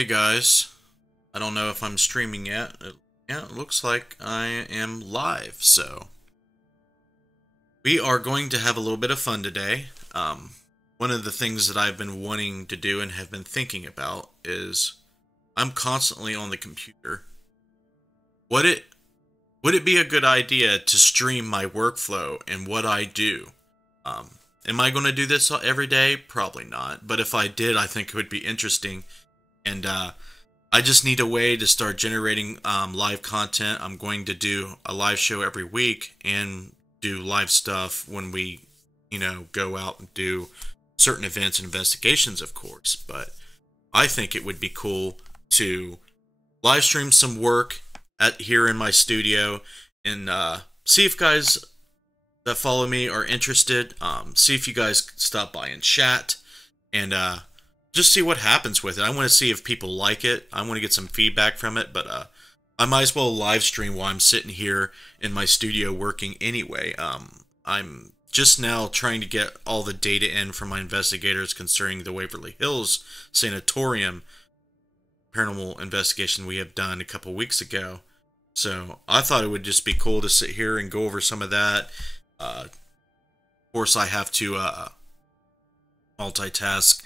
Hey guys, I don't know if I'm streaming yet. Yeah, it looks like I am live, so we are going to have a little bit of fun today. One of the things that I've been wanting to do and have been thinking about is I'm constantly on the computer. Would it would it be a good idea to stream my workflow and what I do? Am I going to do this every day? Probably not. But if I did, I think it would be interesting. And I just need a way to start generating live content. I'm going to do a live show every week and do live stuff when we, go out and do certain events and investigations, of course. But I think it would be cool to live stream some work here in my studio and see if guys that follow me are interested. See if you guys stop by and chat and just see what happens with it. I want to see if people like it. I want to get some feedback from it, but I might as well live stream while I'm sitting here in my studio working anyway. I'm just now trying to get all the data in from my investigators concerning the Waverly Hills Sanatorium paranormal investigation we have done a couple weeks ago. So I thought it would just be cool to sit here and go over some of that. Of course, I have to multitask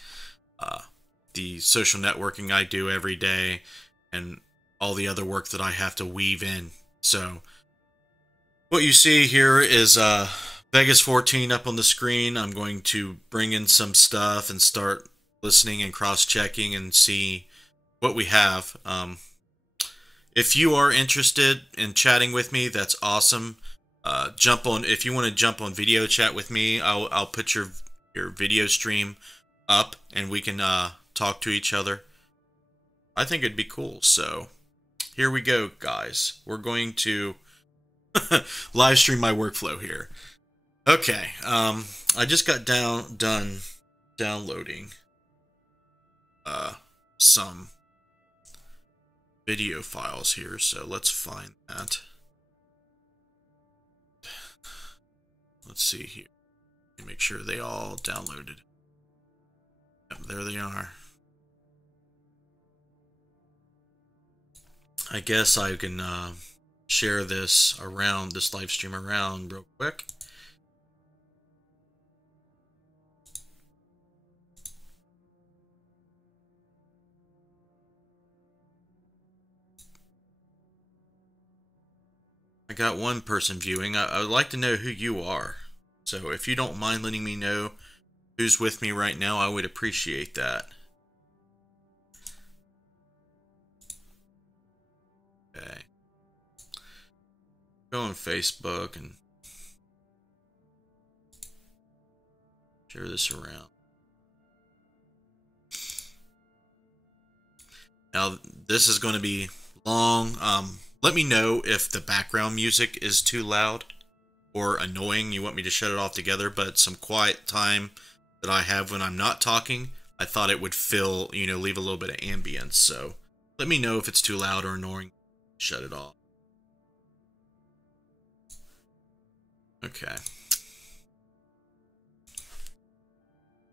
the social networking I do every day and all the other work that I have to weave in. So what you see here is Vegas 14 up on the screen. I'm going to bring in some stuff and start listening and cross-checking and see what we have. If you are interested in chatting with me, that's awesome. Jump on if you want to jump on video chat with me. I'll put your video stream up and we can talk to each other. I think it'd be cool. So here we go, guys. We're going to live stream my workflow here. Okay. I just got done downloading some video files here, so let's find that. Let's see here. Make sure they all downloaded. Yep, there they are. I guess I can share this live stream around real quick. I got one person viewing. I would like to know who you are. So if you don't mind letting me know who's with me right now, I would appreciate that. Okay. Go on Facebook and share this around. Now, this is going to be long. Let me know if the background music is too loud or annoying. You want me to shut it off together, but some quiet time that I have when I'm not talking, I thought it would fill, leave a little bit of ambience. So let me know if it's too loud or annoying. Shut it off. Okay.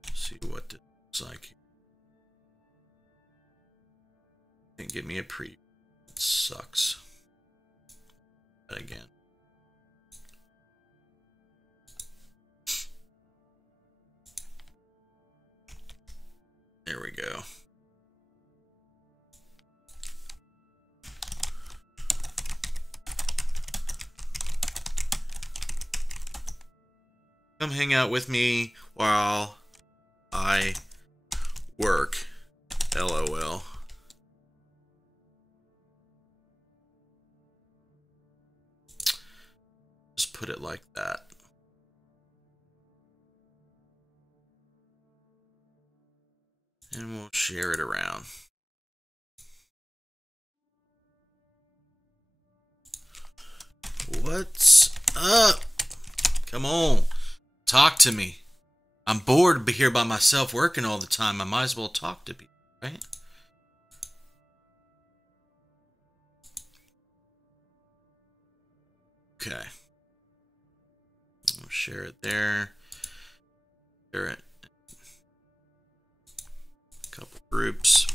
Let's see what this looks like. Can't give me a preview. It sucks. That again. There we go. Come hang out with me while I work. LOL. Just put it like that. And we'll share it around. What's up? Come on. Talk to me. I'm bored here by myself working all the time. I might as well talk to people, right? Okay. I'll share it there. Share it. A couple groups.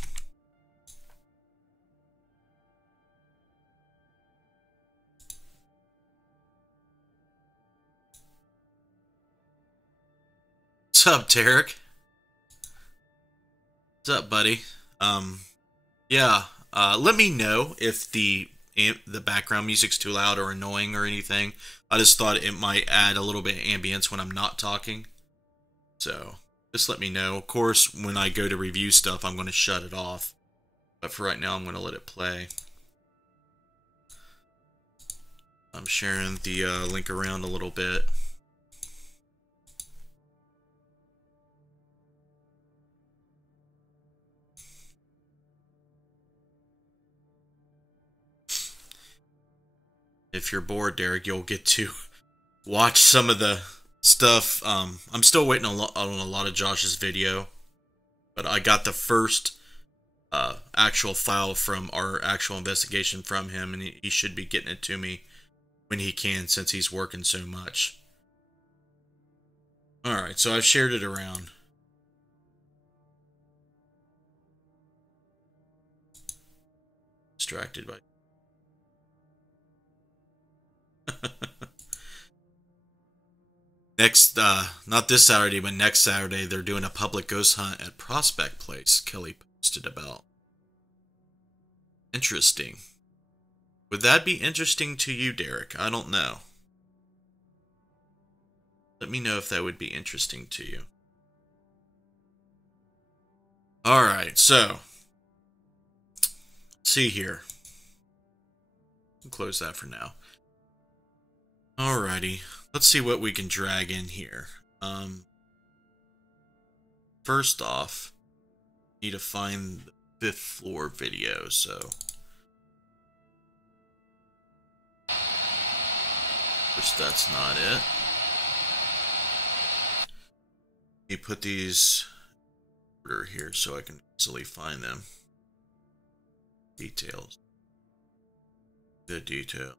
What's up, Derek? What's up, buddy? Yeah. Let me know if the background music's too loud or annoying or anything. I just thought it might add a little bit of ambience when I'm not talking. So just let me know. Of course, when I go to review stuff, I'm going to shut it off. But for right now, I'm going to let it play. I'm sharing the link around a little bit. If you're bored, Derek, you'll get to watch some of the stuff. I'm still waiting on a lot of Josh's video, but I got the first actual file from our actual investigation from him, and he should be getting it to me when he can, since he's working so much. Alright, so I've shared it around. Distracted by... Next, not this Saturday, but next Saturday, they're doing a public ghost hunt at Prospect Place, Kelly posted about. Interesting. Would that be interesting to you, Derek? I don't know. Let me know if that would be interesting to you. Alright, so. Let's see here. I'll close that for now. Alrighty. Let's see what we can drag in here. First off, need to find the 5th floor video, so. Which that's not it. Let me put these in order here so I can easily find them. Details. The details.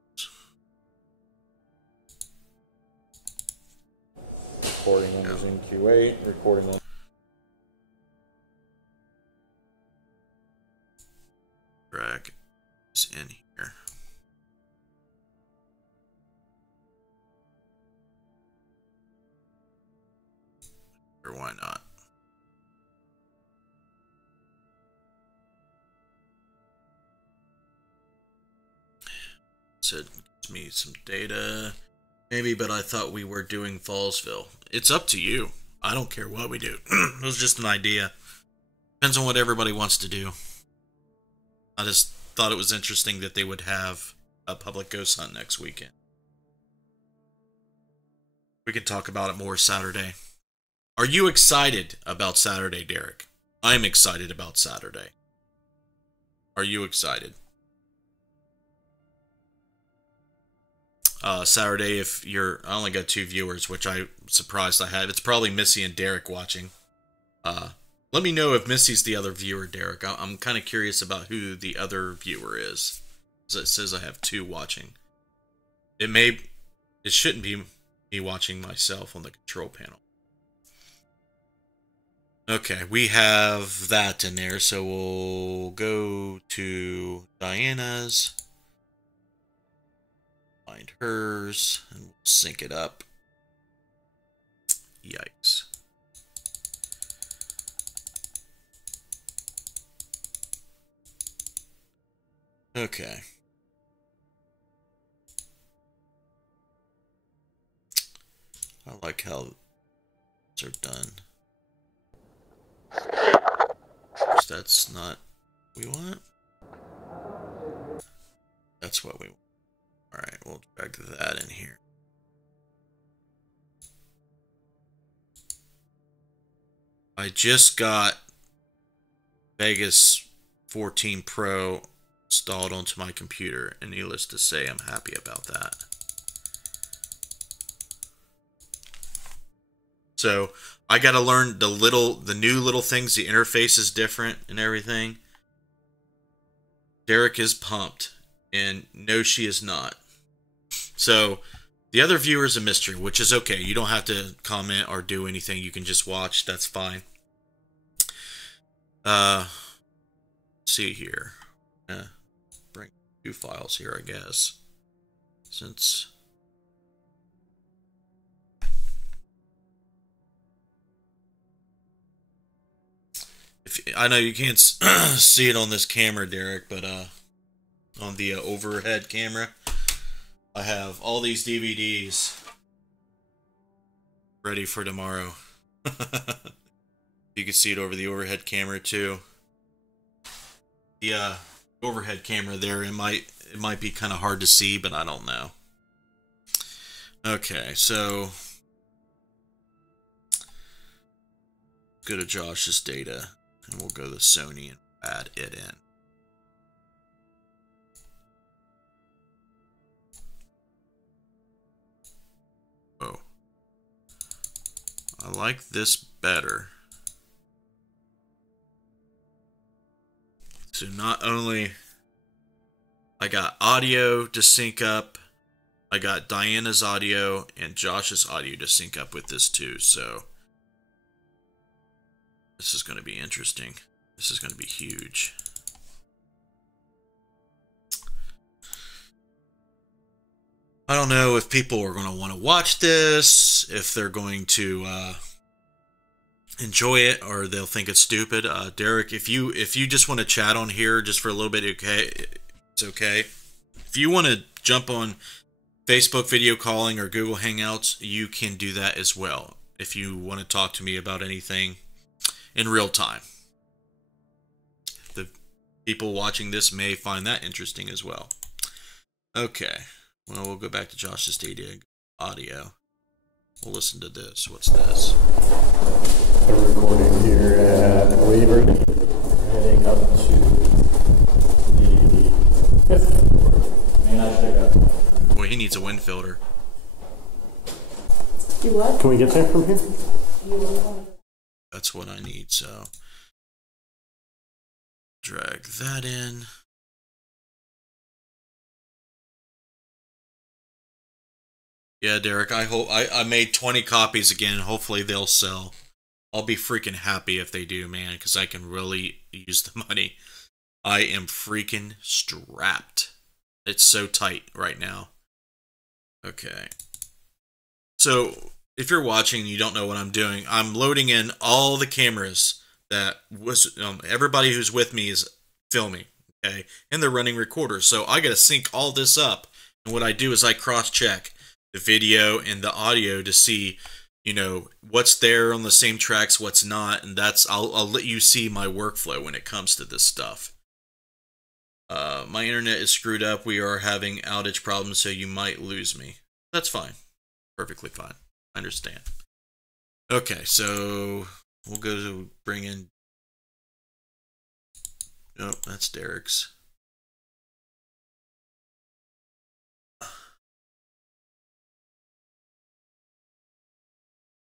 Recording on using Q8, recording on... Drag is in here. Or why not? Said gives me some data. Maybe, but I thought we were doing Fallsville. It's up to you. I don't care what we do. It was just an idea. Depends on what everybody wants to do. I just thought it was interesting that they would have a public ghost hunt next weekend. We can talk about it more Saturday. Are you excited about Saturday, Derek? I'm excited about Saturday. Are you excited? Saturday, if you're... I only got 2 viewers, which I'm surprised I have. It's probably Missy and Derek watching. Let me know if Missy's the other viewer, Derek. I'm kind of curious about who the other viewer is. Because it says I have 2 watching. It shouldn't be me watching myself on the control panel. Okay, we have that in there, so we'll go to Diana's. Find hers, and we'll sync it up. Yikes. Okay. I like how these are done. That's not what we want. That's what we want. Alright, we'll drag that in here. I just got Vegas 14 Pro installed onto my computer, and needless to say, I'm happy about that. So I gotta learn the new little things. The interface is different and everything. Derek is pumped, and no, she is not. So the other viewer is a mystery, which is okay. You don't have to comment or do anything. You can just watch. That's fine. See here. Bring 2 files here, I guess. Since if I know you can't see it on this camera, Derek, but on the overhead camera, I have all these DVDs ready for tomorrow. You can see it over the overhead camera too. The overhead camera there, it might be kind of hard to see, but I don't know. Okay, so go to Josh's data, and we'll go to Sony and add it in. Oh, I like this better. So not only I got audio to sync up, I got Diana's audio and Josh's audio to sync up with this too, so this is going to be interesting. This is going to be huge. I don't know if people are going to want to watch this, if they're going to enjoy it, or they'll think it's stupid. Derek, if you just want to chat on here just for a little bit, okay, it's okay. If you want to jump on Facebook video calling or Google Hangouts, you can do that as well. If you want to talk to me about anything in real time, the people watching this may find that interesting as well. Okay, well, we'll go back to Josh's data audio. We'll listen to this. What's this? We're recording here at Waverly, heading up to the 5th floor. May not check out. Boy, he needs a wind filter. You what? Can we get there from here? That's what I need, so drag that in. Yeah, Derek, I hope I made 20 copies again. Hopefully they'll sell. I'll be freaking happy if they do, man, because I can really use the money. I am freaking strapped. It's so tight right now. Okay. So, if you're watching and you don't know what I'm doing, I'm loading in all the cameras that was everybody who's with me is filming, okay? And they're running recorders. So, I got to sync all this up. And what I do is I cross-check the video and the audio to see, you know, what's there on the same tracks, what's not, and that's I'll let you see my workflow when it comes to this stuff. My internet is screwed up. We are having outage problems, so you might lose me. That's fine. Perfectly fine. I understand. Okay, so we'll go to bring in. Oh, that's Derek's.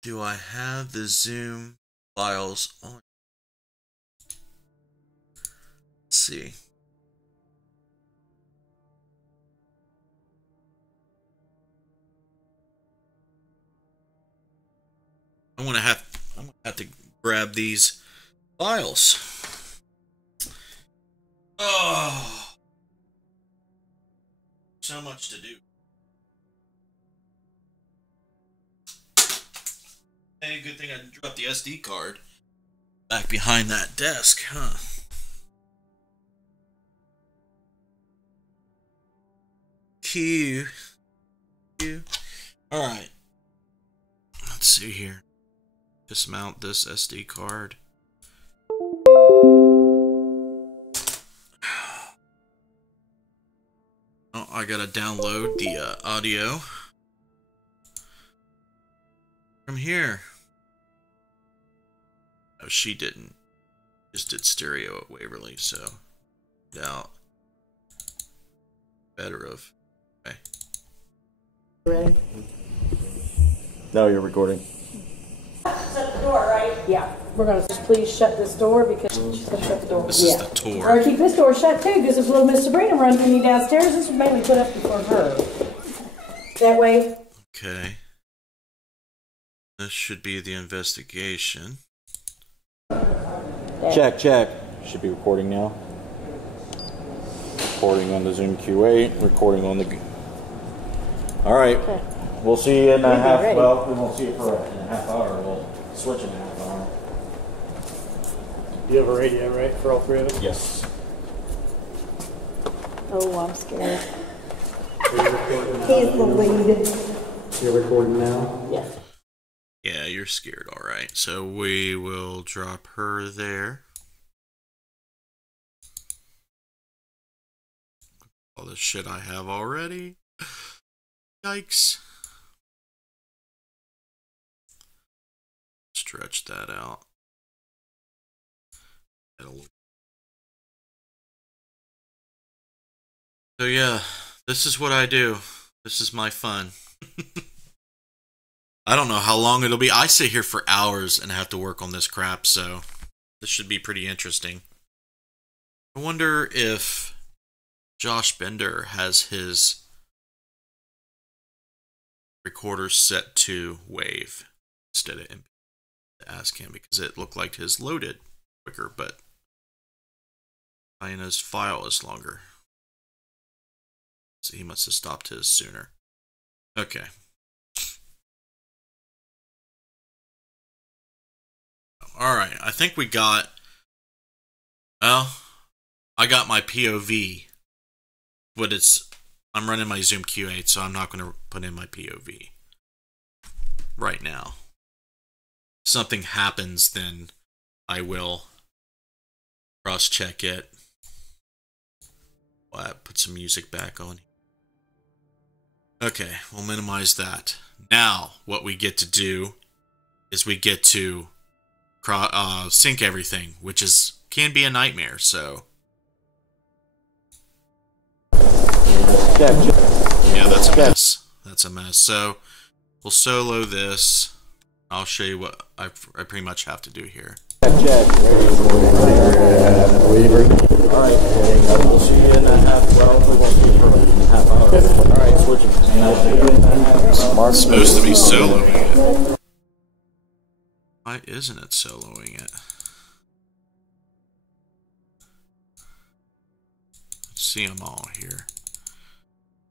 Do I have the Zoom files on? Let's see. I'm gonna have to grab these files. Oh, so much to do. Hey, good thing I didn't drop the SD card back behind that desk, huh? Q. Alright. Let's see here. Dismount this SD card. Oh, I gotta download the audio from here. Oh, she didn't. Just did stereo at Waverly, so doubt. Better of. Okay. Ready? No, you're recording. Shut the door, right? Yeah. We're gonna just please shut this door because she's gonna shut the door. This is the tour. Or keep this door shut too, because if little Miss Sabrina runs into you downstairs, this was mainly put up before her. That way. Okay. This should be the investigation. Check. Should be recording now. Recording on the Zoom Q8. Recording on the. All right. Okay. We'll see you in a half. ready. Well, we won't see it for in a half hour. We'll switch in a half hour. You have a radio, right, for all three of us? Yes. Oh, I'm scared. Are you recording now? He's the lead. You're recording now? Yes. Yeah, you're scared, alright. So we will drop her there. All the shit I have already. Yikes. Stretch that out. So yeah, this is what I do. This is my fun. I don't know how long it'll be. I sit here for hours and have to work on this crap, so this should be pretty interesting. I wonder if Josh Bender has his recorder set to wave instead of MP. To ask him, because it looked like his loaded quicker, but Diana's file is longer. So he must have stopped his sooner. Okay. Alright, I think we got... Well, I got my POV. But I'm running my Zoom Q8, so I'm not going to put in my POV right now. If something happens, then I will cross-check it. Put some music back on. Okay, we'll minimize that. Now, what we get to do is we get to sync everything, which can be a nightmare, so... Yeah, that's a mess. That's a mess. So, we'll solo this. I'll show you what I pretty much have to do here. Check. Alright, we'll see you in a half, well, we won't see you for a half hour. Alright, switching. It's supposed to be soloing it. Why isn't it soloing it? Let's see them all here.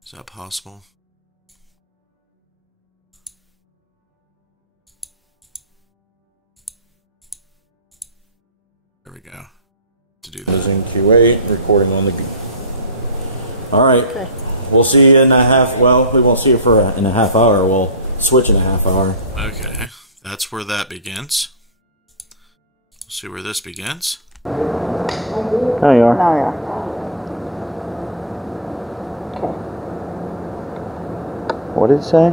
Is that possible? There we go. To do that. Using Q8, recording on the... Alright, okay. We'll see you in a half, well, we won't see you for in a half hour, we'll switch in a half hour. Okay, that's where that begins. Let's see where this begins. There you are. There you are. Okay. What did it say?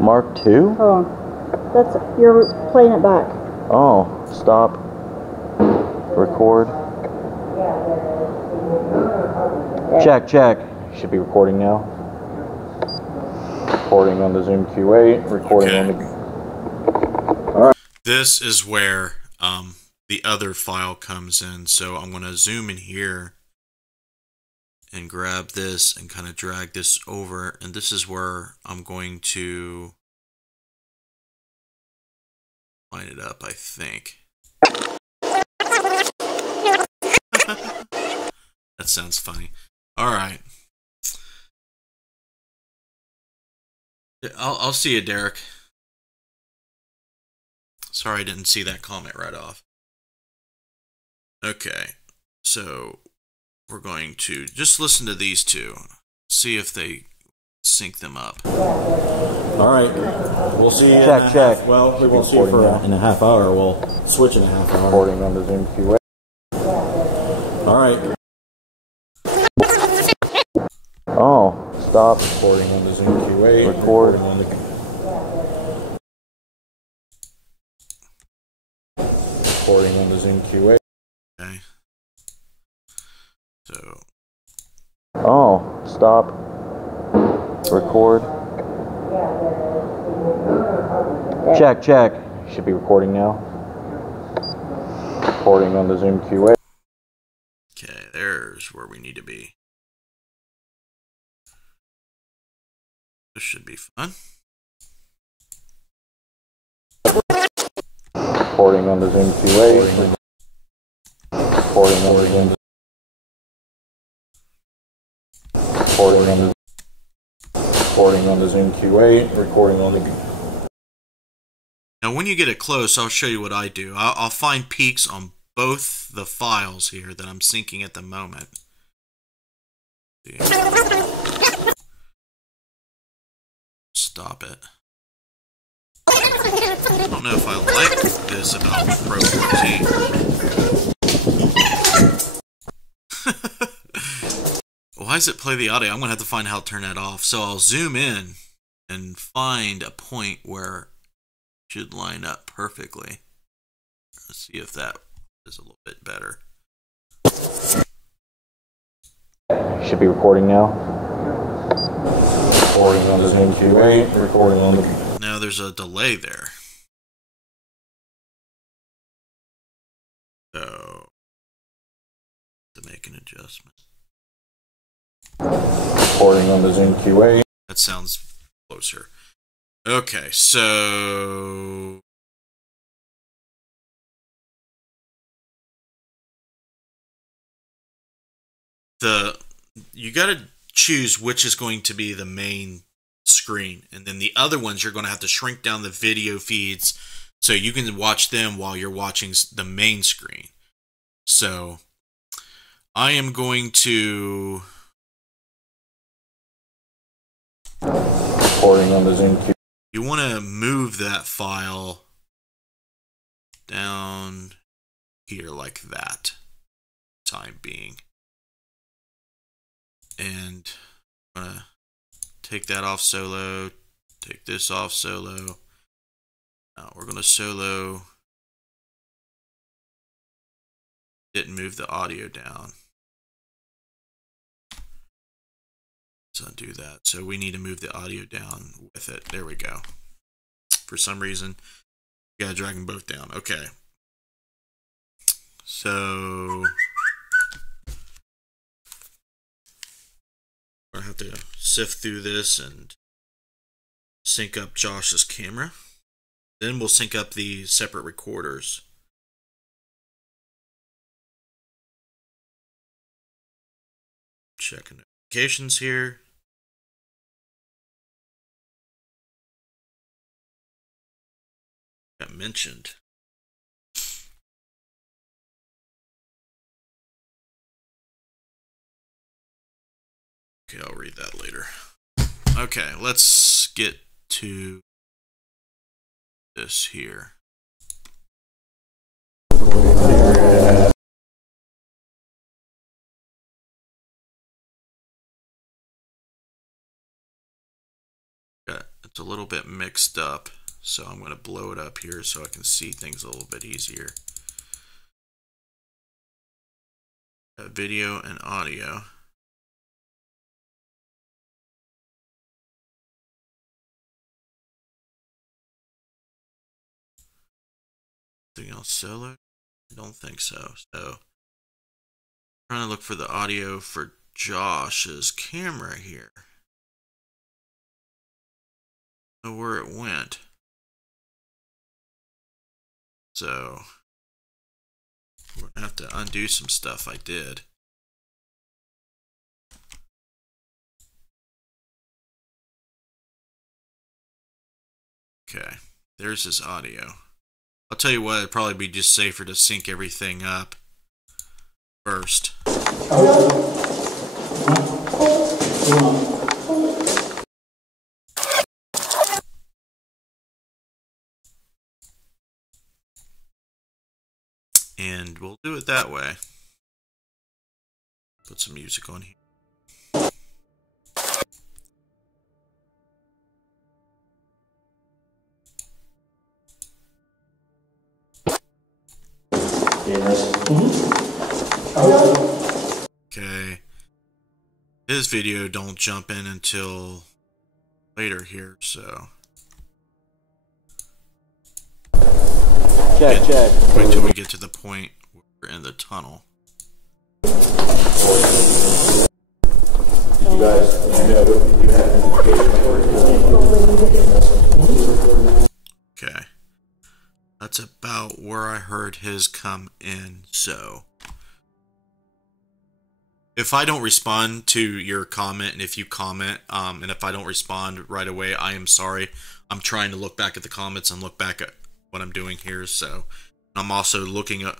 Mark 2? Hold on. You're playing it back. Oh, stop. Record. Yeah. Check. Should be recording now. Recording on the Zoom Q8. Recording on the... Alright. This is where the other file comes in. So I'm going to zoom in here and grab this and kind of drag this over. And this is where I'm going to line it up, I think. That sounds funny. Alright. I'll see you, Derek. Sorry I didn't see that comment right off. Okay. So, we're going to just listen to these two. See if they sync them up. Alright. We'll see you check. Well, we won't see you for in a half hour. We'll switch in a half hour. Recording on the Zoom Q8. Alright. Oh, stop. Recording on the Zoom Q8. Recording on the... Recording on the Zoom Q8. Okay. So... Oh, stop. Record. Check. Should be recording now. Recording on the Zoom Q8. Okay, there's where we need to be. This should be fun. Recording on the Zoom Q8. Recording on the Zoom. Recording on the Zoom Q8. Recording on the... Now, when you get it close, I'll show you what I do. I'll find peaks on both the files here that I'm syncing at the moment. Stop it. I don't know if I like this about Pro 14. Why does it play the audio? I'm going to have to find how to turn that off. So I'll zoom in and find a point where it should line up perfectly. Let's see if that is a little bit better. Should be recording now. Recording on the Zoom Q8. Recording on the... Now there's a delay there. So, to make an adjustment. Recording on the Zoom Q8. That sounds closer. Okay, so you got to choose which is going to be the main screen, and then the other ones you're going to have to shrink down the video feeds so you can watch them while you're watching the main screen. So I am going to recording on the Zoom Q. You want to move that file down here like that, time being. And I'm going to take that off solo, take this off solo. Now we're going to solo. Didn't move the audio down. Let's undo that. So we need to move the audio down with it. There we go. For some reason, you gotta drag them both down. Okay. So I have to sift through this and sync up Josh's camera. Then we'll sync up the separate recorders. Checking notifications here. Got mentioned. Okay, I'll read that later. Okay, let's get to this here. Yeah, it's a little bit mixed up, so I'm going to blow it up here so I can see things a little bit easier. Video and audio. Anything else solo? I don't think so. So, trying to look for the audio for Josh's camera here. I don't know where it went. So, we're gonna have to undo some stuff I did. Okay, there's his audio. I'll tell you what, it'd probably be just safer to sync everything up first. And we'll do it that way. Put some music on here. Okay. His video don't jump in until later here, so Check. wait till we get to the point where we're in the tunnel. Did you guys know if you had an Okay. That's about where I heard his come in, so if I don't respond to your comment, and if you comment, and if I don't respond right away, I am sorry. I'm trying to look back at the comments and look back at what I'm doing here. So I'm also looking up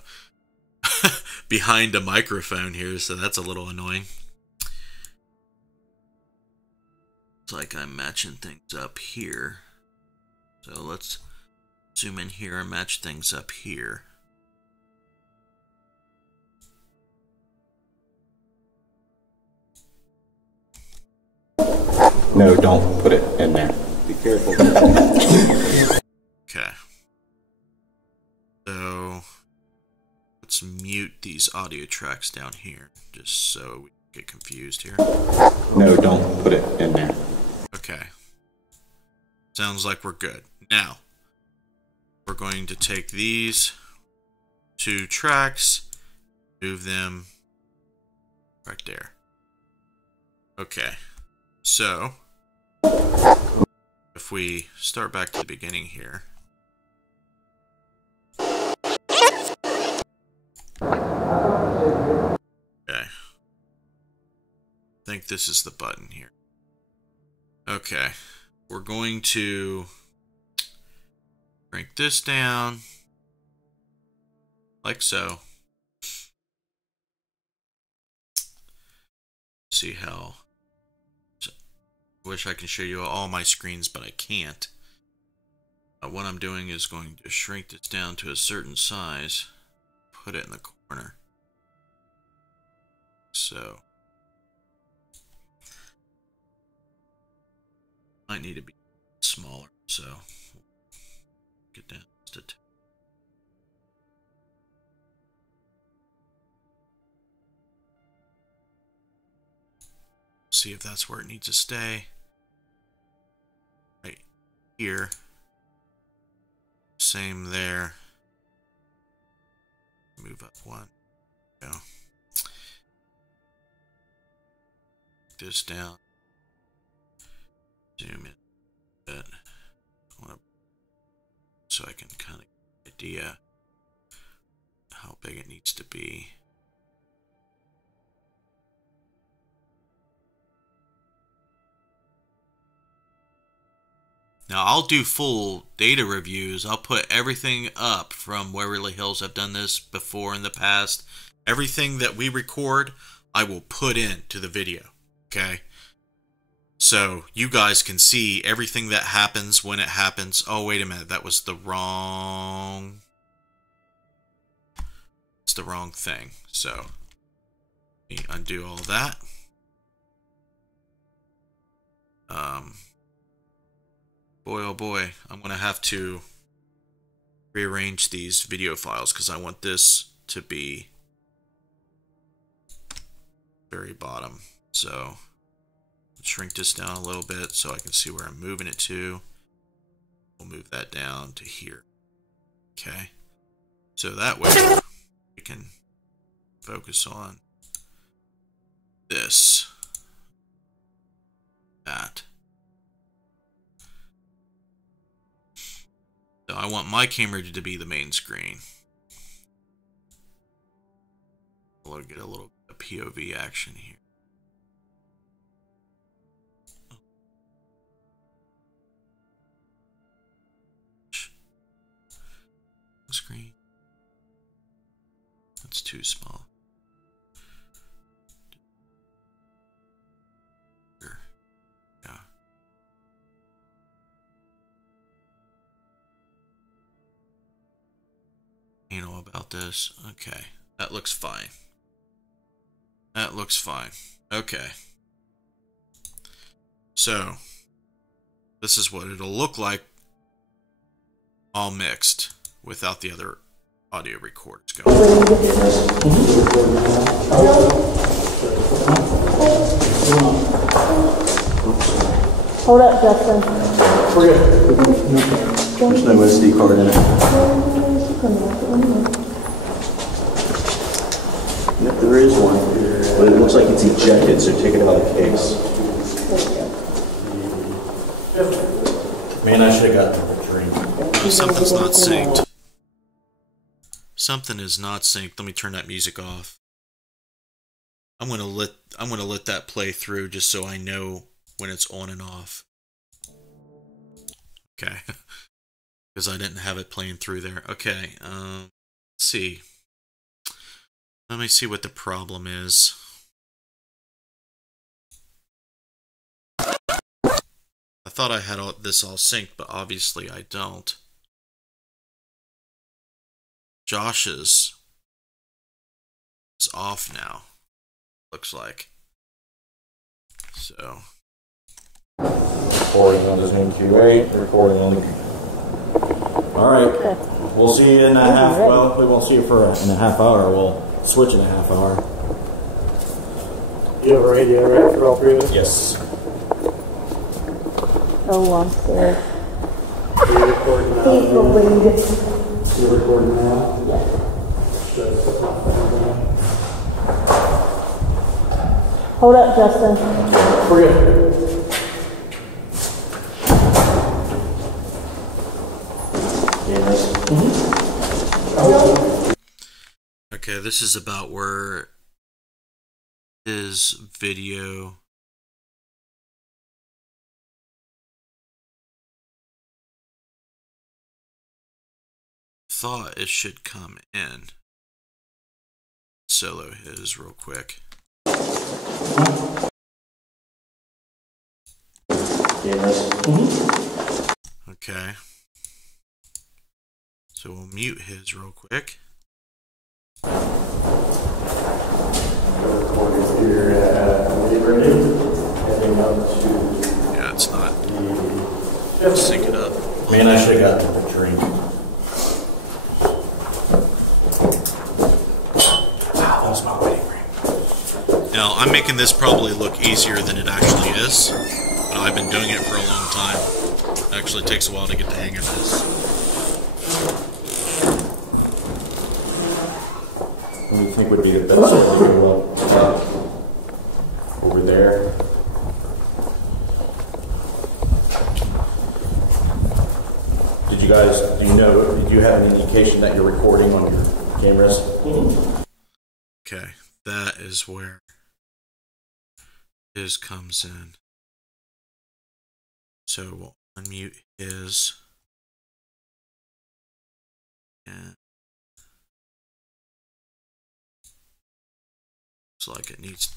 behind a microphone here, so that's a little annoying. It's like I'm matching things up here. So let's zoom in here and match things up here. No, don't put it in there. Be careful. Okay. So let's mute these audio tracks down here, just so we don't get confused here. No, don't put it in there. Okay. Sounds like we're good. Now, we're going to take these 2 tracks, move them right there. Okay. So, if we start back to the beginning here. Okay. I think this is the button here. Okay. We're going to crank this down like so. See how. I wish I could show you all my screens, but I can't. What I'm doing is going to shrink this down to a certain size, put it in the corner. So might need to be smaller, so get down to see if that's where it needs to stay. Right here. Same there. Move up 1. Go. This down. Zoom in a bit. So I can kind of get an idea how big it needs to be. Now I'll do full data reviews. I'll put everything up from Waverly Hills. I've done this before in the past. Everything that we record, I will put into the video. Okay? So you guys can see everything that happens when it happens. Oh, wait a minute. That was the wrong... It's the wrong thing. So let me undo all that. Boy, oh boy, I'm going to have to rearrange these video files because I want this to be very bottom. So shrink this down a little bit so I can see where I'm moving it to. We'll move that down to here. Okay. So that way we can focus on this, that. So I want my camera to be the main screen. We'll get a little bit of POV action here. Screen. That's too small. Here. Yeah. You know about this? Okay. That looks fine. That looks fine. Okay. So, this is what it'll look like all mixed without the other audio recorders going. Hold up, Justin. We're good. There's no SD card in it. If there is one, but it looks like it's ejected, so take it out of the case. Man, I should have gotten a drink. Something's not synced. Something is not synced. Let me turn that music off. I'm gonna let that play through just so I know when it's on and off. Okay. because I didn't have it playing through there. Okay, let's see. Let me see what the problem is. I thought I had this all synced, but obviously I don't. Josh's is off now, looks like. So. Recording on the MQ8, recording on the... Alright, we'll see you in a half, well, we won't see you for in a half hour, we'll switch in a half hour. You have a radio ready for all three of us? Yes. Oh, I'm scared. Are you recording now? Please believe it. You're recording now? Yes. Hold up, Justin. We're good. Okay, this is about where his video thought it should come in. Solo his real quick. Okay. So we'll mute his real quick. Yeah, it's not. Sync it up. Man, I should have gotten a drink. Wow, that was my wedding ring. Now, I'm making this probably look easier than it actually is, but I've been doing it for a long time. It actually takes a while to get the hang of this. What do you think would be the best way to go up over there? Did you guys, do you have an indication that you're recording on your cameras? Okay, that is where his comes in. So we'll unmute his. And looks like it needs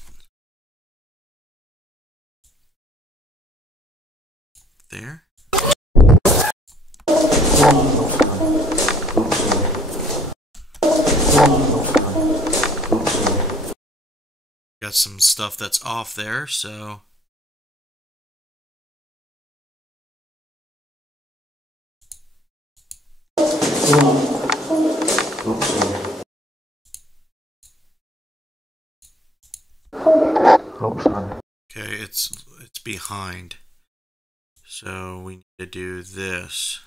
there. Got some stuff that's off there, so okay, it's behind. So we need to do this.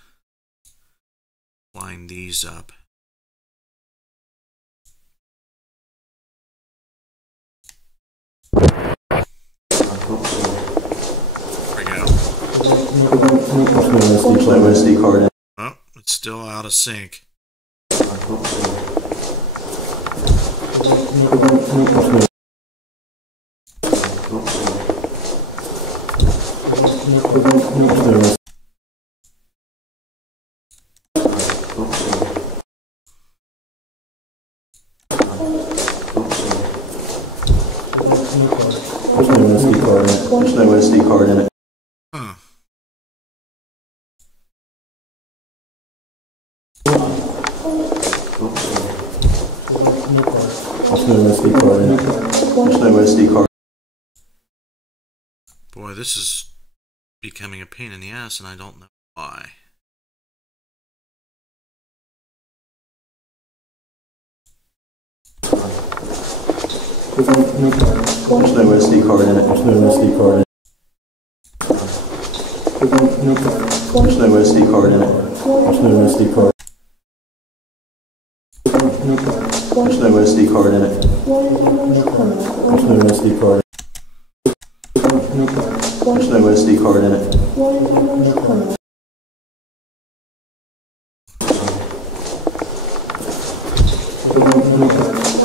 Line these up. There we go. Oh, it's still out of sync. There's no SD card in it. Huh. There's no SD card in it. There's no SD card. Boy, this is becoming a pain in the ass, and I don't know why. There's no SD card in it. There's no SD card in it. There's no SD card in it. There's no SD card. There's no SD card in it. There's no SD card. There's no SD card in it.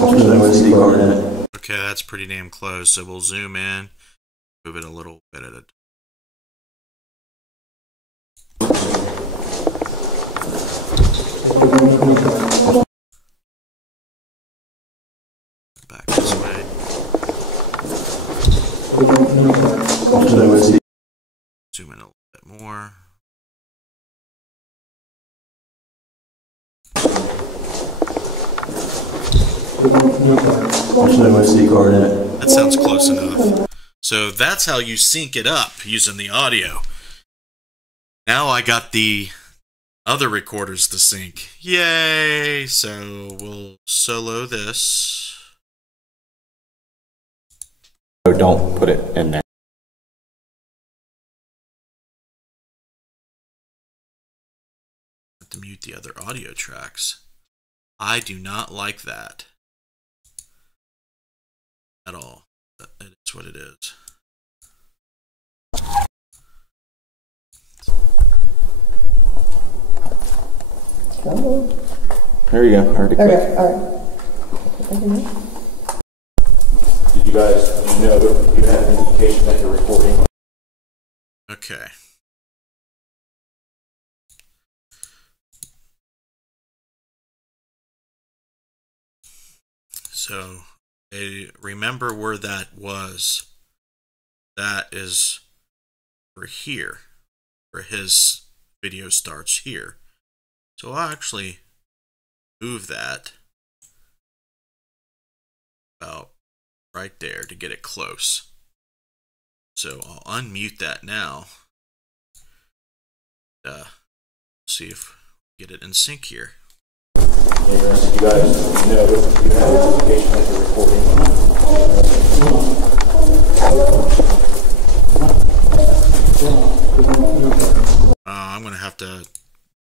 There's no SD card in it. Okay, that's pretty damn close, so we'll zoom in, move it a little bit at a time. Zoom in a little bit more. Coordinate. That sounds close enough. So that's how you sync it up using the audio. Now I got the other recorders to sync. Yay! So we'll solo this. Don't put it in there. To mute the other audio tracks. I do not like that at all. It's what it is. There you go. Already clicked. Okay, alright. Did you guys know that you had an indication that you're recording? Okay. So, remember where that was. That is for here, where his video starts here. So I'll actually move that about right there to get it close. So I'll unmute that now. See if we get it in sync here. You guys know that you have an indication that you're recording. I'm gonna have to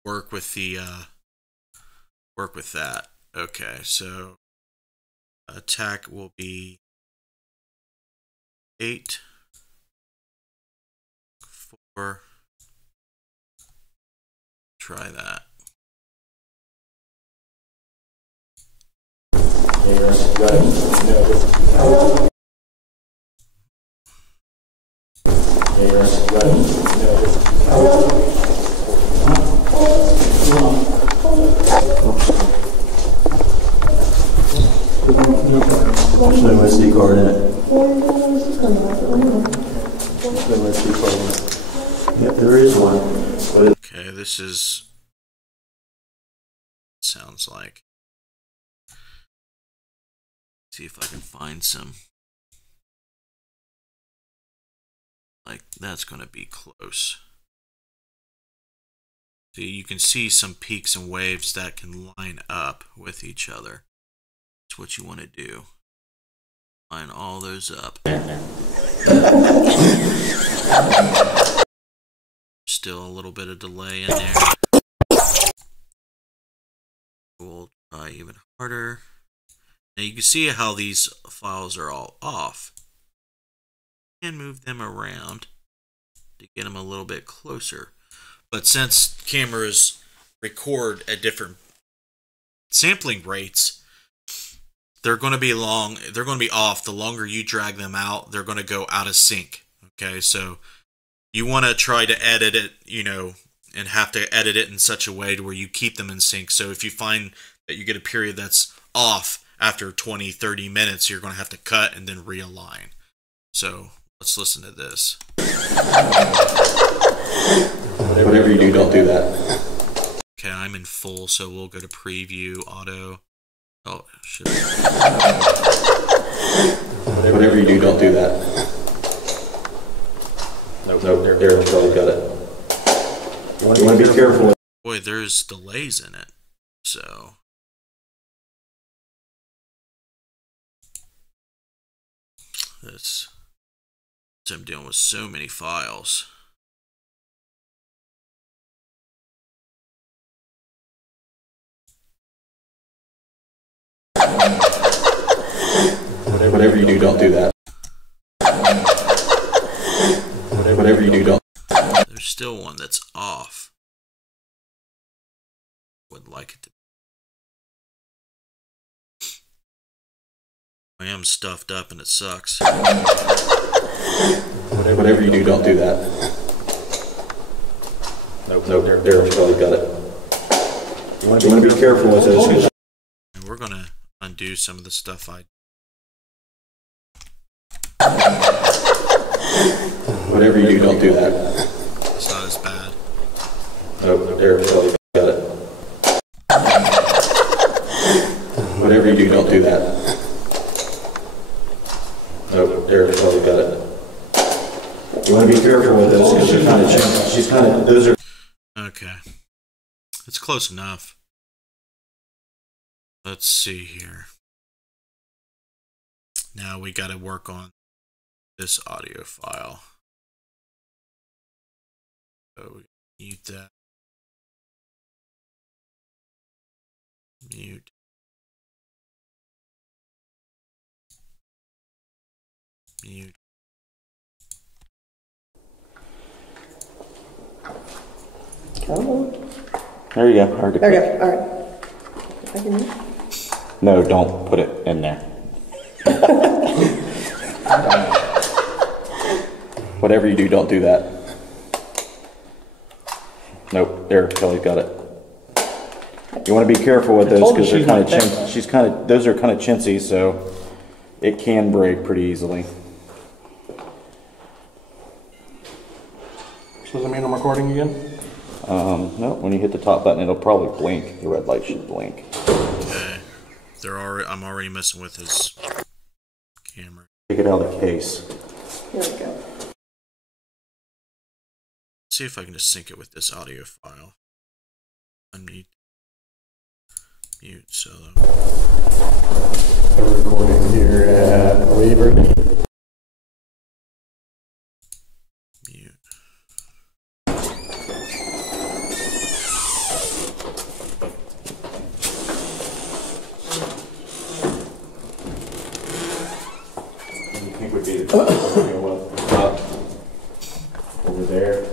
work with the work with that. Okay, so attack will be 8, 4. Try that. SD coordinate. Yep, there is one. Okay, this is sounds like. See if I can find some. Like that's going to be close. See, you can see some peaks and waves that can line up with each other. That's what you want to do. Line all those up. Still a little bit of delay in there. We'll try even harder. Now you can see how these files are all off. You can move them around to get them a little bit closer. But since cameras record at different sampling rates, they're going to be long. They're going to be off. The longer you drag them out, they're going to go out of sync. Okay, so you want to try to edit it, you know, and have to edit it in such a way to where you keep them in sync. So if you find that you get a period that's off after 20, 30 minutes, you're going to have to cut and then realign. So let's listen to this. Whatever you do, don't do that. Okay, I'm in full, so we'll go to preview, auto. Oh, shit. Whatever you do, don't do that. Nope, there, probably got it. You want to be careful. Boy, there's delays in it, so. I'm dealing with so many files. Whatever you do, don't do that. Whatever you do, don't. There's still one that's off. Wouldn't like it to. I am stuffed up and it sucks. Whatever you do, don't do that. Nope, there, probably got it. You want to be careful with this. And we're going to undo some of the stuff I Whatever you do, don't do that. It's not as bad. Oh, there, Shelly, got it. Whatever you do, don't do that. Oh, there, Shelly, got it. You want to be careful with those because they're kind of chunky. She's kind of, those are. Okay. It's close enough. Let's see here. Now we got to work on this audio file. So we mute that. Mute. Mute. There you go. Already. There we go, all right. I can, No, don't put it in there. Whatever you do, don't do that. Nope, there, Kelly got it. You want to be careful with those because they're kind of those are kind of chintzy, so it can break pretty easily. So does that mean I'm recording again? No, when you hit the top button, it'll probably blink. The red light should blink. Okay. I'm already messing with his camera. Take it out of the case. here we go. See if I can just sync it with this audio file. Unmute. Mute solo. I'm recording here at Weaver. Mute. You think would be the top over there.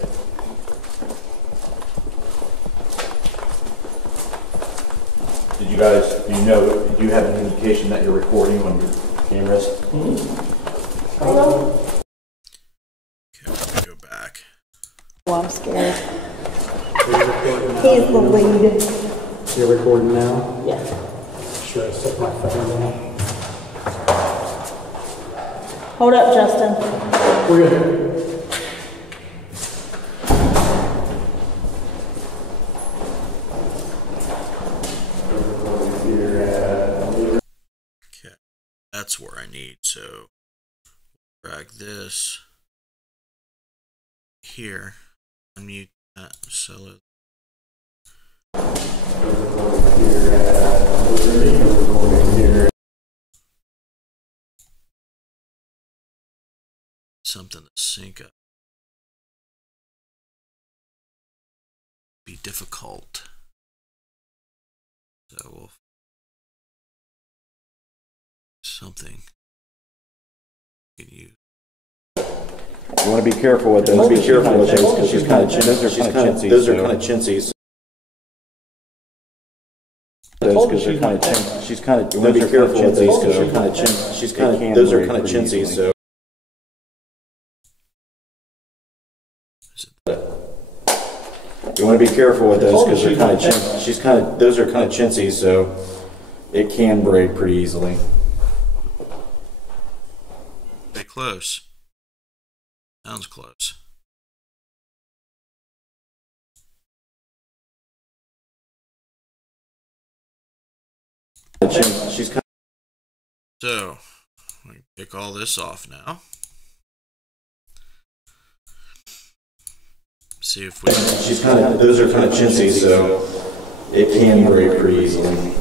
Did you guys, do you have an indication that you're recording on your cameras? Okay, let me go back. Oh, I'm scared. He's the lead. You're recording now? Yeah. Should I set my phone down? Hold up, Justin. We're good. Okay, that's where I need. So drag this here. Unmute that solo. Something to sync up. Be difficult. So we'll something you can use. You want to be careful with those. Be careful with those because she's kind of chintzy. Those are kind of chintzy. Those because they're kind of chintzy. She's kind of. You want to be careful with those because they're kind of chintzy. She's kind of. Those are kind of chintzy. So. You want to be careful with those because they're kind of chintzy. She's kind of. Those are kind of chintzy, so it can break pretty easily. Stay close. Sounds close. She's kind So, let me pick all this off now. See if we. She's kind of. Those are kind of chintzy, so it can break pretty easily.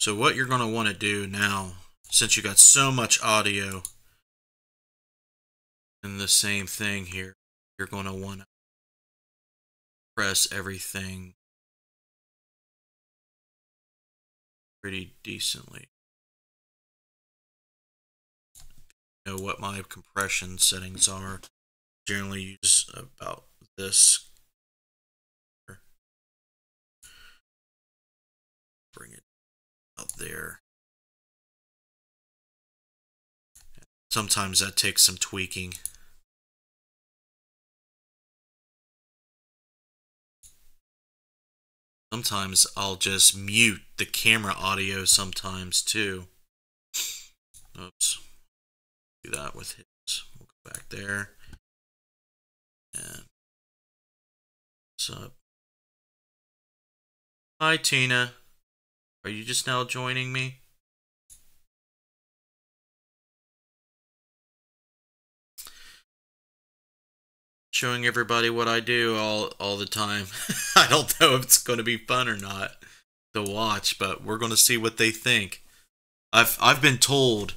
So what you're going to want to do now, since you got so much audio in the same thing here, you're going to want to press everything pretty decently. You know what my compression settings are. Generally use about this. Bring it out there. Sometimes that takes some tweaking. Sometimes I'll just mute the camera audio sometimes too. Oops. do that with his. We'll go back there. And what's up? Hi, Tina. Are you just now joining me? Showing everybody what I do all the time. I don't know if it's going to be fun or not to watch, but we're going to see what they think. I've been told.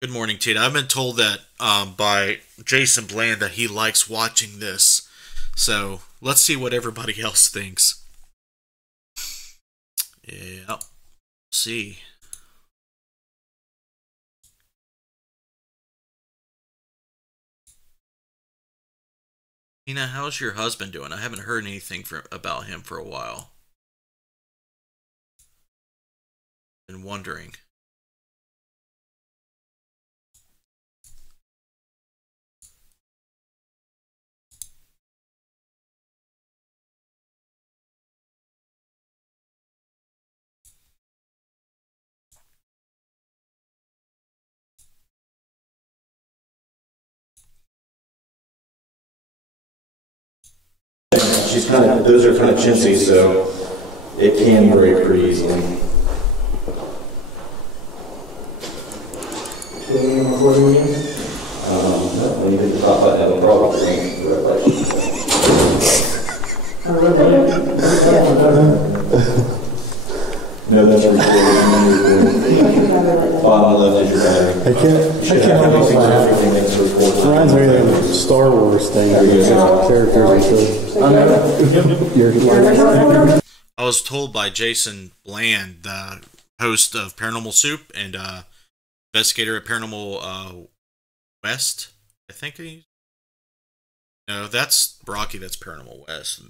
Good morning, Tina. I've been told that by Jason Bland that he likes watching this. So let's see what everybody else thinks. Yeah. Let's see. Tina, how's your husband doing? I haven't heard anything about him for a while. Been wondering. She's kind of, those are kind of chintzy, so it can break pretty easily. When you hit the top button, it'll probably ring the red light. No, that's recording. Bottom left is your battery. I can't help but reminds me of the Star Wars thing. Characters and I was told by Jason Bland, the host of Paranormal Soup and investigator at Paranormal West, I think he. No, that's Brocky. That's Paranormal West.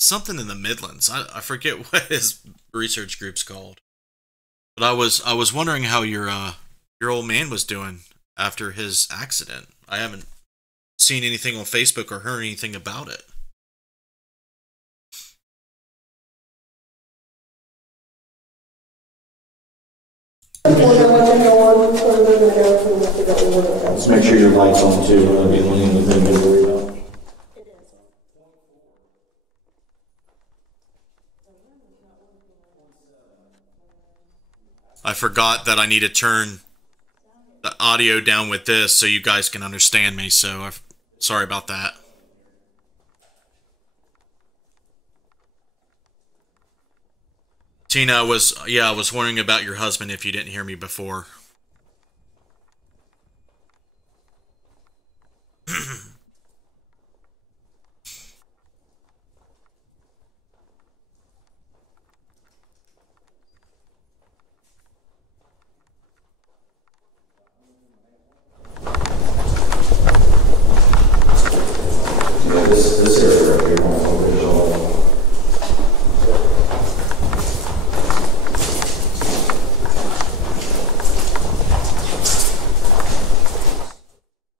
Something in the Midlands. I forget what his research group's called. But I was wondering how your old man was doing after his accident. I haven't seen anything on Facebook or heard anything about it. Let's make sure your light's on too. It'll be the only thing to worry about. I forgot that I need to turn the audio down with this so you guys can understand me, so sorry about that. Tina, I was wondering about your husband if you didn't hear me before. This area right here won't open at all.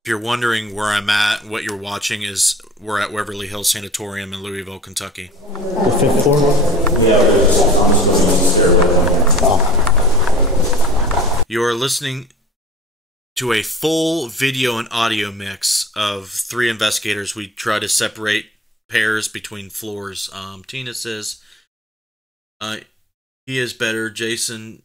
If you're wondering where I'm at, what you're watching is we're at Waverly Hills Sanatorium in Louisville, Kentucky. the 5th floor. Yeah, I'm still in the stairwell. You are listening to a full video and audio mix of 3 investigators. We try to separate pairs between floors. Tina says, he is better. Jason,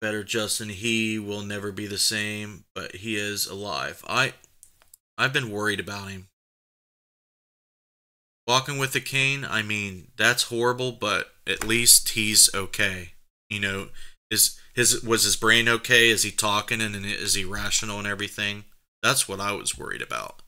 better. Justin, he will never be the same, but he is alive. I've been worried about him. Walking with a cane, I mean, that's horrible, but at least he's okay. You know, was his brain okay? Is he talking and is he rational and everything? That's what I was worried about.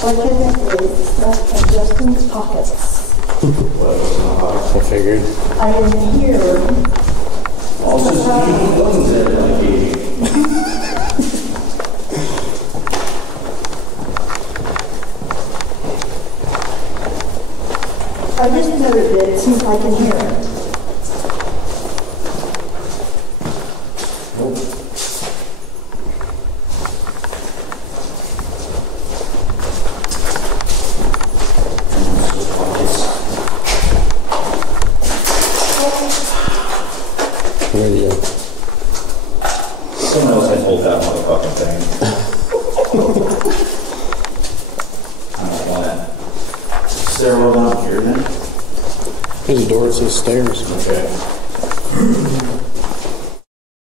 What is it? Stuff in Justin's pockets. I figured. I didn't hear. I just noted it, see if I can hear it. Radio. Someone else had hold that motherfucking thing. I don't want it. Is there a roll down here then? There's a door that says stairs. Okay.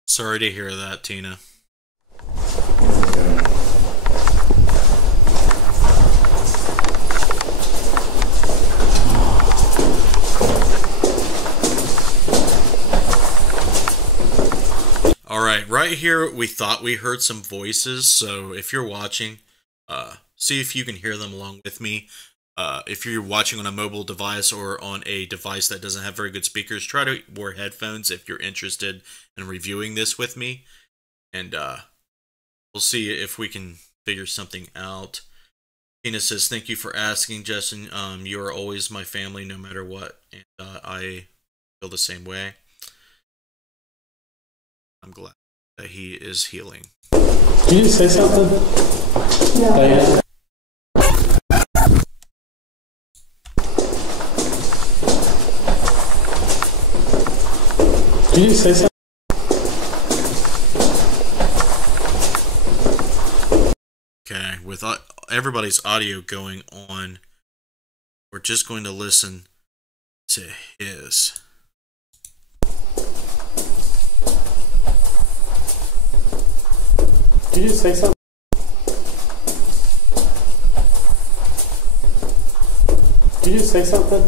Sorry to hear that, Tina. Alright, right here we thought we heard some voices, so if you're watching, see if you can hear them along with me. If you're watching on a mobile device or on a device that doesn't have very good speakers, try to wear headphones if you're interested in reviewing this with me. And we'll see if we can figure something out. Tina says, thank you for asking, Justin. You are always my family no matter what. And I feel the same way. I'm glad that he is healing. Did you just say something? No. Diana? Did you just say something? Okay, with everybody's audio going on, we're just going to listen to his. Did you just say something? Did you just say something?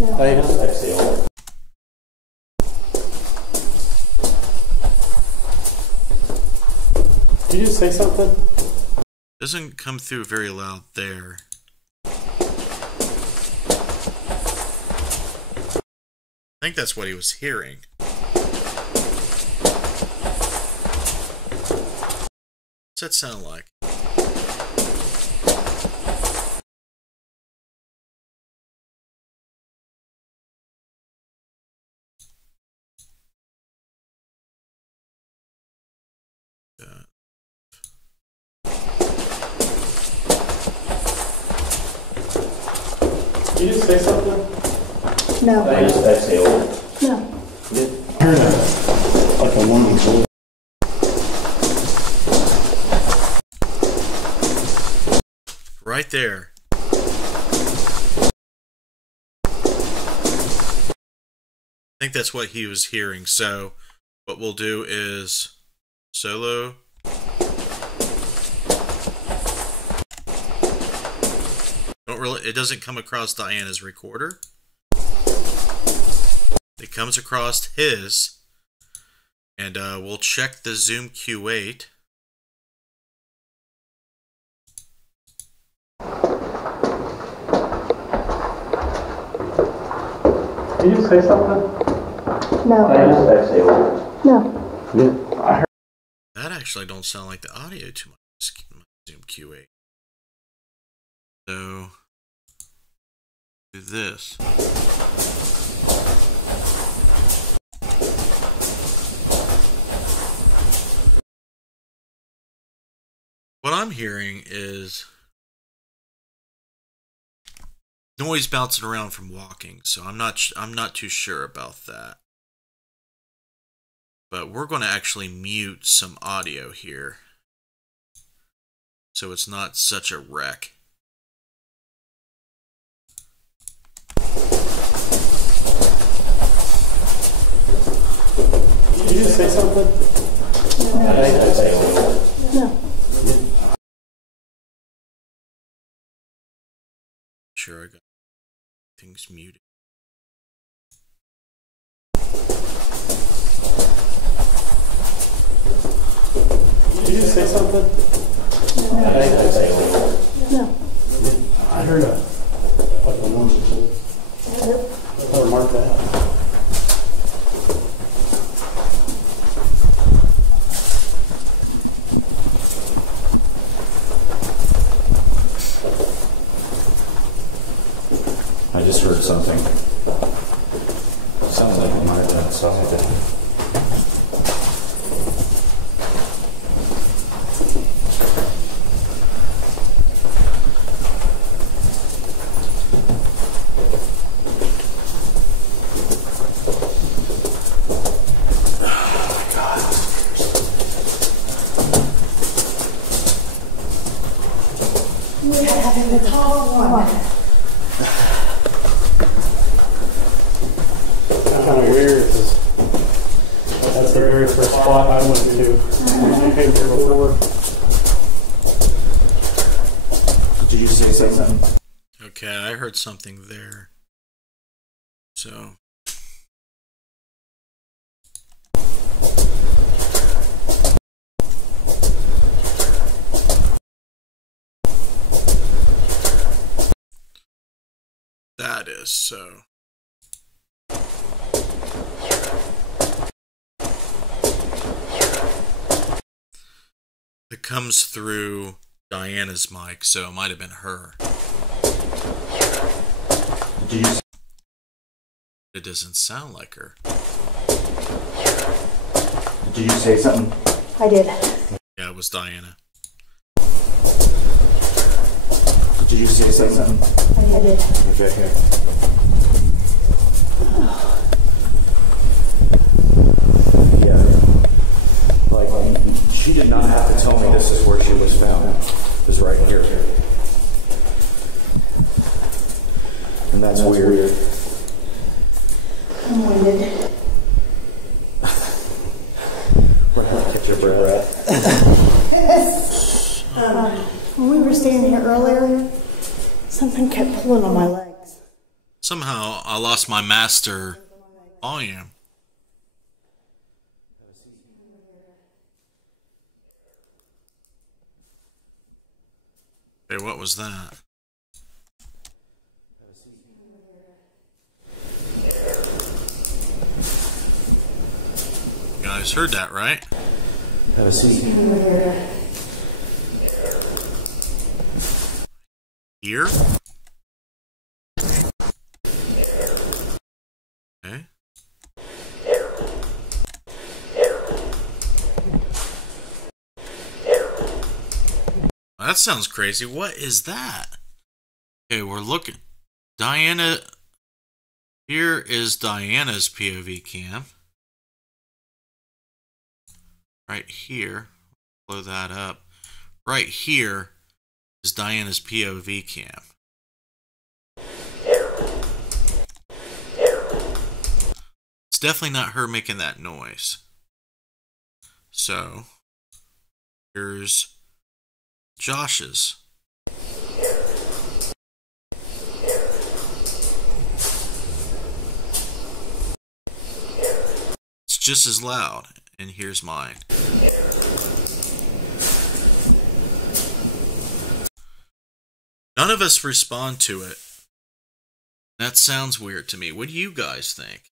No. Diana? Exhale. Did you just say something? Doesn't come through very loud there. I think that's what he was hearing. What's that sound like? Did you just say something? No. I just exhaled. No. I heard like a woman's voice. Right there. I think that's what he was hearing. So what we'll do is solo. It doesn't come across Diana's recorder. It comes across his. And we'll check the Zoom Q8. Did you say something? No. I just exhaled. No. Yeah. I heard. That actually don't sound like the audio to my Zoom Q8. So do this. What I'm hearing is noise bouncing around from walking, so I'm not too sure about that. But we're going to actually mute some audio here, so it's not such a wreck. Did you just say something? I just exhaled. No. Sure, I got things muted. Did you just say something? I just exhaled. No. I heard like a woman's voice. I better mark that. I just heard something. Sounded like it might have been outside. Kind of weird because that's the very first spot I went to when I came here before. Did you say something? Okay, I heard something there. So. That is so. It comes through Diana's mic, so it might have been her. Did you? It doesn't sound like her. Did you say something? I did. Yeah, it was Diana. Did you say something? I did. Okay, here. Yeah. Like, she did not have to tell me this is where she was found. This right here. And that's weird. I'm winded. We're gonna catch your breath. When we were standing here earlier, something kept pulling on my legs. Somehow I lost my master volume. Hey, what was that? You guys heard that, right? Have a seat. Here? Okay. That sounds crazy. What is that? Okay, we're looking. Diana. Here is Diana's POV cam. Right here. Blow that up. Right here is Diana's POV cam. It's definitely not her making that noise. So, here's Josh's. It's just as loud, and here's mine. None of us respond to it. That sounds weird to me. What do you guys think?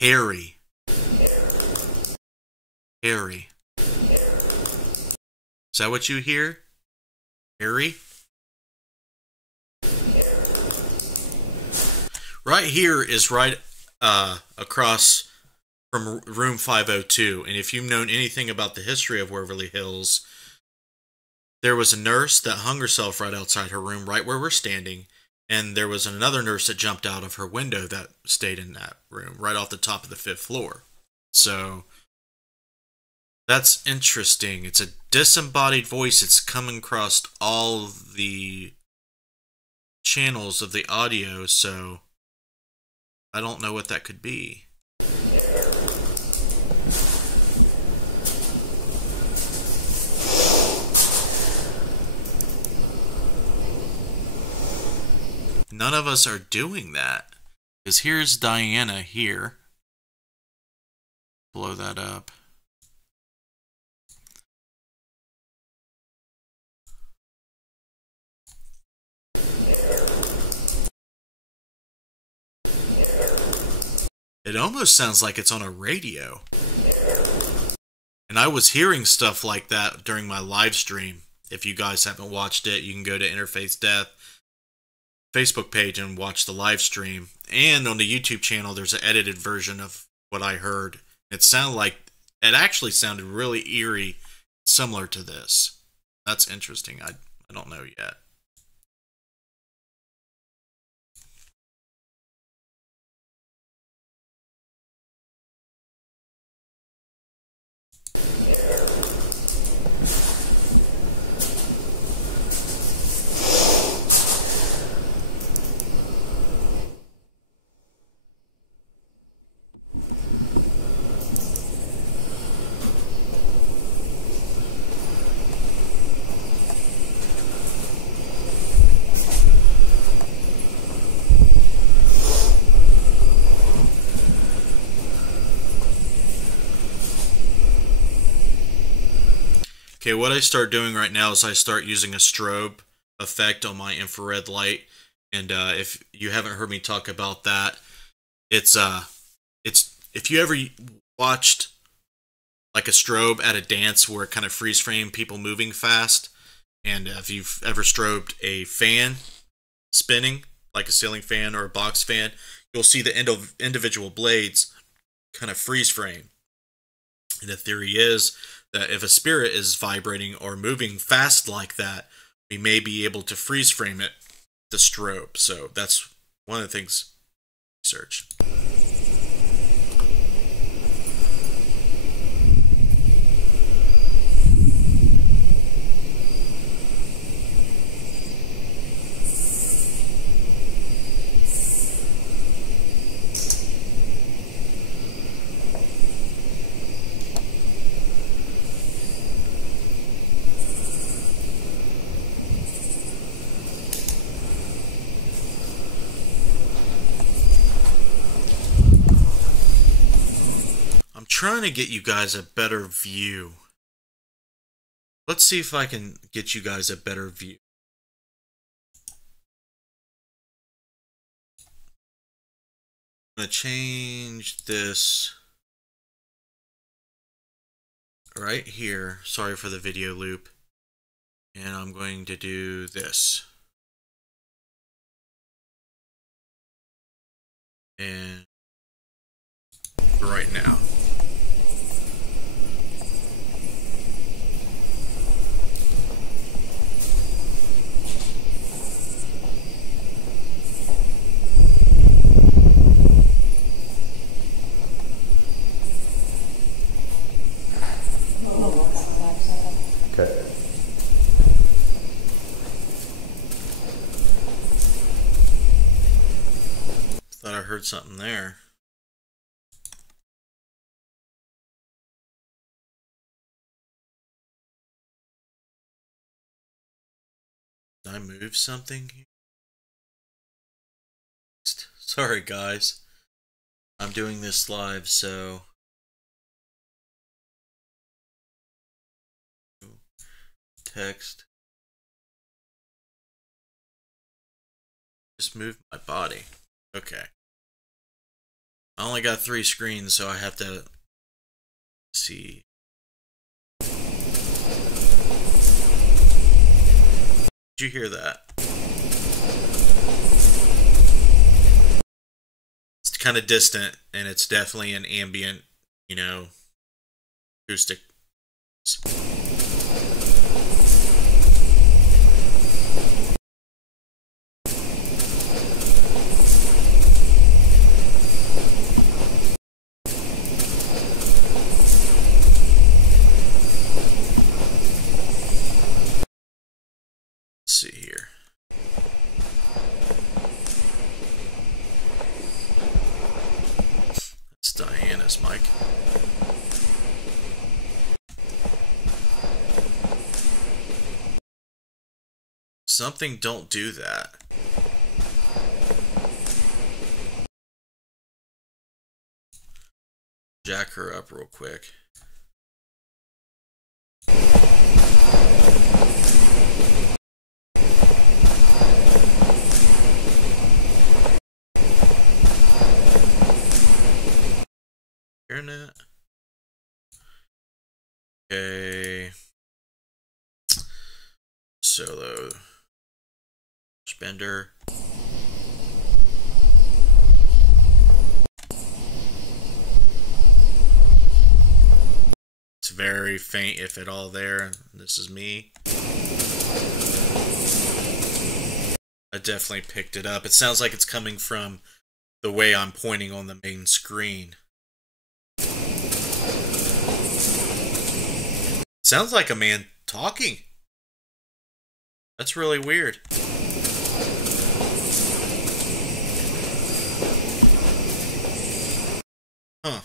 Harry. Harry. Is that what you hear? Harry? Right here is right across from room 502. And if you've known anything about the history of Waverly Hills, there was a nurse that hung herself right outside her room, right where we're standing. And there was another nurse that jumped out of her window that stayed in that room, right off the top of the 5th floor. So, that's interesting. It's a disembodied voice. It's coming across all the channels of the audio, so I don't know what that could be. None of us are doing that. Because here's Diana here. Blow that up. It almost sounds like it's on a radio. And I was hearing stuff like that during my live stream. If you guys haven't watched it, you can go to Interface Death Facebook page and watch the live stream. And on the YouTube channel, there's an edited version of what I heard. It actually sounded really eerie, similar to this. That's interesting. I don't know yet. Okay, what I start doing right now is I start using a strobe effect on my infrared light, and if you haven't heard me talk about that, it's if you ever watched like a strobe at a dance where it kind of freeze frame people moving fast, and if you've ever strobed a fan spinning like a ceiling fan or a box fan, you'll see the individual blades kind of freeze frame. And the theory is that if a spirit is vibrating or moving fast like that, we may be able to freeze frame it, the strobe. So that's one of the things I research. Trying to get you guys a better view. Let's see if I can get you guys a better view. I'm going to change this right here. Sorry for the video loop. And I'm going to do this. And right now. Okay. Thought I heard something there. Did I move something here? Sorry guys. I'm doing this live, so text. Just move my body. Okay. I only got 3 screens, so I have to see. Did you hear that? It's kind of distant, and it's definitely an ambient, acoustic. See here. That's Diana's mic. Something don't do that. Jack her up real quick. Internet. Okay. Solo. Spender. It's very faint, if at all, there. This is me. I definitely picked it up. It sounds like it's coming from the way I'm pointing on the main screen. Sounds like a man talking. That's really weird. Huh.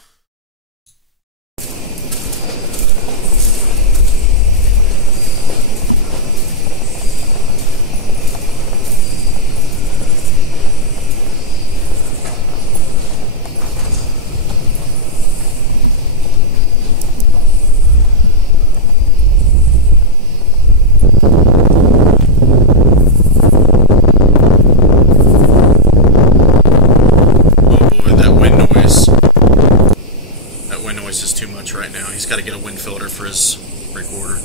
Right now, he's got to get a wind filter for his recorder.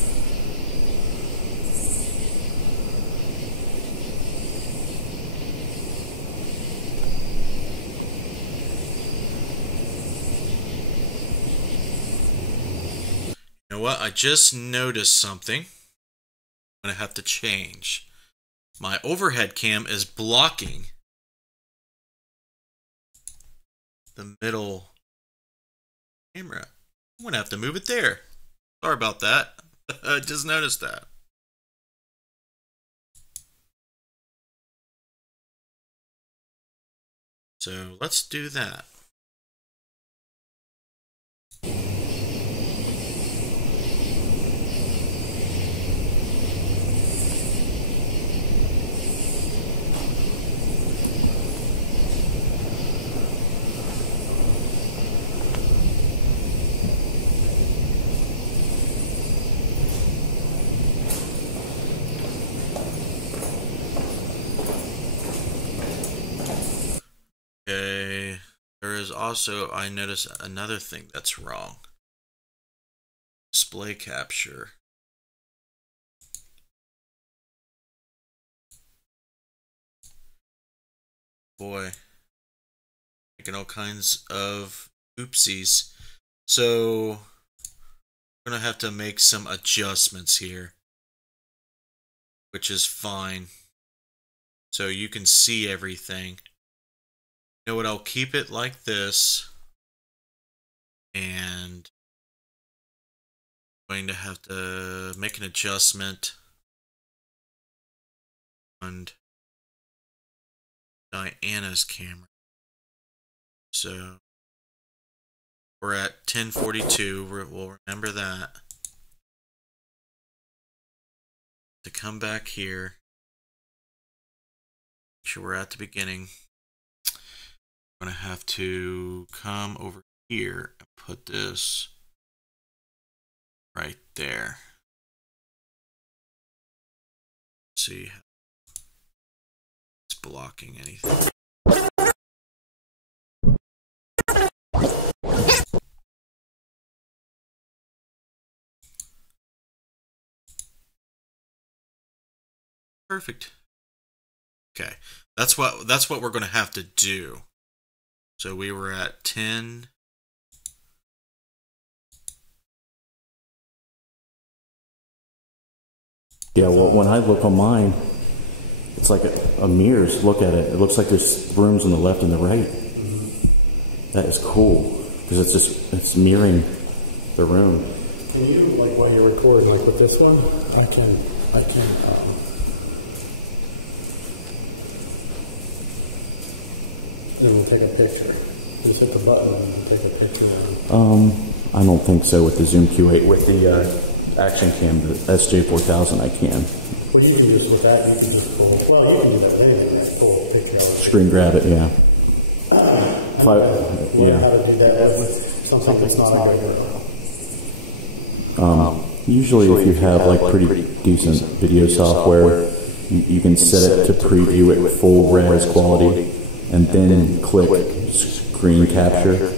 You know what? I just noticed something. I'm gonna have to change. My overhead cam is blocking the middle camera. I'm gonna have to move it there. Sorry about that. I just noticed that. So let's do that. Okay, there is also, I noticed another thing that's wrong. Display capture. Boy, making all kinds of oopsies. So, we're gonna have to make some adjustments here, which is fine. So you can see everything. You know what, I'll keep it like this, and I'm going to have to make an adjustment on Diana's camera. So we're at 1042, we'll remember that. To come back here, make sure we're at the beginning. I'm going to have to come over here and put this right there. See how it's blocking anything. Perfect. Okay, that's what we're going to have to do. So we were at 10. Yeah, well, when I look on mine, it's like a mirrors. Look at it. It looks like there's rooms on the left and the right. That is cool because it's mirroring the room. Can you, like, while you're recording, like with this one? I can. And we'll take a picture. You just hit the button and take a picture. I don't think so with the Zoom Q8. With the Action Cam, the SJ4000, I can. Well, you can use with that. You can just pull. Well, you can use that anyway. Pull a picture. Screen grab it, yeah. Learn how to do that with something that's not regular. Usually, if you have like pretty decent video software, you can set it to preview at full res quality, and then click screen capture,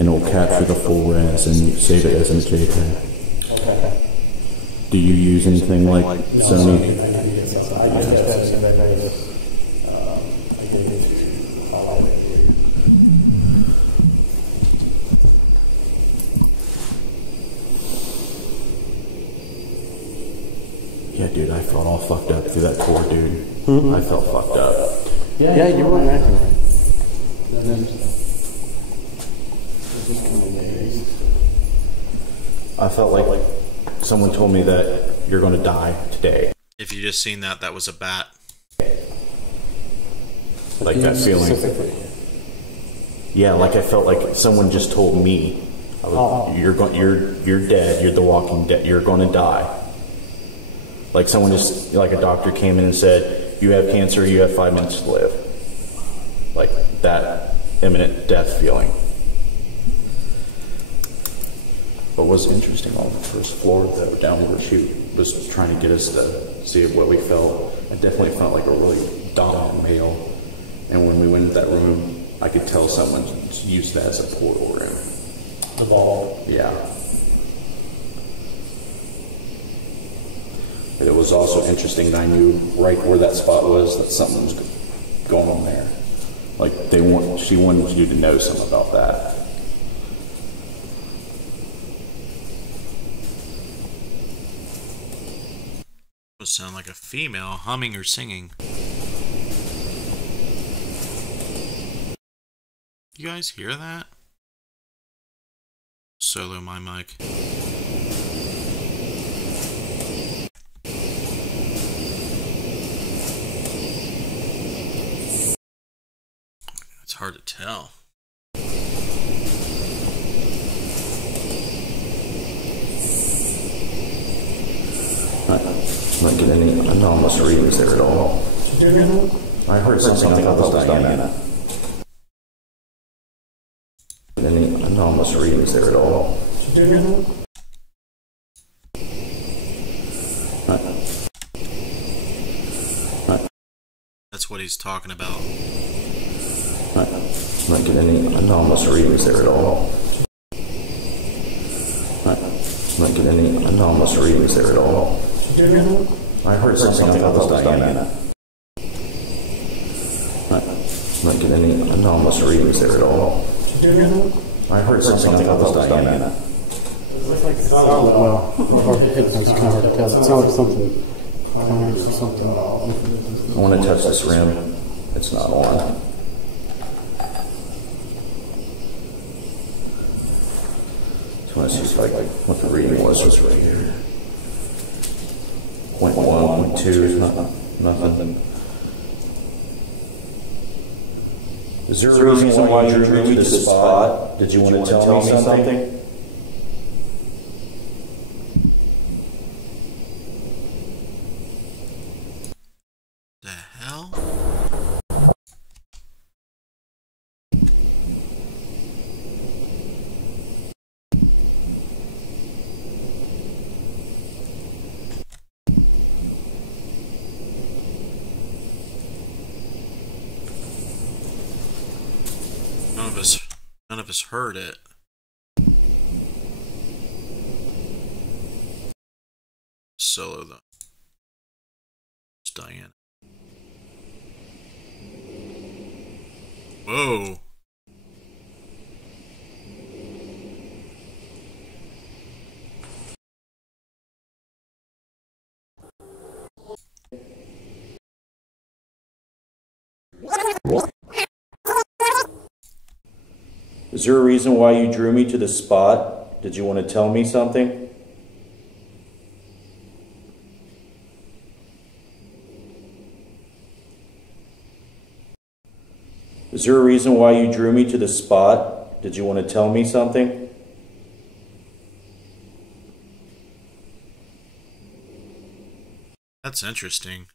and it'll capture the full res and you save it as a JPEG. Do you use anything like Sony? Yeah, dude, I felt all fucked up through that tour, dude. I felt fucked up. Yeah, you weren't acting right. I felt like someone told me that you're going to die today. If you just seen that, that was a bat. Like that feeling. Yeah, like I felt like someone just told me, you're dead. You're the Walking Dead. You're going to die. Like someone just, like a doctor came in and said, you have cancer. You have 5 minutes to live. Like that imminent death feeling. What was interesting on the first floor, that downward she was trying to get us to see what we felt. I definitely felt like a really dominant male. And when we went into that room, I could tell someone used that as a portal room. The ball. Yeah. But it was also interesting that I knew right where that spot was that something was going on there. Like she wanted you to know something about that. It sound like a female humming or singing. You guys hear that? Solo my mic. It's hard to tell. I'm not getting any anomalous readings there at all. I heard something about Diana. Any anomalous readings there at all? That's what he's talking about. I'm not getting any anomalous readings there at all. I'm not getting any anomalous readings there at all. I heard something about Diana. I'm not getting any anomalous readings there at all. I heard something about Diana. Well, it's kind of hard to tell. It sounds like something. I want to touch this rim. It's not on. So I want to see what the reading was right here. 0.1, 0.2 is nothing. Is there a reason why you drew me to this spot? Did you want to tell me something? The hell? None of us heard it. Solo though. It's Diana. Whoa. Is there a reason why you drew me to this spot? Did you want to tell me something? Is there a reason why you drew me to this spot? Did you want to tell me something? That's interesting.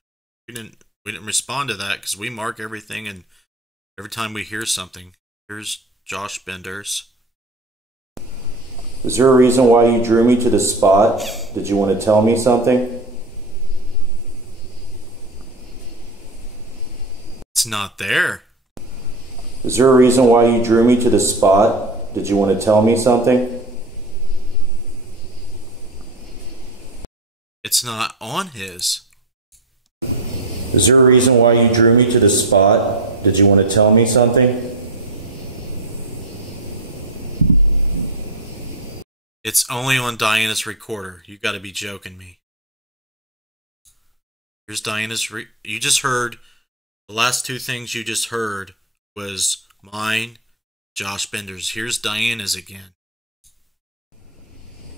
We didn't respond to that because we mark everything, and every time we hear something, here's Josh Benders. Is there a reason why you drew me to this spot? Did you want to tell me something? It's not there. Is there a reason why you drew me to this spot? Did you want to tell me something? It's not on his. Is there a reason why you drew me to the spot? Did you want to tell me something? It's only on Diana's recorder. You gotta be joking me. Here's Diana's you just heard, the last two things you just heard was mine, Josh Bender's. Here's Diana's again.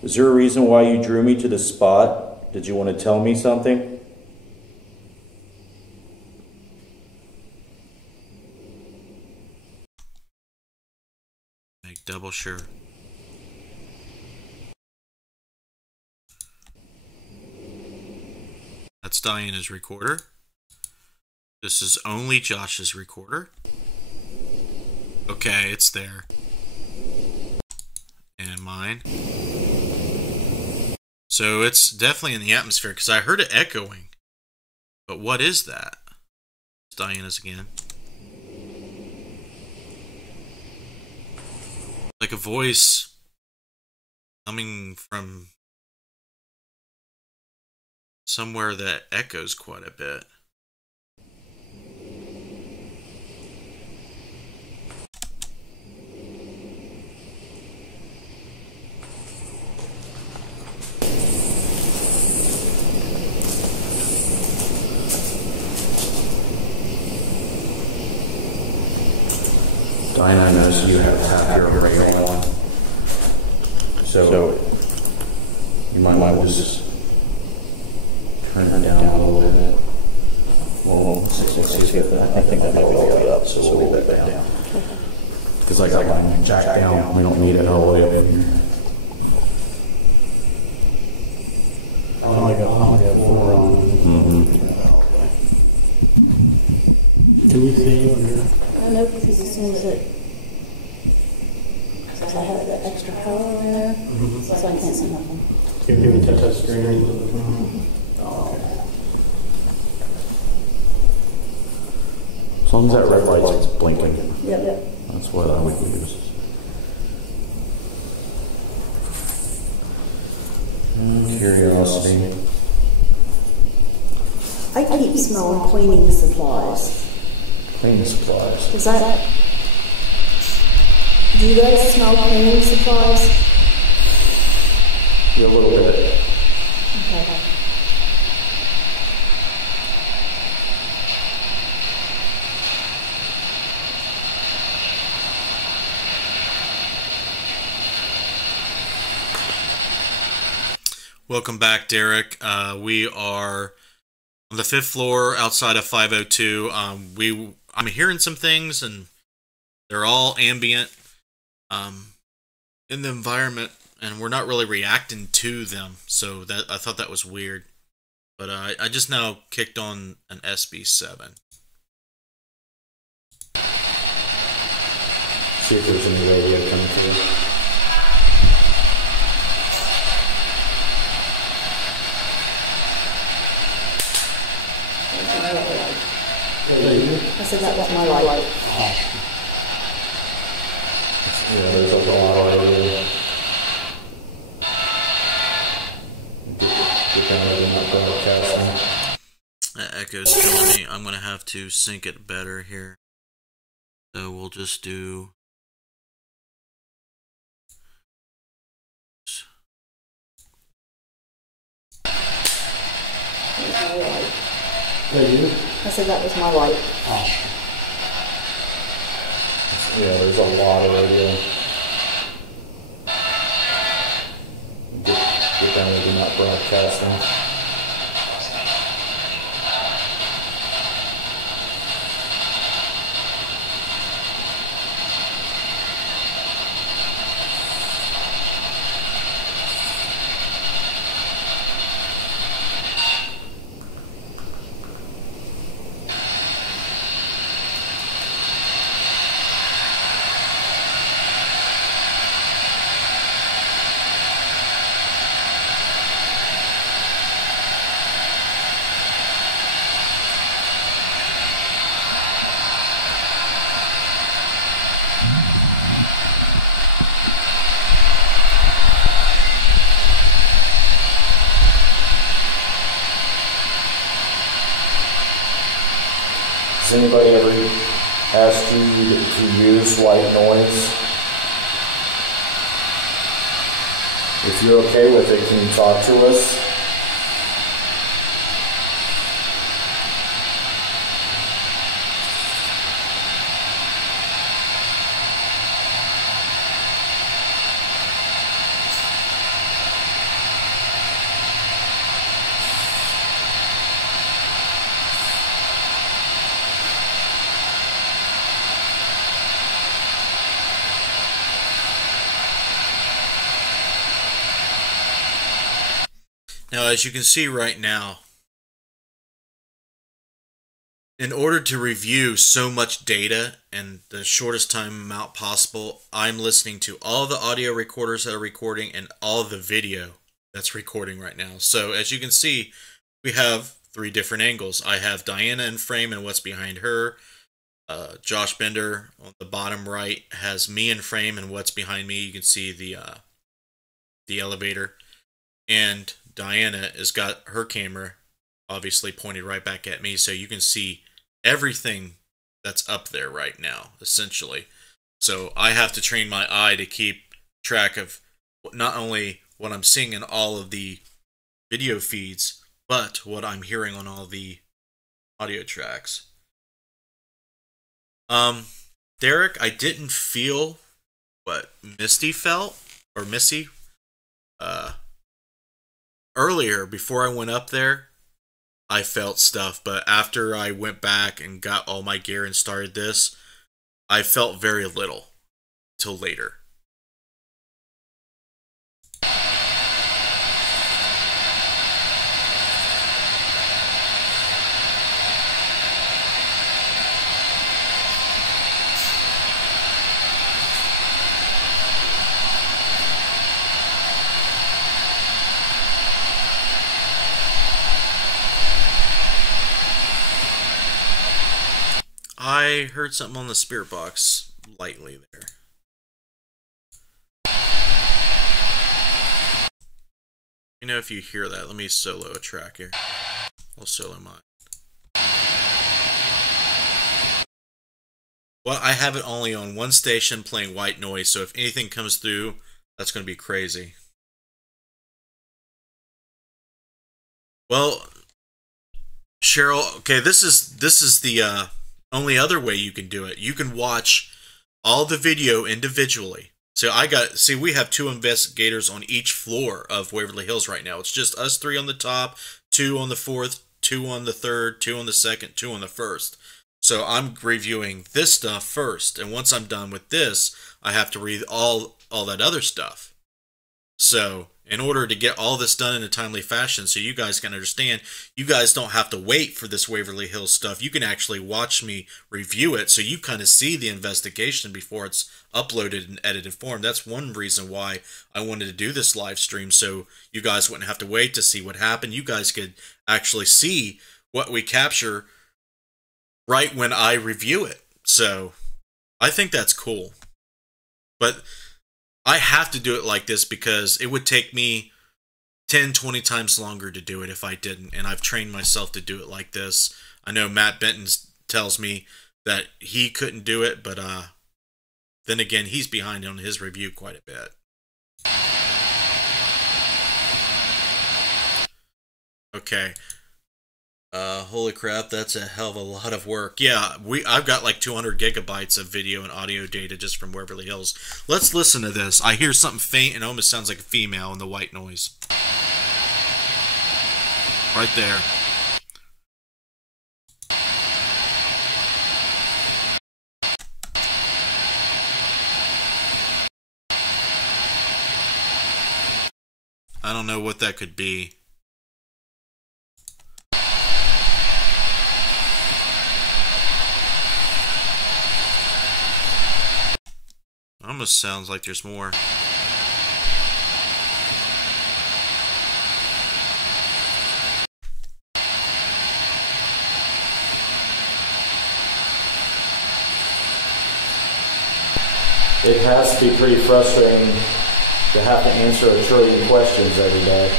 Is there a reason why you drew me to the spot? Did you want to tell me something? Make double sure. That's Diana's recorder. This is only Josh's recorder. Okay, it's there. And mine. So it's definitely in the atmosphere because I heard it echoing. But what is that? It's Diana's again. Like a voice coming from somewhere that echoes quite a bit. Diana, I notice you have half your array on. So you might want to just turn it down a little bit. Well, I think that might be all the way up, so we'll leave that down. Because I got mine jack down. We don't need it all the way up in here. I only got 4 on. Can you see under? I know because as soon as because I have that extra power on there, so I can't see nothing. Give me touch screen. As long as that red light's blinking. Yep. That's what I would use. Curiosity. I keep smelling cleaning supplies. Cleaning supplies. Does that? Do you guys smell cleaning supplies? Yeah, a little bit. Okay. Welcome back, Derek. We are on the 5th floor outside of 502. I'm hearing some things, and they're all ambient in the environment, and we're not really reacting to them. So that I thought that was weird. But I just now kicked on an SB7. See if there's any radio coming through. I said that was my light. Yeah, there's a lot already. Get down there and not broadcasting. That echo's killing me. I'm going to have to sync it better here. So we'll just do... I said that was my light. Yeah, there's a lot already. Get down there and not broadcasting. Has anybody ever asked you to use white noise? If you're okay with it, can you talk to us? Now, as you can see right now, in order to review so much data in the shortest time amount possible, I'm listening to all the audio recorders that are recording and all the video that's recording right now. So as you can see, we have 3 different angles. I have Diana in frame and what's behind her. Josh Bender on the bottom right has me in frame and what's behind me. You can see the elevator. And Diana has got her camera obviously pointed right back at me, so you can see everything that's up there right now, essentially. So I have to train my eye to keep track of not only what I'm seeing in all of the video feeds, but what I'm hearing on all the audio tracks. Derek, I didn't feel what Misty felt, or Missy, earlier, before I went up there. I felt stuff, but after I went back and got all my gear and started this, I felt very little till later. I heard something on the spirit box lightly there. You know, if you hear that, let me solo a track here. I'll solo mine. Well, I have it only on one station playing white noise, so if anything comes through, that's going to be crazy. Well, Cheryl, okay, this is the only other way you can do it. You can watch all the video individually. So we have 2 investigators on each floor of Waverly Hills right now. It's just us 3 on the top, 2 on the 4th, 2 on the 3rd, 2 on the 2nd, 2 on the 1st. So I'm reviewing this stuff first, and once I'm done with this, I have to read all that other stuff. So in order to get all this done in a timely fashion, so you guys can understand, you guys don't have to wait for this Waverly Hills stuff. You can actually watch me review it, so you kind of see the investigation before it's uploaded in edited form. That's one reason why I wanted to do this live stream, so you guys wouldn't have to wait to see what happened. You guys could actually see what we capture right when I review it. So I think that's cool. But I have to do it like this because it would take me 10, 20 times longer to do it if I didn't. And I've trained myself to do it like this. I know Matt Benton tells me that he couldn't do it, but then again, he's behind on his review quite a bit. Okay. Holy crap, that's a hell of a lot of work. Yeah, I've got like 200 gigabytes of video and audio data just from Waverly Hills. Let's listen to this. I hear something faint and it almost sounds like a female in the white noise. Right there. I don't know what that could be. Almost sounds like there's more. It has to be pretty frustrating to have to answer 1 trillion questions every day.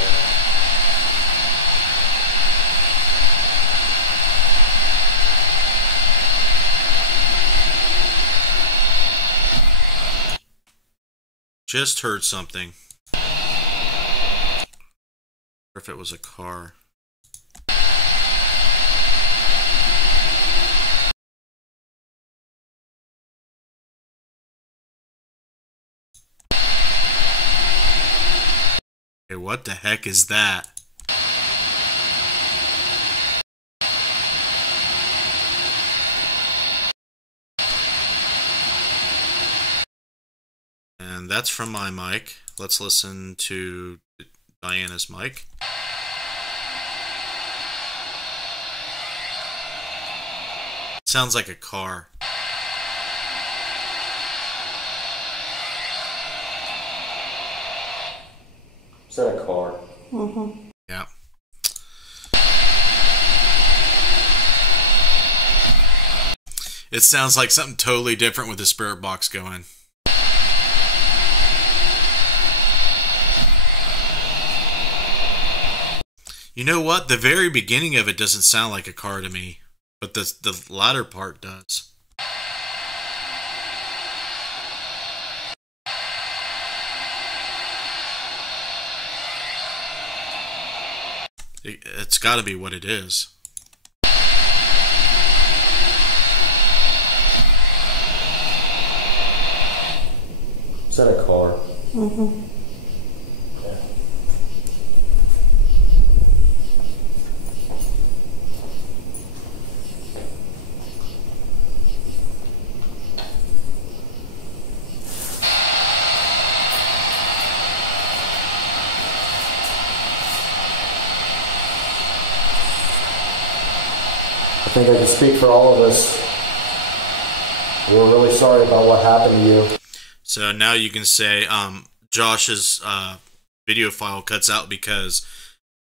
Just heard something. Or if it was a car. Hey, what the heck is that? And that's from my mic. Let's listen to Diana's mic. Sounds like a car. Is that a car? Mm-hmm. Yeah. It sounds like something totally different with the spirit box going. You know what? The very beginning of it doesn't sound like a car to me, but the latter part does. It's got to be what it is. Is that a car? Mm-hmm. I think I can speak for all of us. We're really sorry about what happened to you. So now you can say Josh's video file cuts out because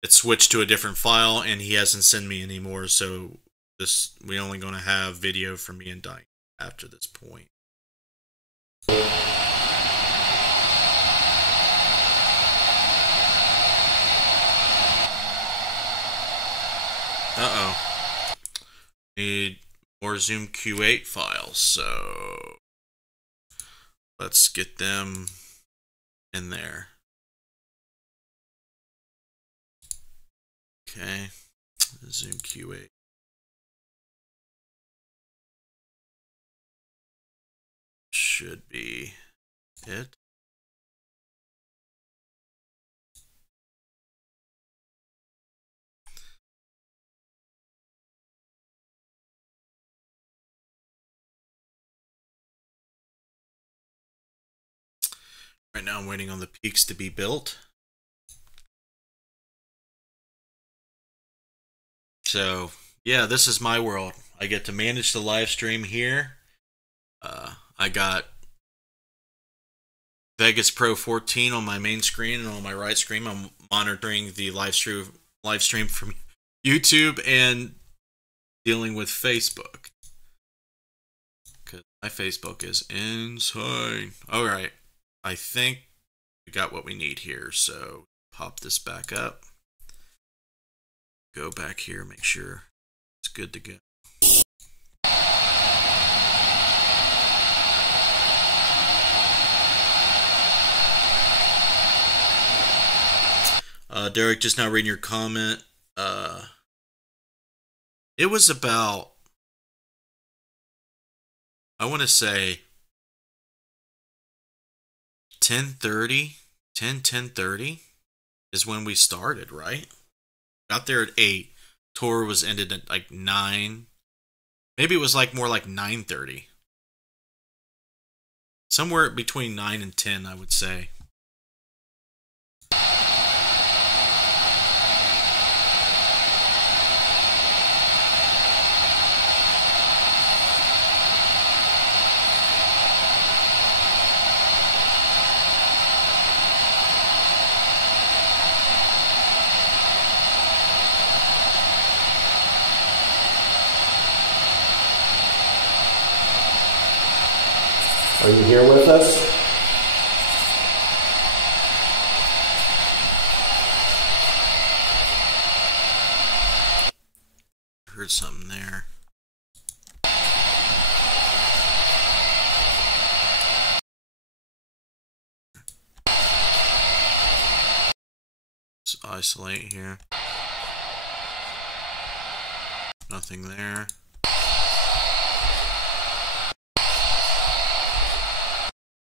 it switched to a different file and he hasn't sent me anymore. So we're only going to have video from me and Diane after this point. Uh-oh. Need more Zoom Q8 files, so let's get them in there. Okay, Zoom Q8. Should be it. Right now I'm waiting on the peaks to be built. So, yeah, this is my world. I get to manage the live stream here. I got Vegas Pro 14 on my main screen, and on my right screen I'm monitoring the live stream from YouTube and dealing with Facebook. Because my Facebook is insane. Alright. I think we got what we need here, so pop this back up. Go back here, make sure it's good to go. Derek, just now reading your comment. It was about, I want to say 10:30 is when we started, right? Got there at 8. Tour was ended at like 9. Maybe it was like more like 9:30. Somewhere between 9 and 10, I would say. Are you here with us? Heard something there. Let's isolate here. Nothing there.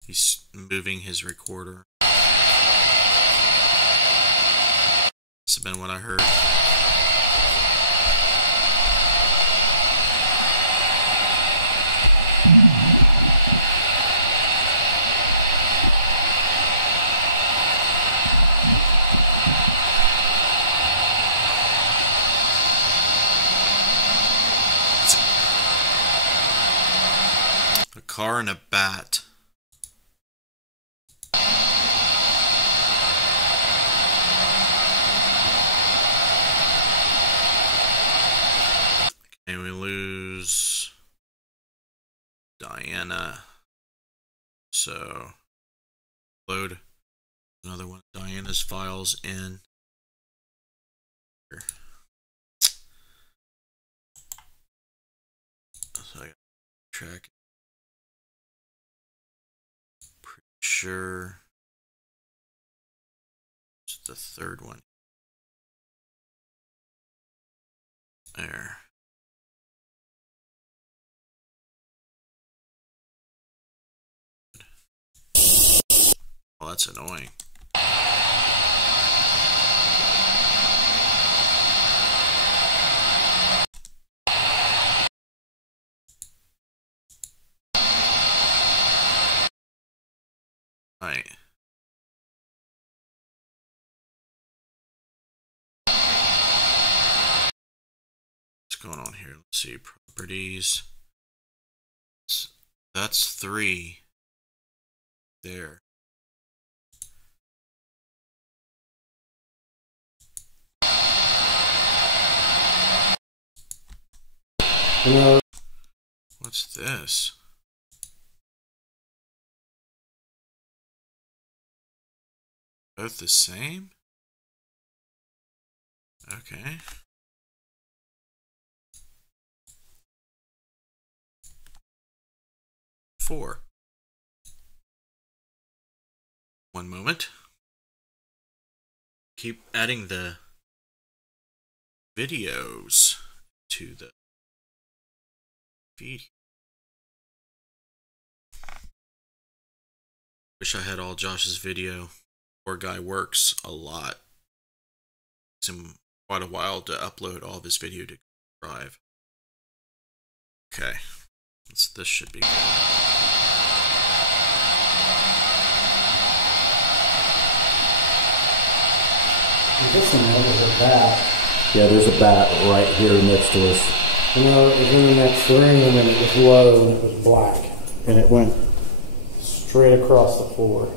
He's moving his recorder. That's been what I heard. A car and a bat. Okay, we lose Diana. So load another one of Diana's files in here. So I got track. Pretty sure it's the third one. There. Oh, that's annoying. Right. What's going on here? Let's see. Properties. That's 3. There. What's this? Both the same? Okay. Four. One moment. Keep adding the videos to the feed. Wish I had all Josh's video. Poor guy works a lot. It takes him quite a while to upload all of his video to Drive. Okay, this should be good. There's a bat. Yeah, there's a bat right here next to us. You know, it was in the next room and it was low and it was black. And it went straight across the floor.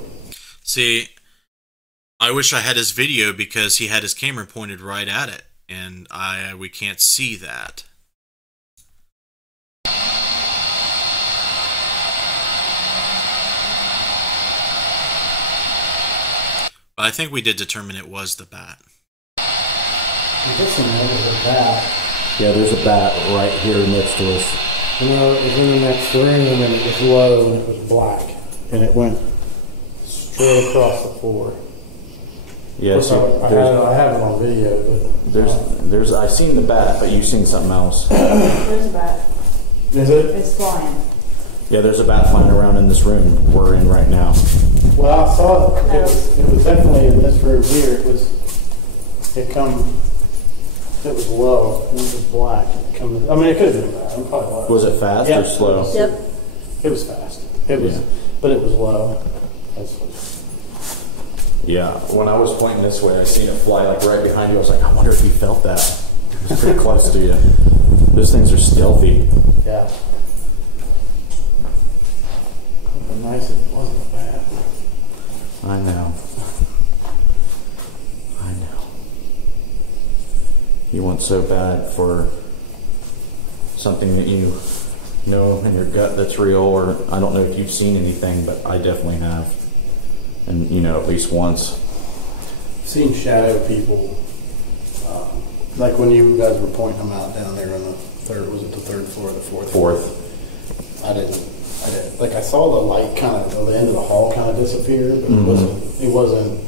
See, I wish I had his video because he had his camera pointed right at it, and we can't see that. But I think we did determine it was the bat. There's a bat. Yeah, there's a bat right here next to us. You know, it was in the next room and it was low and it was black. And it went straight across the floor. Yeah, so I have it on video, but there's I seen the bat, but you've seen something else. There's a bat. is it? It's flying. Yeah, there's a bat flying around in this room we're in right now. Well, I saw it. No. It was definitely in this room here. It was low and it was black. I mean, it could have been bad. I'm probably low. Was it fast or slow? Yep. It was fast. It was, Yeah. but it was low. Yeah, when I was pointing this way, I seen it fly like right behind you. I was like, I wonder if you felt that. It was pretty close to you. Those things are stealthy. Yeah. It would be nice if it wasn't bad. I know. I know. You want so bad for something that you know in your gut that's real, or I don't know if you've seen anything, but I definitely have. And, you know, at least once. I've seen shadow people, like when you guys were pointing them out down there on the third floor or the fourth? Fourth. I didn't, like I saw the light kind of, the end of the hall kind of disappear, but it wasn't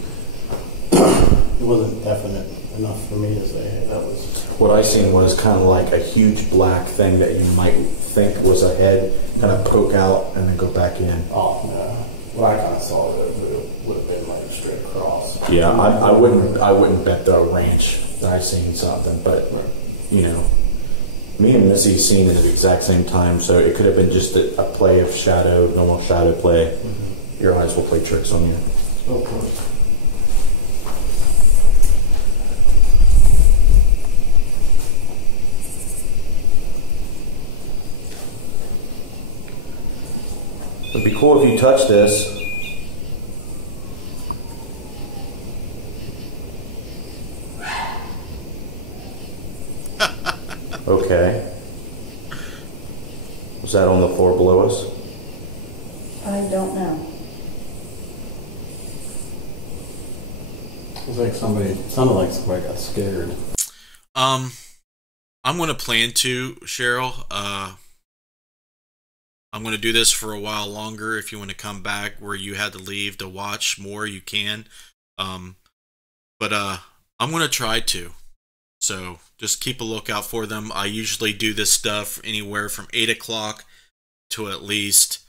wasn't definite enough for me to say, hey, that was... What I seen was kind of like a huge black thing that you might think was a head, kind of poke out and then go back in. Oh, no. What I kind of saw would have been like a straight across. Yeah, I wouldn't bet the ranch that I seen something, but you know, me and Missy seen it at the exact same time, so it could have been just a play of shadow, normal shadow play. Mm-hmm. Your eyes will play tricks on you. Of course. It'd be cool if you touch this. Okay. Was that on the floor below us? I don't know. It was like sounded like somebody got scared. I'm going to plan to, Cheryl. I'm going to do this for a while longer. If you want to come back where you had to leave to watch more, you can. But I'm going to try to. So just keep a lookout for them. I usually do this stuff anywhere from 8 o'clock to at least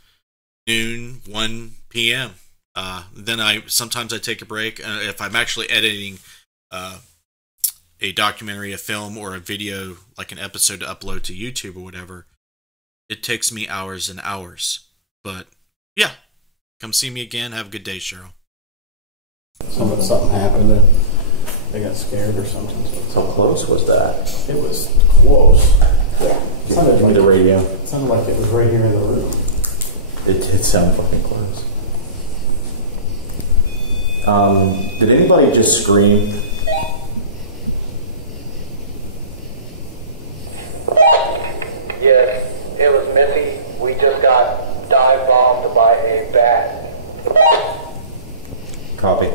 noon, 1 p.m. Then sometimes I take a break. If I'm actually editing a documentary, a film, or a video, like an episode to upload to YouTube or whatever, it takes me hours and hours. But yeah, come see me again. Have a good day, Cheryl. Something happened and they got scared or something. How close was that? It was close. Yeah. It sounded like the radio. It sounded like it was right here in the room. It did sound fucking close. Did anybody just scream? Yes, it was Missy. We just got dive bombed by a bat. Copy.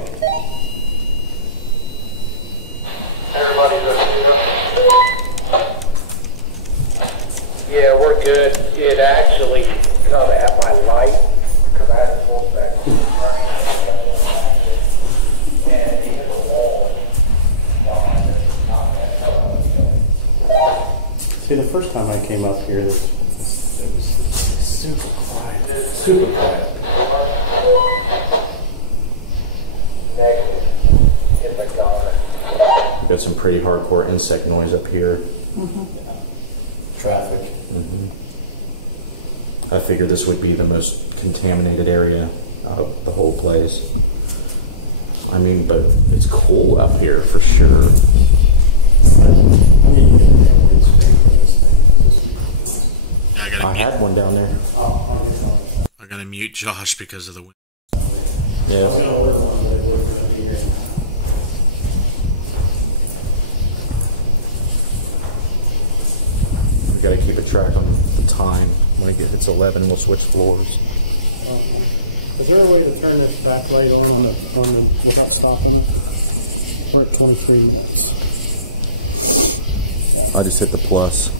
Everybody's okay. Yeah, we're good. It actually come at my light because I had a full spectrum running and even the wall behind it. Not that. See, the first time I came up here, it was super quiet. Super quiet. Negative. It's a goner. We got some pretty hardcore insect noise up here. Traffic. I figured this would be the most contaminated area of the whole place. I mean, but it's cool up here for sure. I had one down there. I'm going to mute Josh because of the wind. Yeah. We gotta keep a track on the time. When it hits 11, we'll switch floors. Is there a way to turn this back light on without stopping it? We're at 23 minutes. I just hit the plus.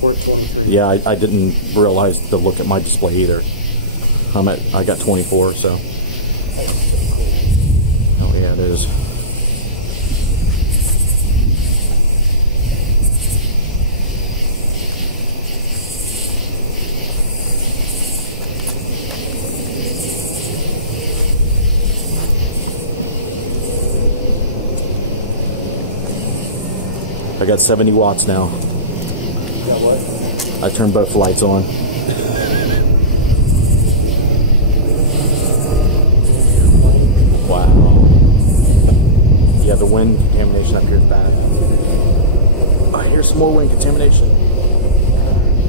423. Yeah, I didn't realize to look at my display either. I got 24, so. Oh yeah, it is. I got 70 watts now. I turned both lights on. Wow. Yeah, the wind contamination up here is bad. I hear some more wind contamination.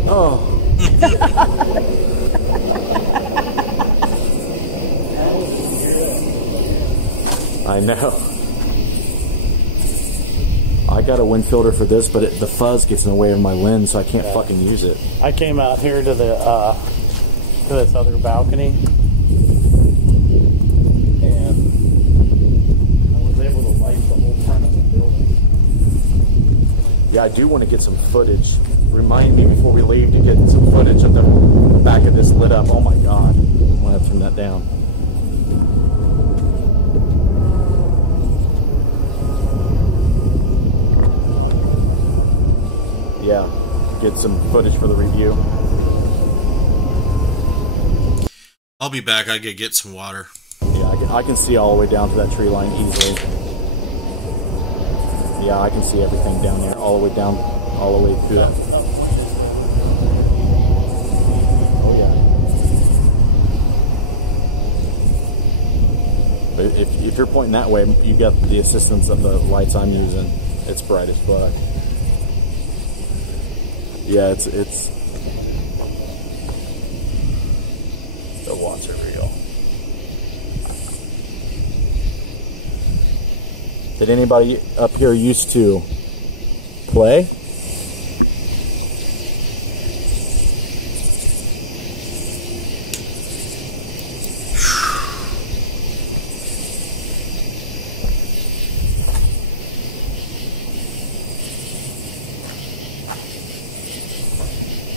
Oh. I know. I got a wind filter for this, but the fuzz gets in the way of my lens, so I can't fucking use it. I came out here to the to this other balcony, and I was able to light the whole front of the building. Yeah, I do want to get some footage. Remind me before we leave to get some footage of the back of this lit up. Oh my god. I'm going to have to turn that down. get some footage for the review. I'll be back. I gotta get some water. Yeah, I can see all the way down to that tree line easily. Yeah, I can see everything down there, all the way down, all the way through that. Oh yeah. But if you're pointing that way, you got the assistance of the lights I'm using. It's bright as fuck. Yeah, it's the watts are real. Did anybody up here used to play?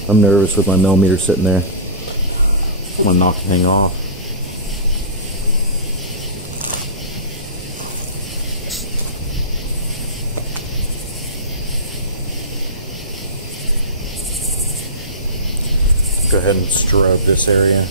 I'm nervous with my millimeter sitting there. I'm gonna knock the thing off. Go ahead and strobe this area.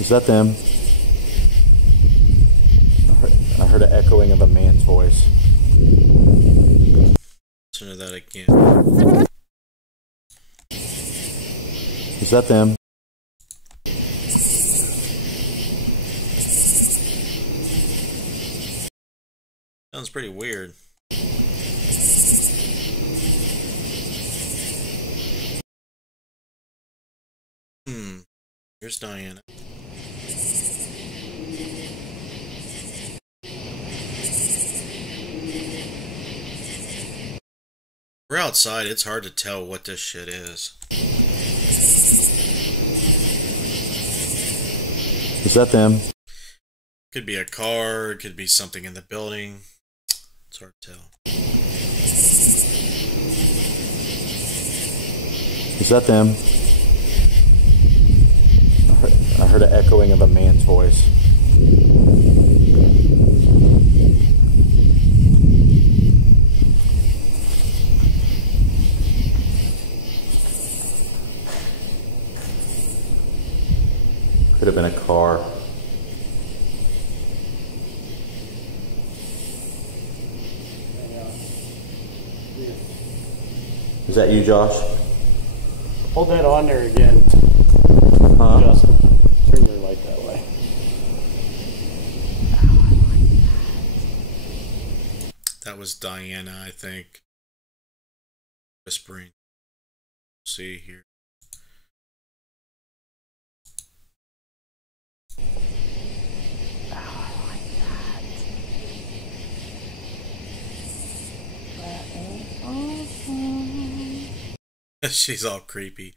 Is that them? I heard an echoing of a man's voice. Listen to that again. Is that them? Sounds pretty weird. Here's Diana. We're outside, it's hard to tell what this shit is. Is that them? Could be a car, it could be something in the building. It's hard to tell. Is that them? I heard an echoing of a man's voice. Could have been a car. Is that you, Josh? Hold that on there again, Huh? Justin. Turn your light that way. That was Diana, I think. Whispering. See here. She's all creepy.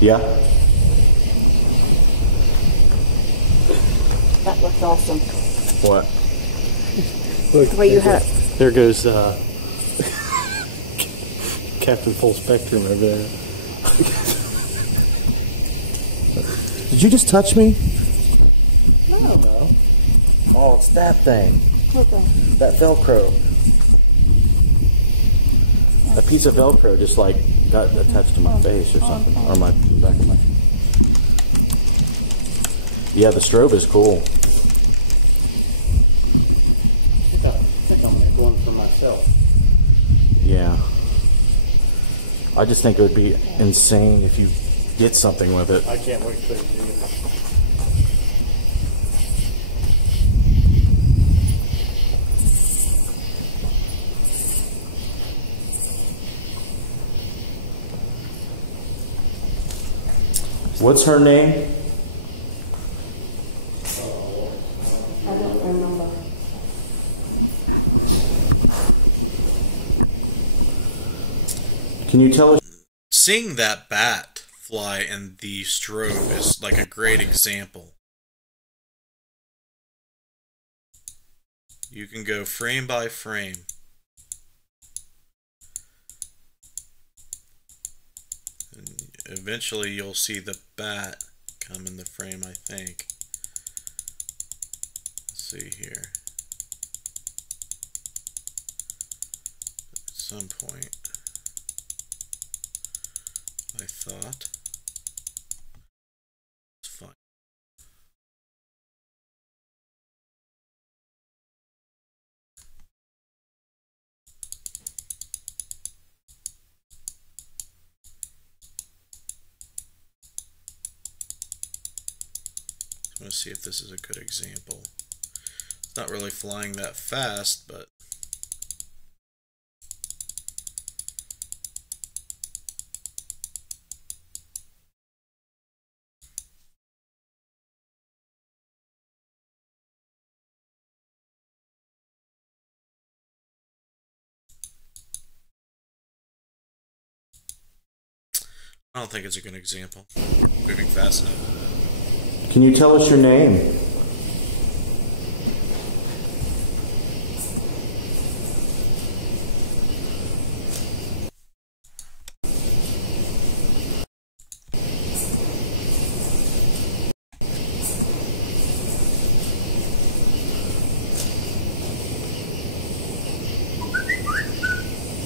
Yeah? That looks awesome. What? Look, The way you had it. there goes Captain Full Spectrum over there. Did you just touch me? No. Oh, it's that thing. What thing? That Velcro. A piece of Velcro just like got attached to my face or something. Or my back of my. Yeah, the strobe is cool. I think I'm gonna make one for myself. Yeah. I just think it would be insane if you did something with it. I can't wait to do it. What's her name? I don't remember. Can you tell us? Seeing that bat fly in the strobe is like a great example. You can go frame by frame. And eventually you'll see the bat come in the frame, I think. Let's see here. At some point, I thought. It's fine. I'm going to see if this is a good example. It's not really flying that fast, but I don't think it's a good example. We're moving fast enough. Can you tell us your name?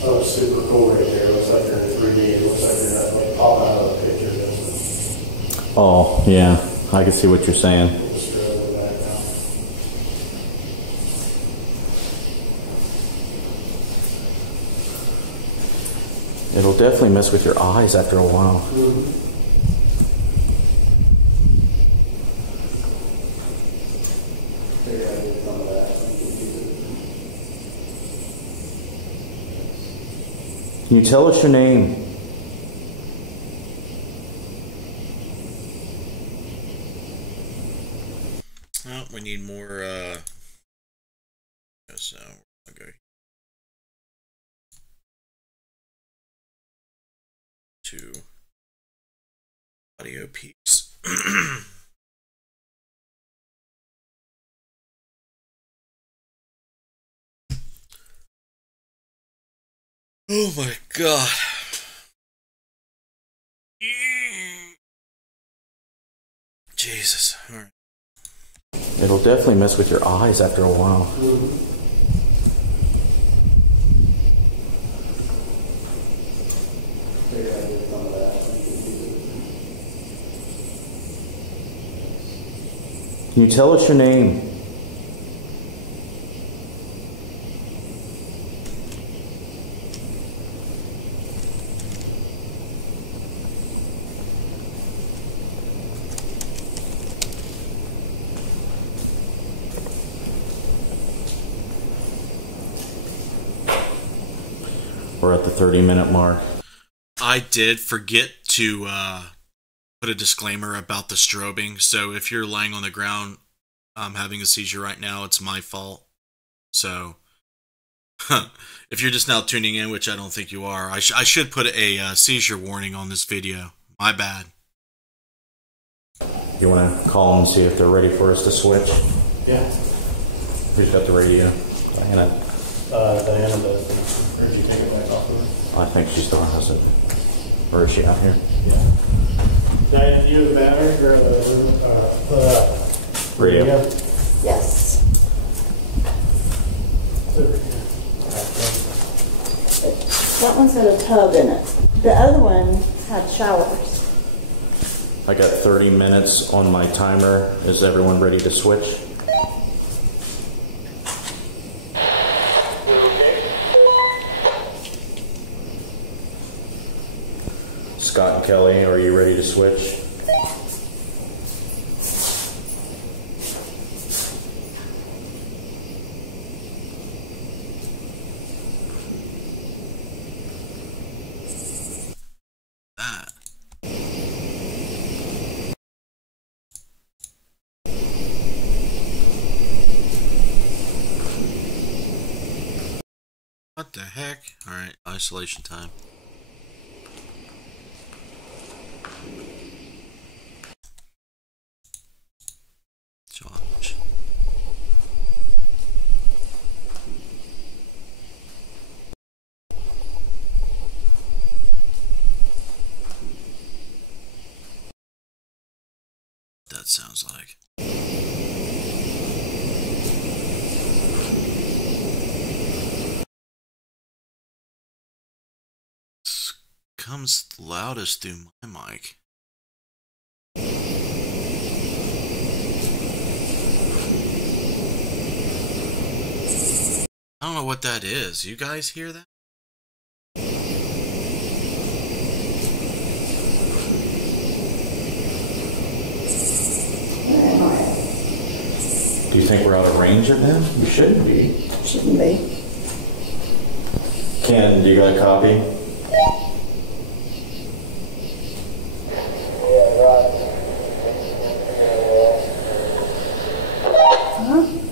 Oh, it's super cool right there. It looks like they're in 3D. It looks like they're not like pop out of the picture, doesn't it? Oh, yeah. I can see what you're saying. Just throw it back now. It'll definitely mess with your eyes after a while. Maybe I did some of that. Can you tell us your name? Well, we need more, so I'll go to audio piece. Oh my god. Jesus. All right. It'll definitely mess with your eyes after a while. Maybe I did some of that. Can you tell us your name? We're at the 30-minute mark. I did forget to put a disclaimer about the strobing. So if you're lying on the ground having a seizure right now, it's my fault. So if you're just now tuning in, which I don't think you are, I should put a seizure warning on this video. My bad. You want to call them and see if they're ready for us to switch? Yeah. Who's got the radio? Diana. Diana does. Or did you take it back off of her? I think she still has it. Or is she out here? Yeah. Diana, do you have the battery or the Radio. Yes. It's over here. That one's got a tub in it. The other one had showers. I got 30 minutes on my timer. Is everyone ready to switch? Scott and Kelly, are you ready to switch? That. What the heck? Alright, isolation time. sounds like. This comes loudest through my mic. I don't know what that is. You guys hear that? Do you think we're out of range of them? We shouldn't be. Shouldn't be. Ken, do you got a copy?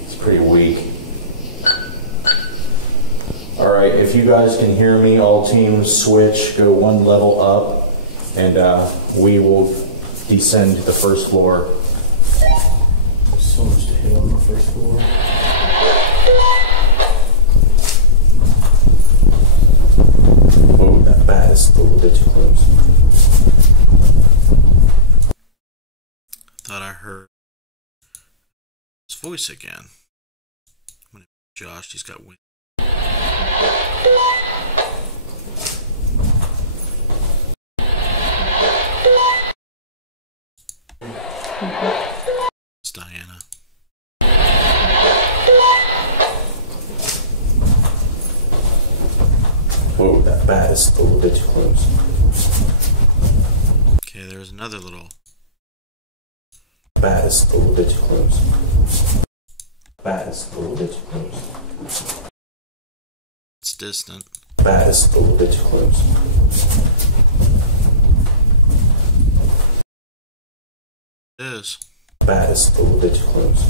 It's pretty weak. Alright, if you guys can hear me, all teams switch, go one level up, and we will descend to the first floor. So much to hit on the first floor. Oh, that bat is a little bit too close. Thought I heard his voice again. Josh, he's got wind. It's Diana. Oh, that bat is a little bit too close. Okay, there's another little. Bat is a little bit too close. Bat is a little bit too close. It's distant. Bat is a little bit too close. It is. Bat is a little bit too close.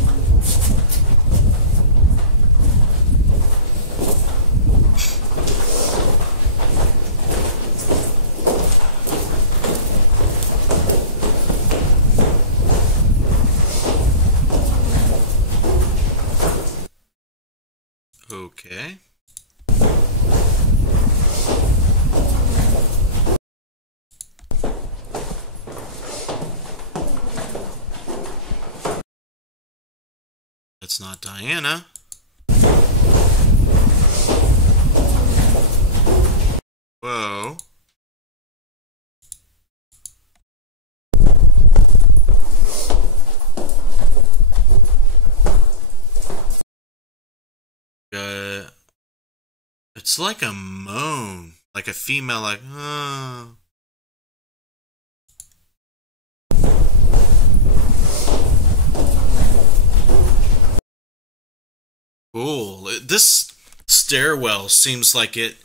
Okay. That's not Diana. Whoa. It's like a moan, like a female, like, oh. Cool. This stairwell seems like it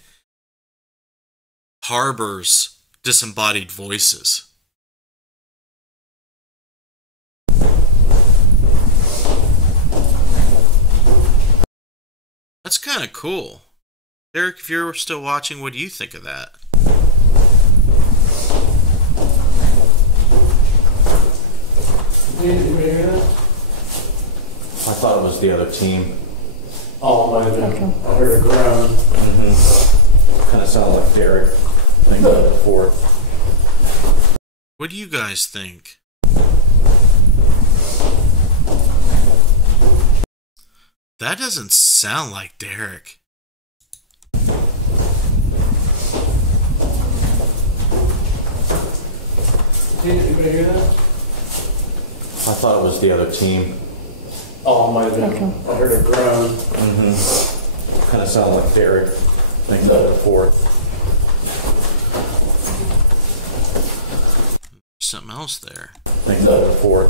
harbors disembodied voices. That's kind of cool. Derek, if you're still watching, what do you think of that? Did you hear that? I thought it was the other team. Oh, it might have been. I heard a groan. Kind of sounded like Derek. I think that before. What do you guys think? That doesn't sound like Derek. Did you hear that? I thought it was the other team. Oh, it might have been. I heard a groan. Kind of sounded like Derek. I think that before. Something else there. I think that before.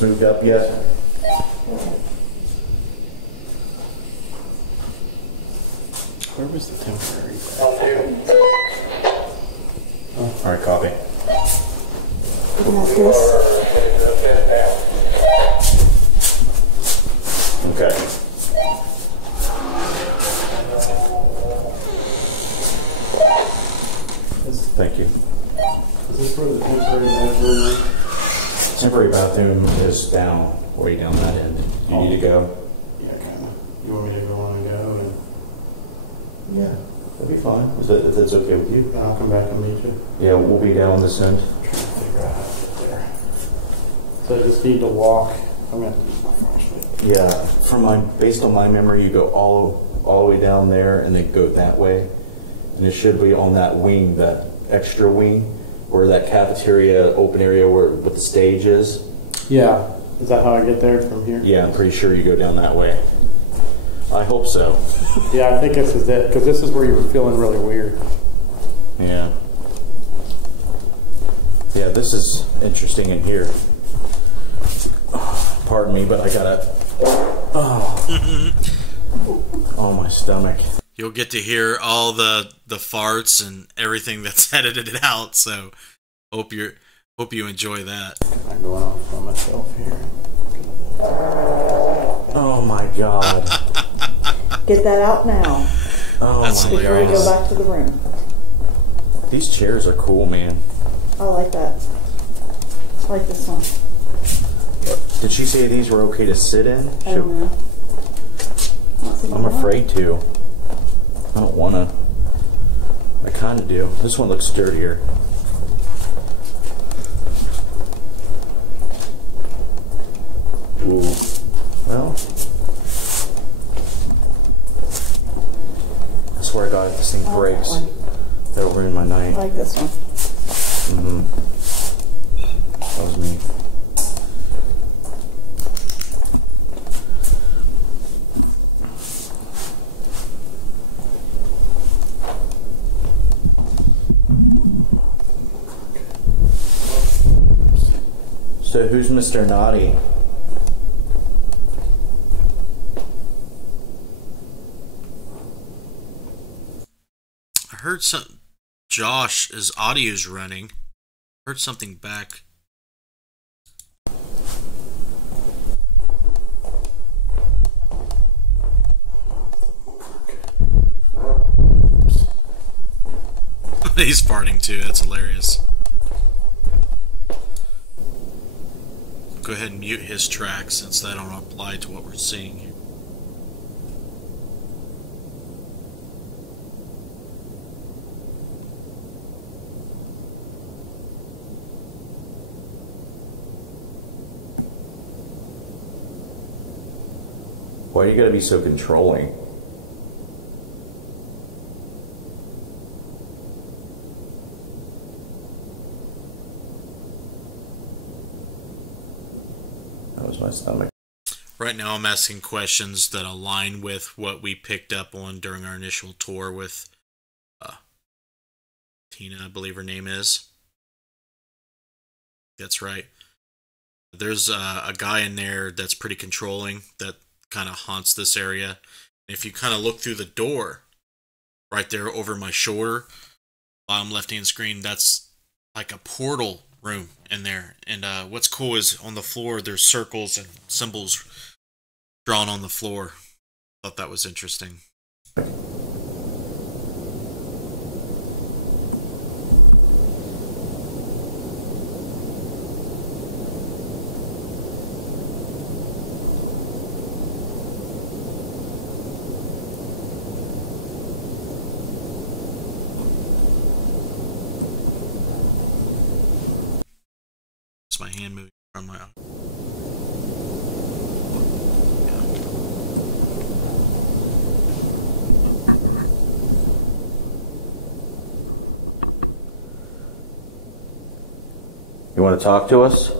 Nothing's moved up yet. Where was the temporary? All right, copy. Got this. Okay. Thank you. Is this where the temporary bathroom is? Temporary bathroom is down, way down that end. You need to go? Yeah, kind of. You want me to go on and go, and Yeah, that'd be fine. If that's okay with you. I'll come back and meet you? Yeah, we'll be down on this end. I'm trying to figure out how to get there. So I just need to walk. I'm going to have to use my flashlight. Yeah, based on my memory, you go all the way down there and then go that way. And it should be on that wing, that extra wing, where that cafeteria open area with the stage is. Yeah. Is that how I get there from here? Yeah, I'm pretty sure you go down that way. I hope so. Yeah, I think this is it, because this is where you were feeling really weird. Yeah. Yeah, this is interesting in here. Pardon me, but I gotta... Oh, my stomach. You'll get to hear all the farts and everything that's edited out, so hope you enjoy that. I'm going off by myself here. Oh my god. Get that out now. Oh, That's my Before we hilarious. go back to the room. These chairs are cool, man. I like that. I like this one. Did she say these were okay to sit in? I don't know. I'm afraid to. I don't want to. I kind of do. This one looks sturdier. Ooh. Well. I swear to God, if this thing I like breaks, that one. that'll ruin my night. I like this one. That was me. So who's Mr. Naughty? I heard some. Josh's audio's running. Heard something back. He's farting too. That's hilarious. Go ahead and mute his track since that don't apply to what we're seeing here. Why do you gotta be so controlling? That was my stomach. Right now I'm asking questions that align with what we picked up on during our initial tour with Tina, I believe her name is. That's right. There's a guy in there that's pretty controlling that kind of haunts this area. And if you kind of look through the door right there over my shoulder, bottom left hand screen, that's like a portal room in there. And what's cool is on the floor there's circles and symbols drawn on the floor. Thought that was interesting. My hand moving from my You want to talk to us?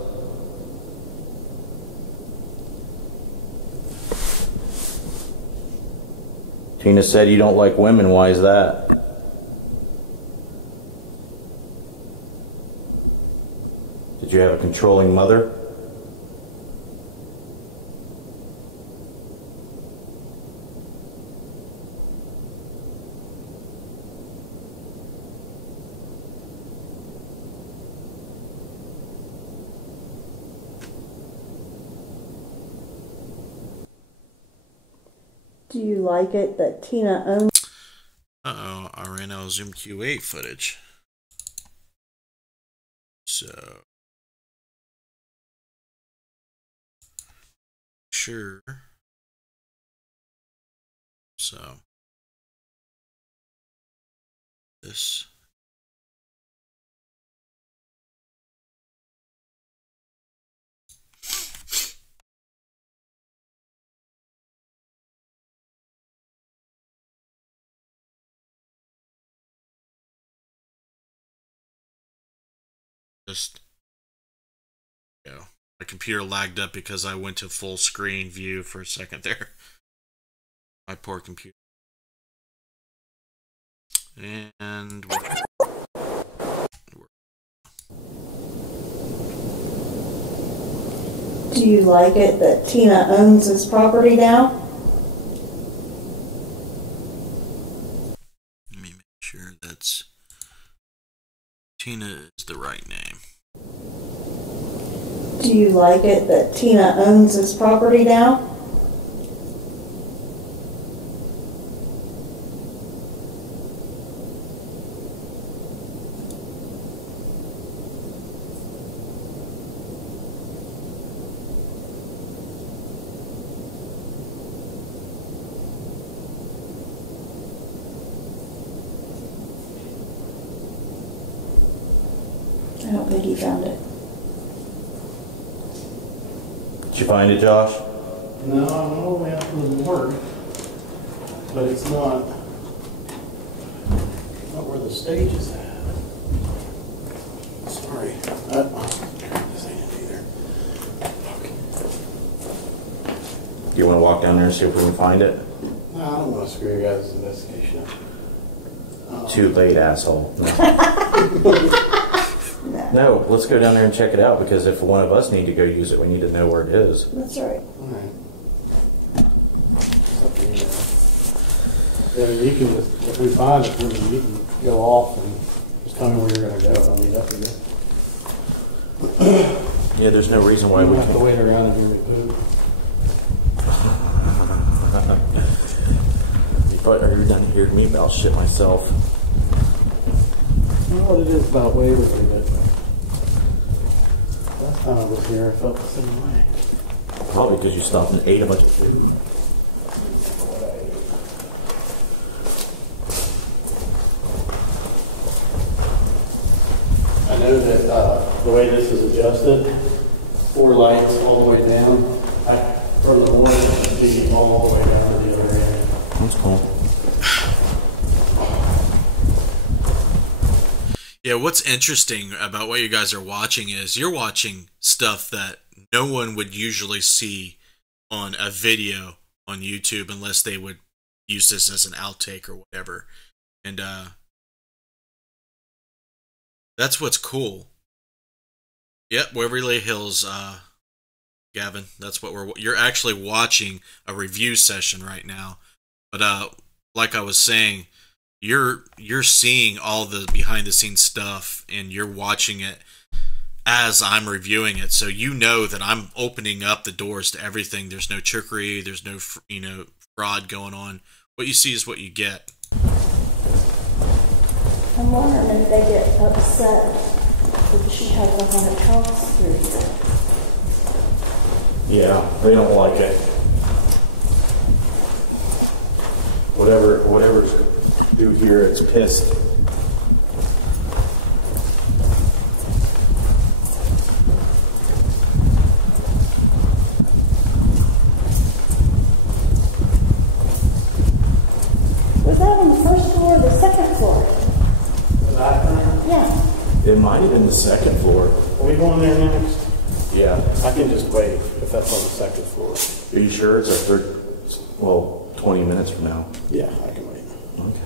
Tina said you don't like women. Why is that? Did you have a controlling mother? Do you like it that Tina owns? Uh-oh, I ran out of Zoom Q8 footage. So, sure. So, this. Just, you know, my computer lagged up because I went to full screen view for a second there. My poor computer. And Do you like it that Tina owns this property now? let me make sure that's Tina is the right name. Do you like it that Tina owns this property now? I don't think he found it. Did you find it, Josh? No, I'm all the way up to the board, but it's not where the stage is at. Sorry. This ain't it either. Okay. You want to walk down there and see if we can find it? No, I don't want to screw your guys' investigation up. Too late, asshole. No, let's go down there and check it out, because if one of us need to go use it, we need to know where it is. That's right. All right. It's up to you. Then you can just, if we find it, then you can go off and just tell me where you're going to go. I'll meet up with you. Yeah, there's no reason why we have to can't. wait around and do the poop. You probably already done hearing me about shit myself. I don't know what it is about Waverly, but last time I was here, I felt the same way. Probably because you stopped and ate a bunch of food. I know that the way this is adjusted, 4 lights all the way down. From the morning, it should be all the way down to the other end. That's cool. Yeah, what's interesting about what you guys are watching is you're watching stuff that no one would usually see on a video on YouTube unless they would use this as an outtake or whatever. And that's what's cool. Yep, Waverly Hills, Gavin, that's what you're actually watching a review session right now. But like I was saying, you're seeing all the behind the scenes stuff and you're watching it as I'm reviewing it, so you know that I'm opening up the doors to everything. There's no trickery, there's no fraud going on. What you see is what you get. I'm wondering if they get upset if she has a haunted house through here. Yeah, they don't like it. Whatever's due here, it's pissed. Was that on the first floor or the second floor? The bathroom? Yeah. It might have been the second floor. Are we going there next? Yeah. I can just wait if that's on the second floor. Are you sure it's our third? Well, 20 minutes from now. Yeah, I can wait. Okay.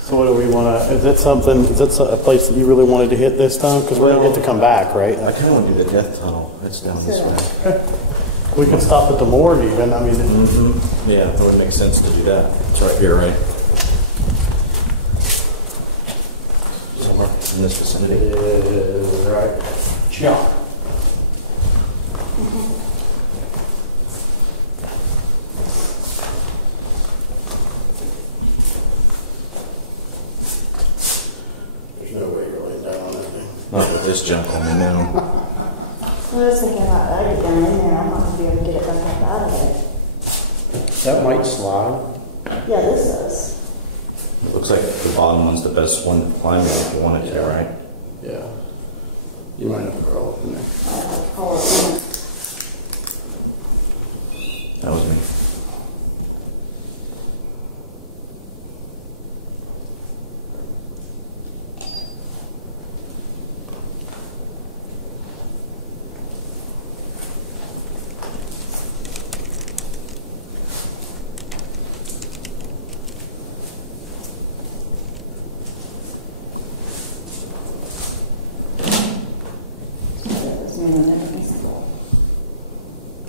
So what do we want to, is that a place that you really wanted to hit this time? Because we're going to get to come back, right? I kind of want to do the death tunnel. It's down this way. We can stop at the morgue even, I mean. Yeah, it would make sense to do that. It's right here, right? Somewhere in this vicinity. Is right. Yeah. this junk on me now. I was thinking about I get down in there, I'm not gonna be able to get it back up out of it. That might slide. Yeah, this does. It looks like the bottom one's the best one to climb in if you wanted to, right? Yeah. You might have to crawl up in there. Oh, That was me.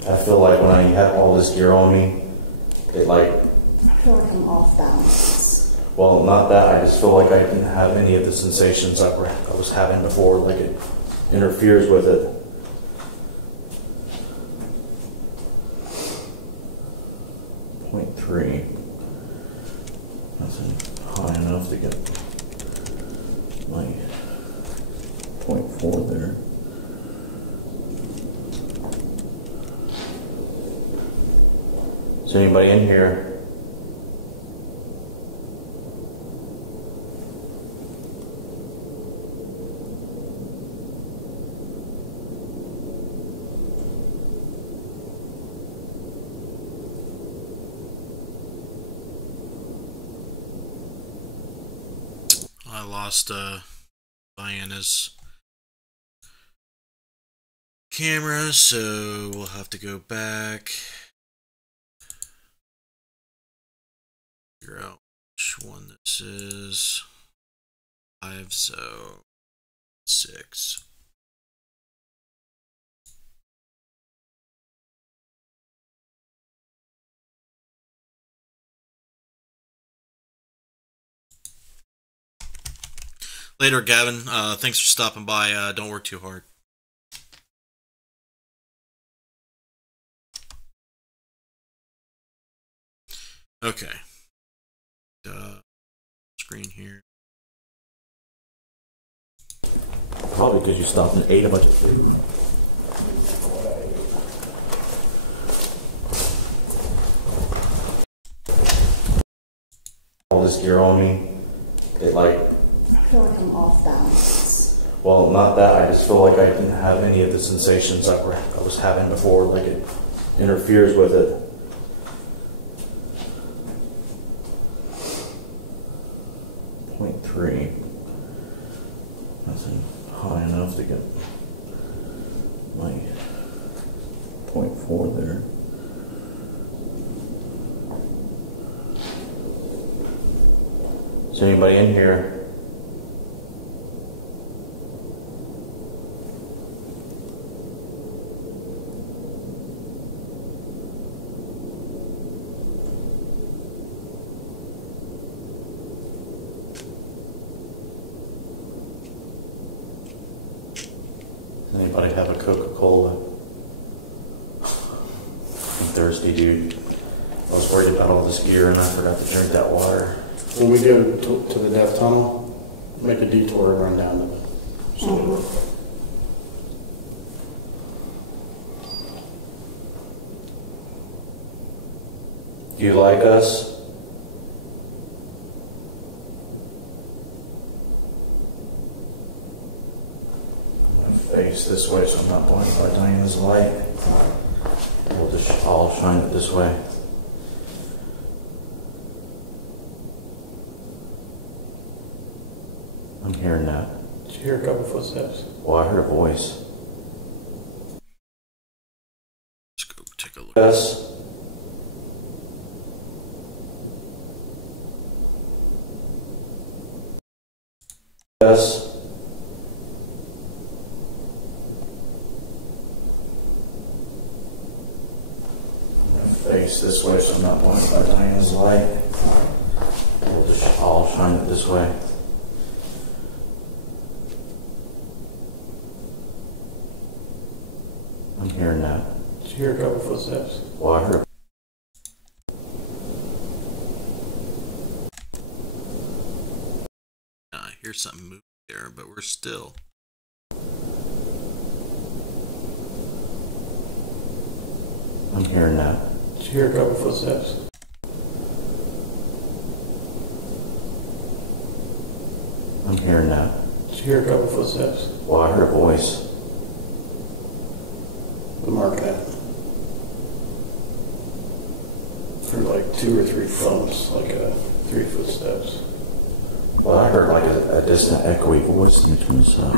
I feel like when I had all this gear on me, it like, I feel like I'm off balance. well, not that, I just feel like I didn't have any of the sensations I was having before, like it interferes with it. .3. Nothing high enough to get my .4 there. Is anybody in here? I lost Diana's camera, so we'll have to go back. Figure out which one this is. 5, so 6. Later, Gavin. Thanks for stopping by. Don't work too hard. Okay. Screen here. Probably because you stopped and ate a bunch of food. All this gear on me, it like, I feel like I'm off balance. well, not that, I just feel like I didn't have any of the sensations I was having before, like it interferes with it. .3. Nothing high enough to get my .4 there. Is anybody in here? Anybody have a Coca-Cola? I'm thirsty, dude. I was worried about all this gear and I forgot to drink that water. When we go to the death tunnel, make a detour and run down to the sewer. Do you like us? I'm gonna face this way so I'm not blinded by Diana's light. I'll shine it this way. I'm hearing that. Did you hear a couple footsteps? Well, I heard a voice. Let's go take a look. Yes. Yes. I'm gonna face this way so I'm not blinded by Diana's light. I'll shine it this way. I'm hearing that. Did you hear a couple footsteps? Well, I heard. I hear something move there, but we're still. I'm hearing that. Did you hear a couple footsteps? I'm hearing that. Did you hear a couple footsteps? Well, I heard a voice. We'll mark that. For like 2 or 3 thumps, like 3 footsteps. Well, I heard like a distant echoey voice. Let me turn this up.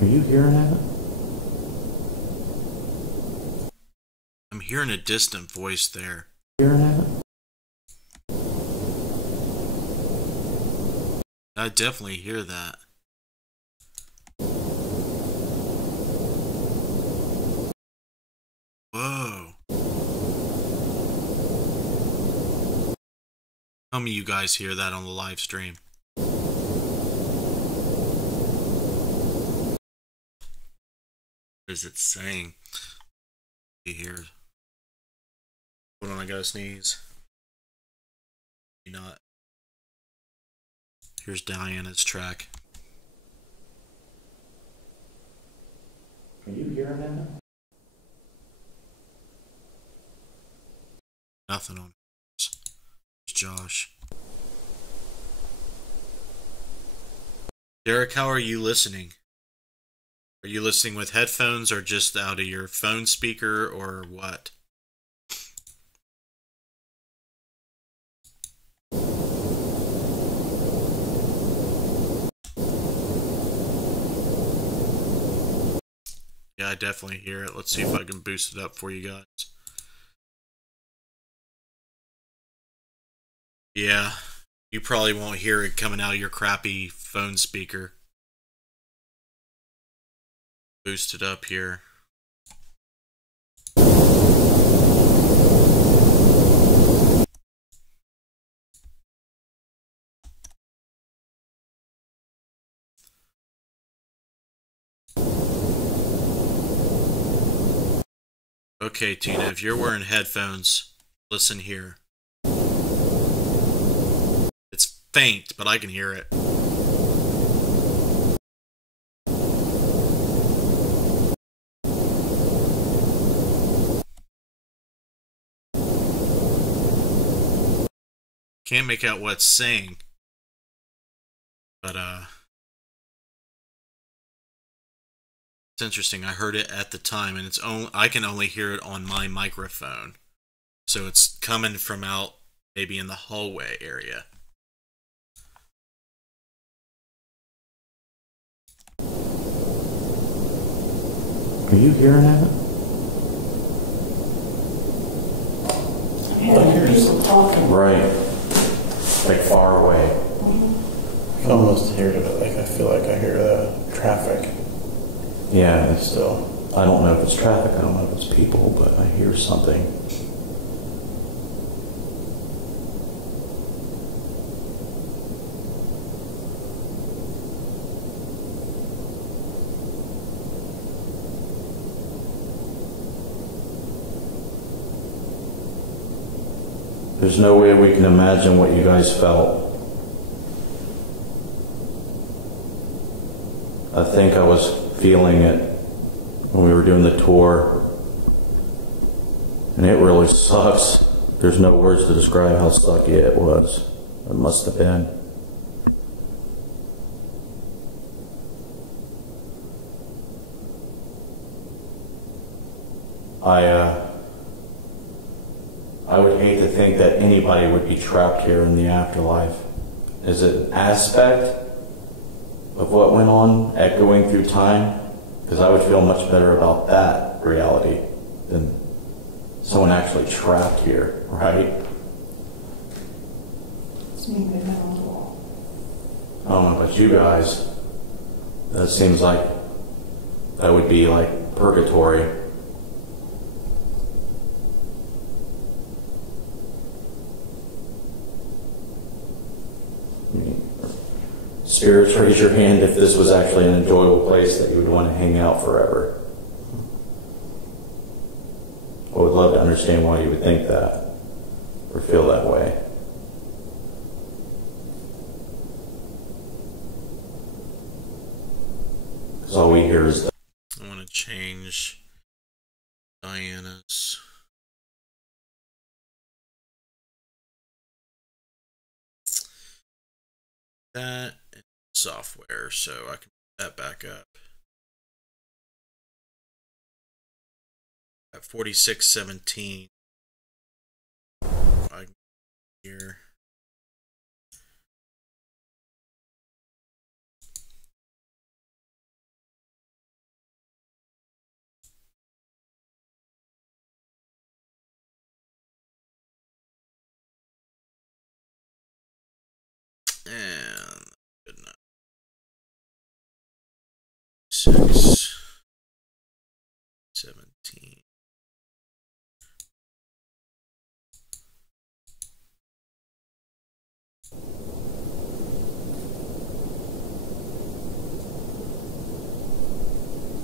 Are you hearing that? I'm hearing a distant voice there. Hearing that? I definitely hear that. Whoa. Tell me you guys hear that on the live stream. What is it saying? Here. Hold on, I gotta sneeze. Maybe not. Here's Diana's track. Are you hearing that? Nothing on this. It's Josh. Derek, how are you listening? Are you listening with headphones or just out of your phone speaker or what? Yeah, I definitely hear it. Let's see if I can boost it up for you guys. Yeah, you probably won't hear it coming out of your crappy phone speaker. Boost it up here. Okay, Tina, if you're wearing headphones, listen here. It's faint, but I can hear it. Can't make out what it's saying, but it's interesting. I heard it at the time, and I can only hear it on my microphone, so it's coming from out maybe in the hallway area. Are you hearing that? People talking. Right. Like far away. I almost hear it, like I feel like I hear the traffic Yeah, it's still. I don't know if it's traffic, I don't know if it's people, but I hear something. There's no way we can imagine what you guys felt. I think I was feeling it when we were doing the tour, and it really sucks. There's no words to describe how sucky it was. It must have been. I would hate to think that anybody would be trapped here in the afterlife. Is it an aspect of what went on echoing through time? Because I would feel much better about that reality than someone actually trapped here, right? It's me, but no. I don't know about you guys. That seems like That would be like purgatory. Spirits, raise your hand if this was actually an enjoyable place that you would want to hang out forever. I would love to understand why you would think that or feel that way. Because all we hear is I want to change Diana's. That software, so I can put that back up. At 4617. I here. And good enough. 617.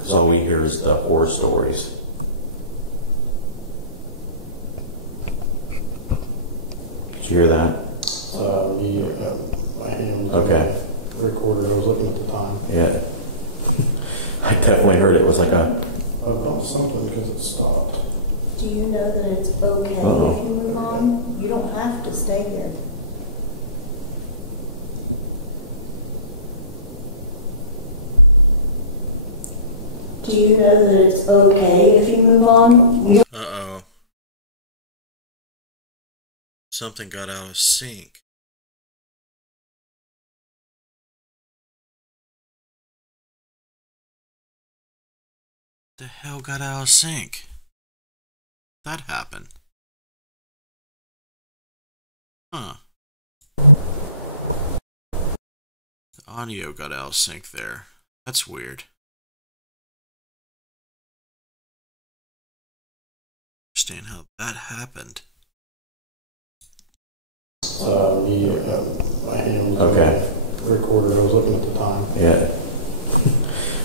because all we hear is the horror stories. Did you hear that? My hand. Okay. Recorder. I was looking at the time. Yeah. I definitely heard it. It was like a. I've got something because it stopped. Do you know that it's okay Uh-oh. if you move on? You don't have to stay here. Do you know that it's okay if you move on? You Uh-oh. Something got out of sync. The hell got out of sync? That happened. Huh. The audio got out of sync there. That's weird. Understand how that happened. My hand. Okay. Recorder. I was looking at the time. Yeah.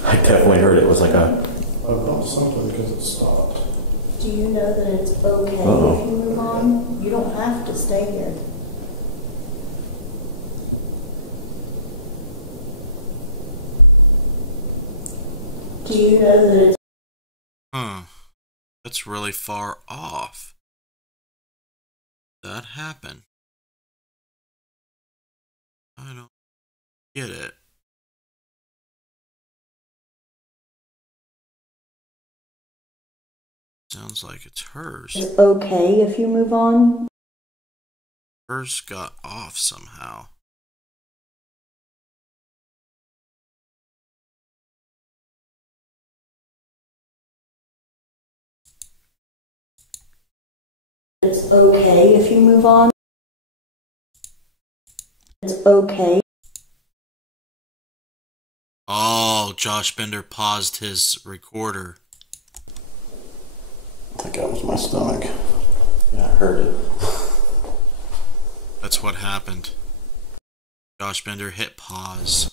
I definitely heard it. It was like a. I've got something because it stopped. Do you know that it's okay Uh-oh. if you move on? You don't have to stay here. Do you know that it's Huh. That's really far off. That happened. I don't get it. Sounds like it's hers. okay if you move on? Hers got off somehow. It's okay if you move on? It's okay. Oh, Josh Bender paused his recorder. I think that was my stomach. Yeah, I heard it. That's what happened. Josh Bender hit pause.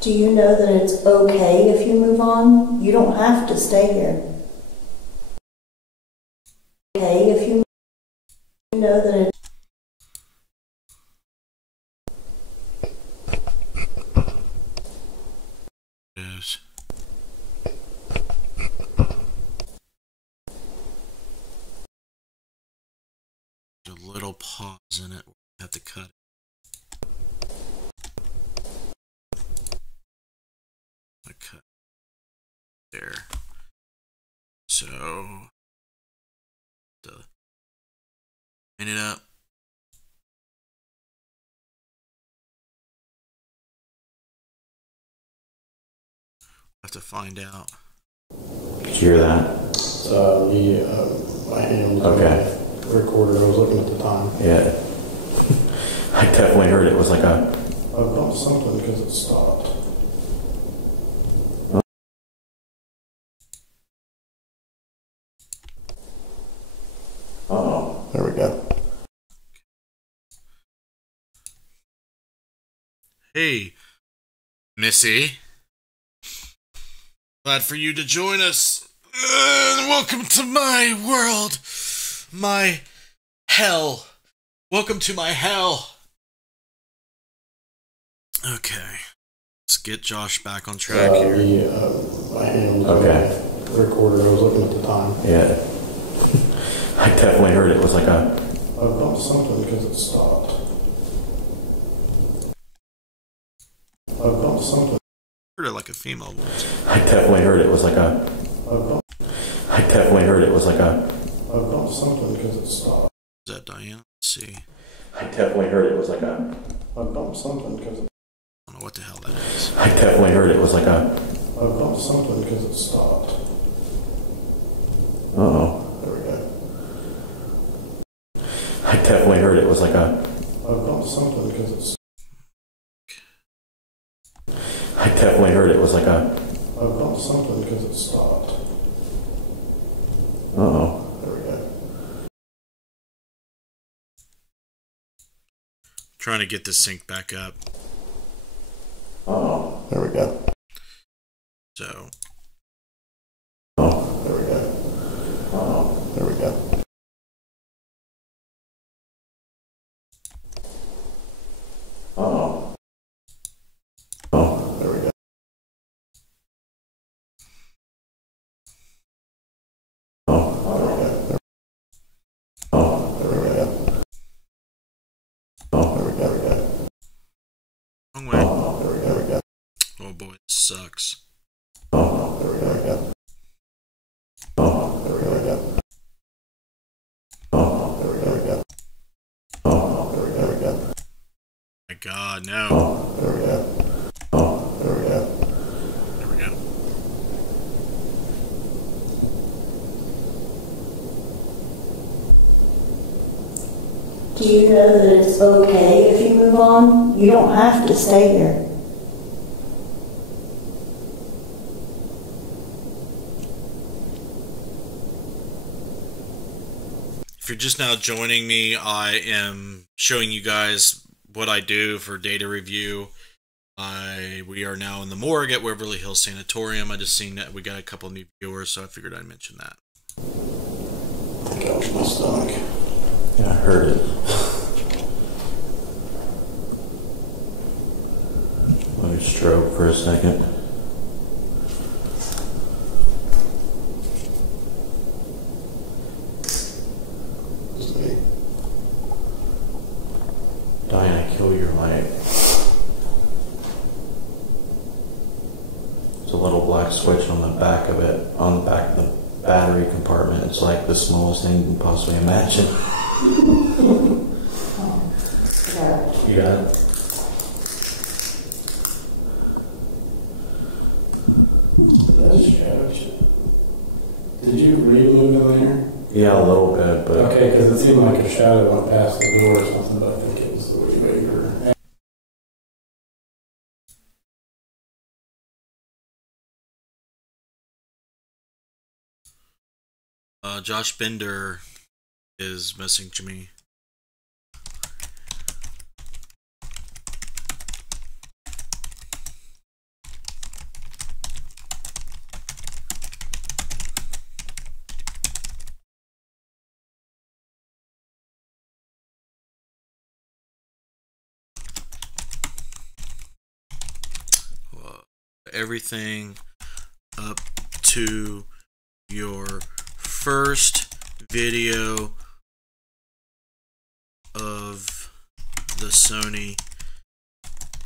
Do you know that it's okay if you move on? You don't have to stay here. Okay if you know that it's It is. There's a little pause in it. We have to cut it. I cut there. So line it up. Have to find out. Did you hear that? I am Okay. recorder. I was looking at the time. Yeah. I definitely heard it. It was like a... I bumped something because it stopped. Oh. There we go. Hey, Missy. Glad for you to join us. Welcome to my world. My hell. Welcome to my hell. Okay. Let's get Josh back on track here. I am Okay. recorder. I was looking at the time. Yeah. I definitely heard it. It was like a... I bumped something because it stopped. I bumped something. Heard it like a female voice. I definitely heard it. It was like a... I definitely heard it. It was like a... I bumped something because it stopped. Is that Diana? Let's see. I definitely heard it. It was like a... I bumped something because it... I don't know what the hell that is. I definitely heard it. It was like a... I bumped something because it stopped. Uh-oh. There we go. I definitely heard it. It was like a... I bumped something because it's... I definitely heard it. It was like a... I bumped something because it stopped. Uh-oh. There we go. Trying to get this sync back up. Uh-oh. There we go. So, Oh. There we go. Uh-oh. There we go. Uh-oh. Oh. There we go. Oh. There Oh. we go. Oh. There we go. There we go. wrong way. Oh. There we go. There we go. Oh boy, this sucks. Oh. There we go. There we go. Oh. There we go. There we go. Oh. There we go. There we go. Oh. There we go. There we go. My God, no. Oh. There we go. Oh. There we go. There we go. Do you know that it's okay if you move on? You don't have to stay there. If you're just now joining me, I am showing you guys what I do for data review. We are now in the morgue at Waverly Hills Sanatorium. I just seen that we got a couple new viewers, so I figured I'd mention that. Gosh, my stomach. Yeah, I heard it. Let me stroke for a second. See. Diana, kill your light. There's a little black switch on the back of it, on the back of the battery compartment. It's like the smallest thing you can possibly imagine. You got it? That's shadow shit. Did you really move in there? Yeah, a little bit, but Okay, because it seemed like a shadow went past the door or something, but I think it was the way bigger. Josh Bender is messaging me. Everything up to your first video of the Sony,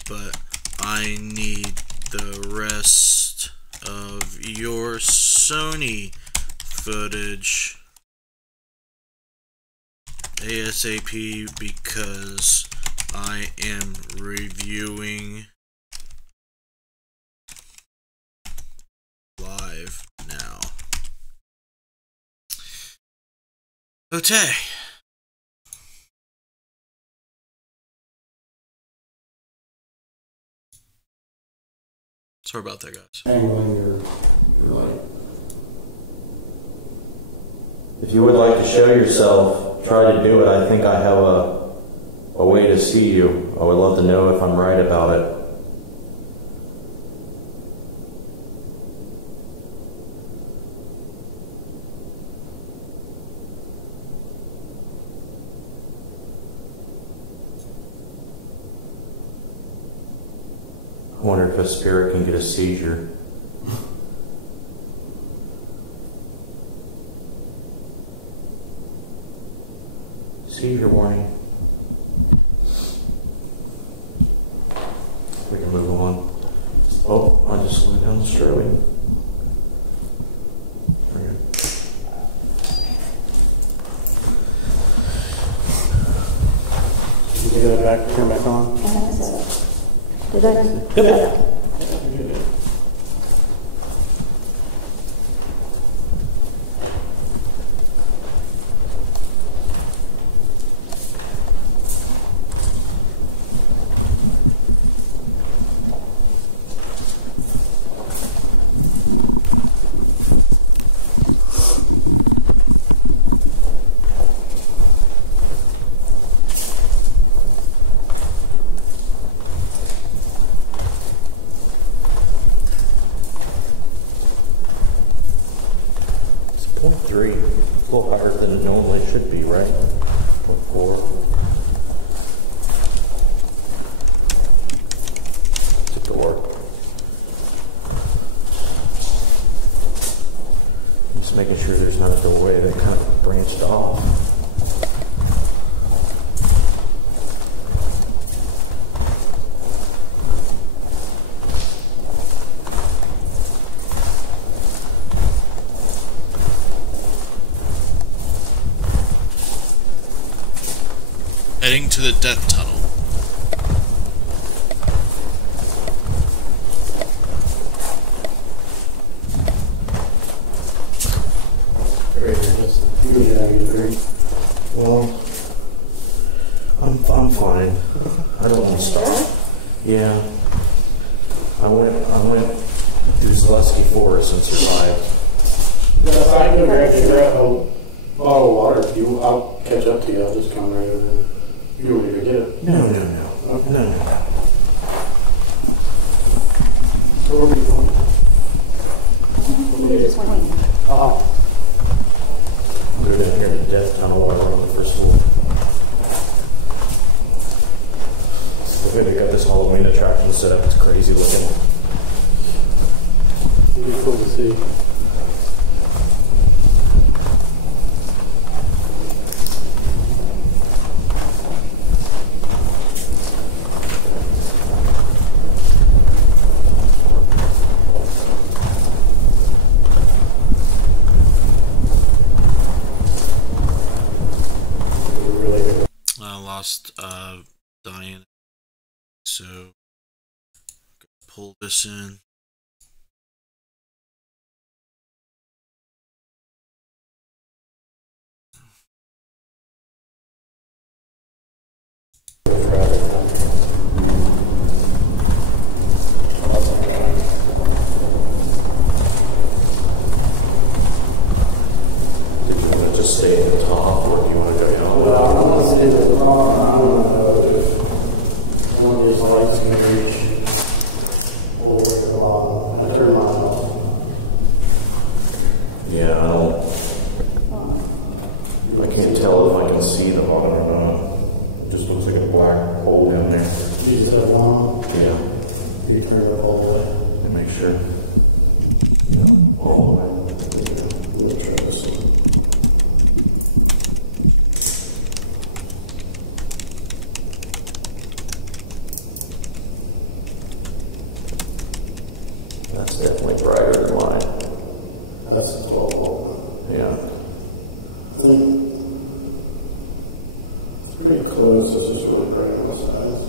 but I need the rest of your Sony footage ASAP because I am reviewing live now. Okay. Sorry about that, guys. Angling your light. If you would like to show yourself, try to do it. I think I have a way to see you. I would love to know if I'm right about it. I wonder if a spirit can get a seizure. Seizure warning. We can move on. Oh, I just went down the strobing. Did you get it back? Turn back on? Did I? Yep. .3, a little higher than it normally should be, right? 0.4. It's a door. Just making sure there's not a doorway that kind of branched off. Heading to the death tunnel. Well, I'm fine. I don't want to stop. Yeah. I went through Zaleski Forest and survived. If I can grab a bottle of water, I'll catch up to you. I'll just come right over. You want me to get it? No. Okay. No. So where are you going? We just went in. Oh. Go down here in the death tunnel while we're on the first floor. The way they got this Halloween attraction set up is crazy looking. It'll be cool to see. Diane. So pull this in. Just stay at the top, or do you want to go down? Well, I want to stay at the top. I want to know if one of these lights can reach all the way to the bottom. I turn mine off. Yeah, I can't tell if I can see the bottom or not. It just looks like a black hole down there. You just have one. Yeah. You turn it all the way. To make sure. Yeah, all the way. We'll try this one. That's definitely brighter than mine. That's the 12 volt. Yeah. I think it's pretty close. It's just really bright on the sides.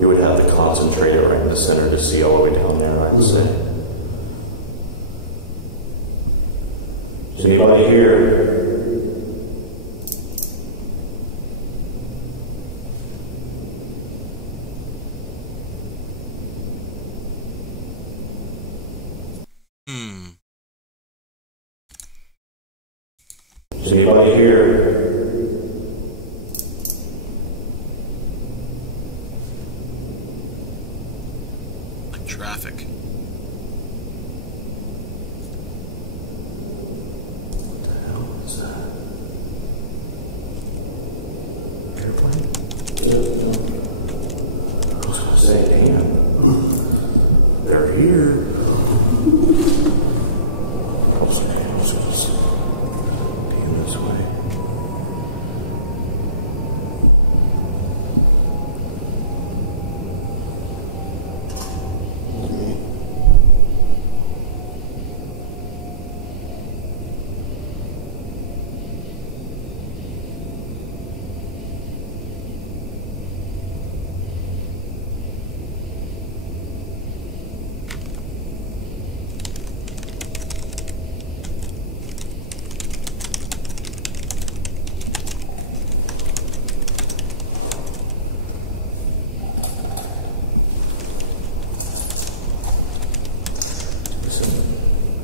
You would have to concentrate it right in the center to see all the way down there, I'd say. Is anybody here? Is anybody here? Like traffic. What the hell is that? Airplane? I was gonna say, damn. They're here. This way.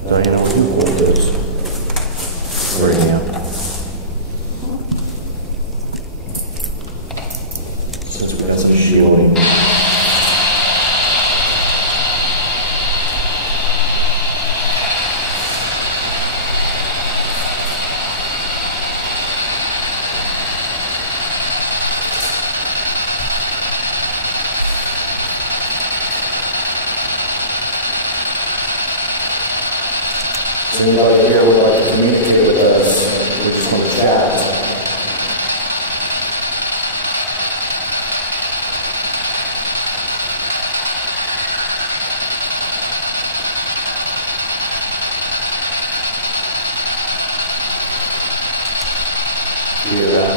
Diana, what do you want this? Right now. Since we got some shielding. If anybody here would like to communicate with us, we're just going to chat. You hear that?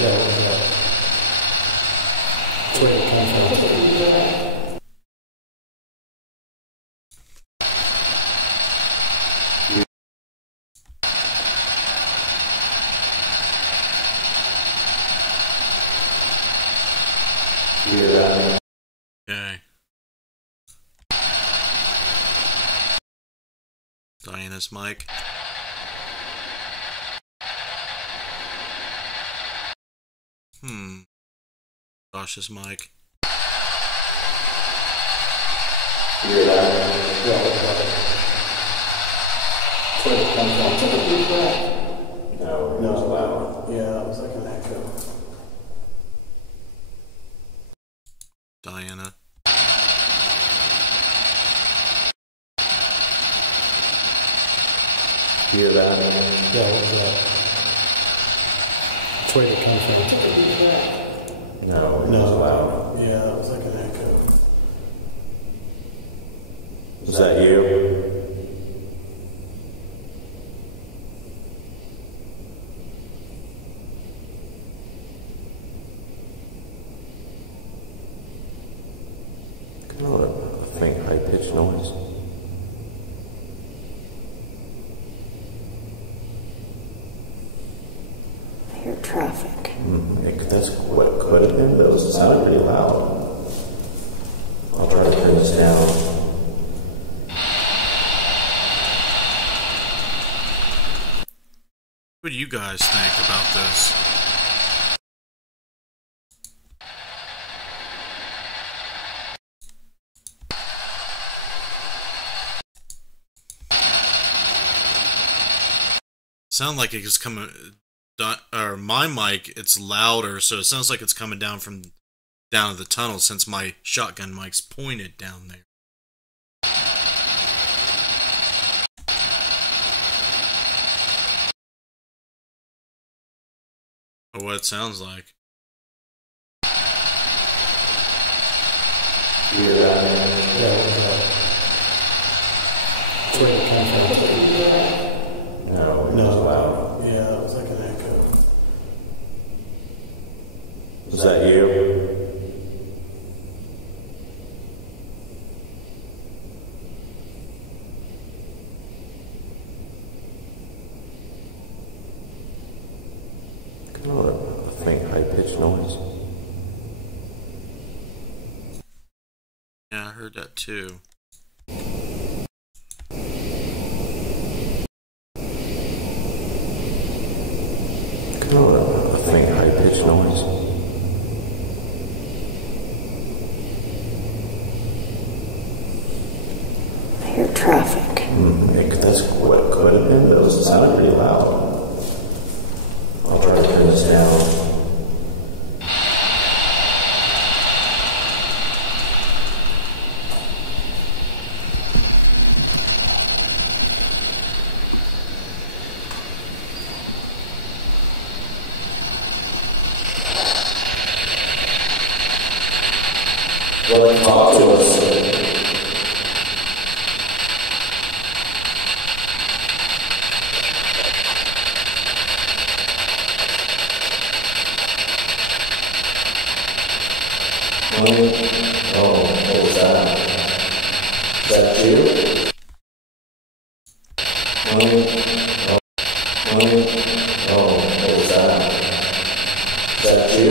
Yeah. That's where it comes from. You hear that? Okay. Diana's mic. Josh's mic. You hear that? That's where it comes from. No, it was loud. Yeah, it was like an echo. Diana. You hear that? Yeah, what was that? That's where it comes from. No, it was loud. Yeah, it was like an echo. Was that you? Oh, a faint high-pitched noise. I hear traffic. That's what could have been, but it sounded pretty loud. I'll try to turn this down. What do you guys think about this? Sound like it's coming, or my mic, it's louder, so it sounds like it's coming down from down the tunnel since my shotgun mic's pointed down there. Or what it sounds like. You hear that? Yeah, what was that? That's where it comes from. No, it was loud. Yeah, it was like an echo. Was that you? Oh, a faint high-pitched noise. Yeah, I heard that too. Oh, a faint high-pitched noise. I hear traffic. That's what could have been, but it sounded pretty loud. I'll try to turn this down. Well, talk to us. Oh, what was that? Is that you? Oh, what was that? Is that you?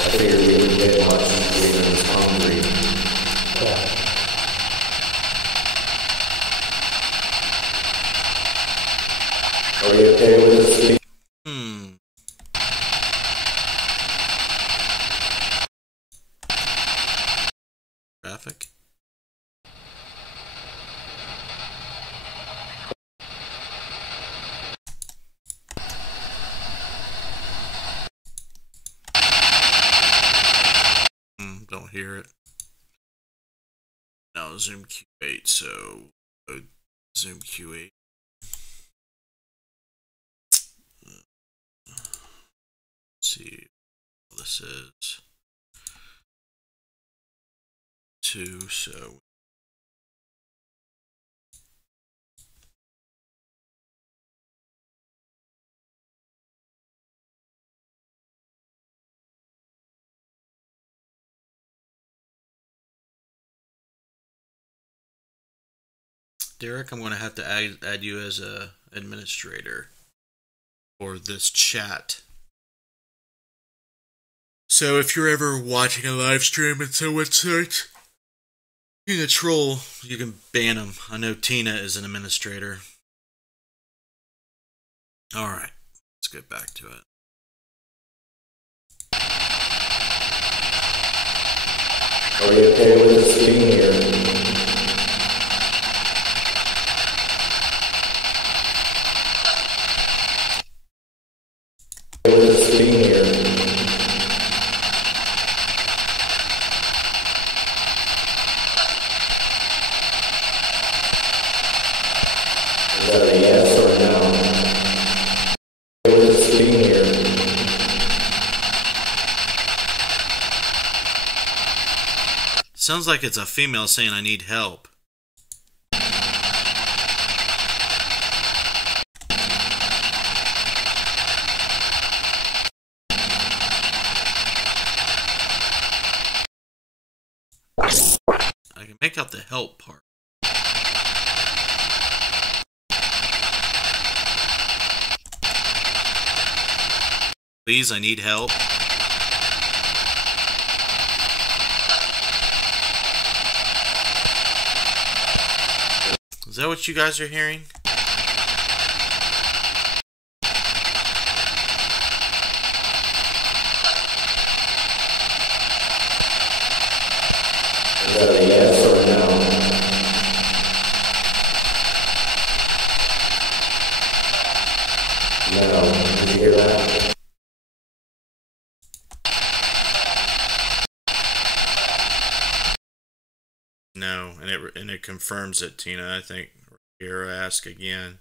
I figured we would get much since we were hungry. Yeah. Are you okay with this? Traffic. Don't hear it. Now zoom Q8, so zoom Q8. Let's see what this is. 2, so Derek, I'm going to have to add you as a administrator for this chat. So if you're ever watching a live stream and someone starts being a troll, you can ban them. I know Tina is an administrator. Alright, let's get back to it. Are you okay with us being here? Sounds like it's a female saying I need help. I can make out the help part. Please, I need help. Is that what you guys are hearing? Is that a yes or a no? No. Did you hear that? No, and it confirms it, Tina. I think here, ask again.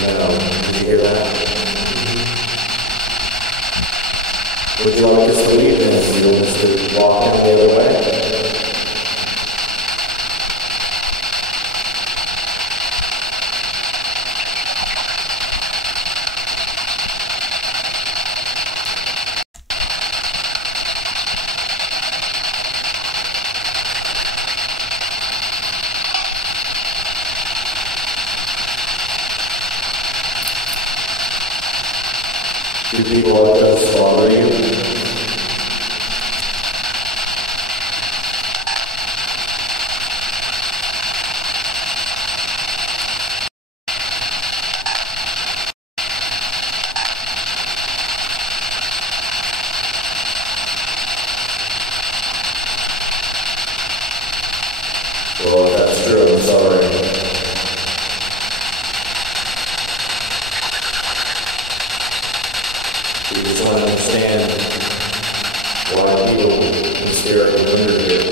No. Did you hear that? Would you like us to leave this? Do you want us to walk in the other way? Do people like this bother you? Well, if that's true, I'm sorry. We just want to understand why people stare at the window here.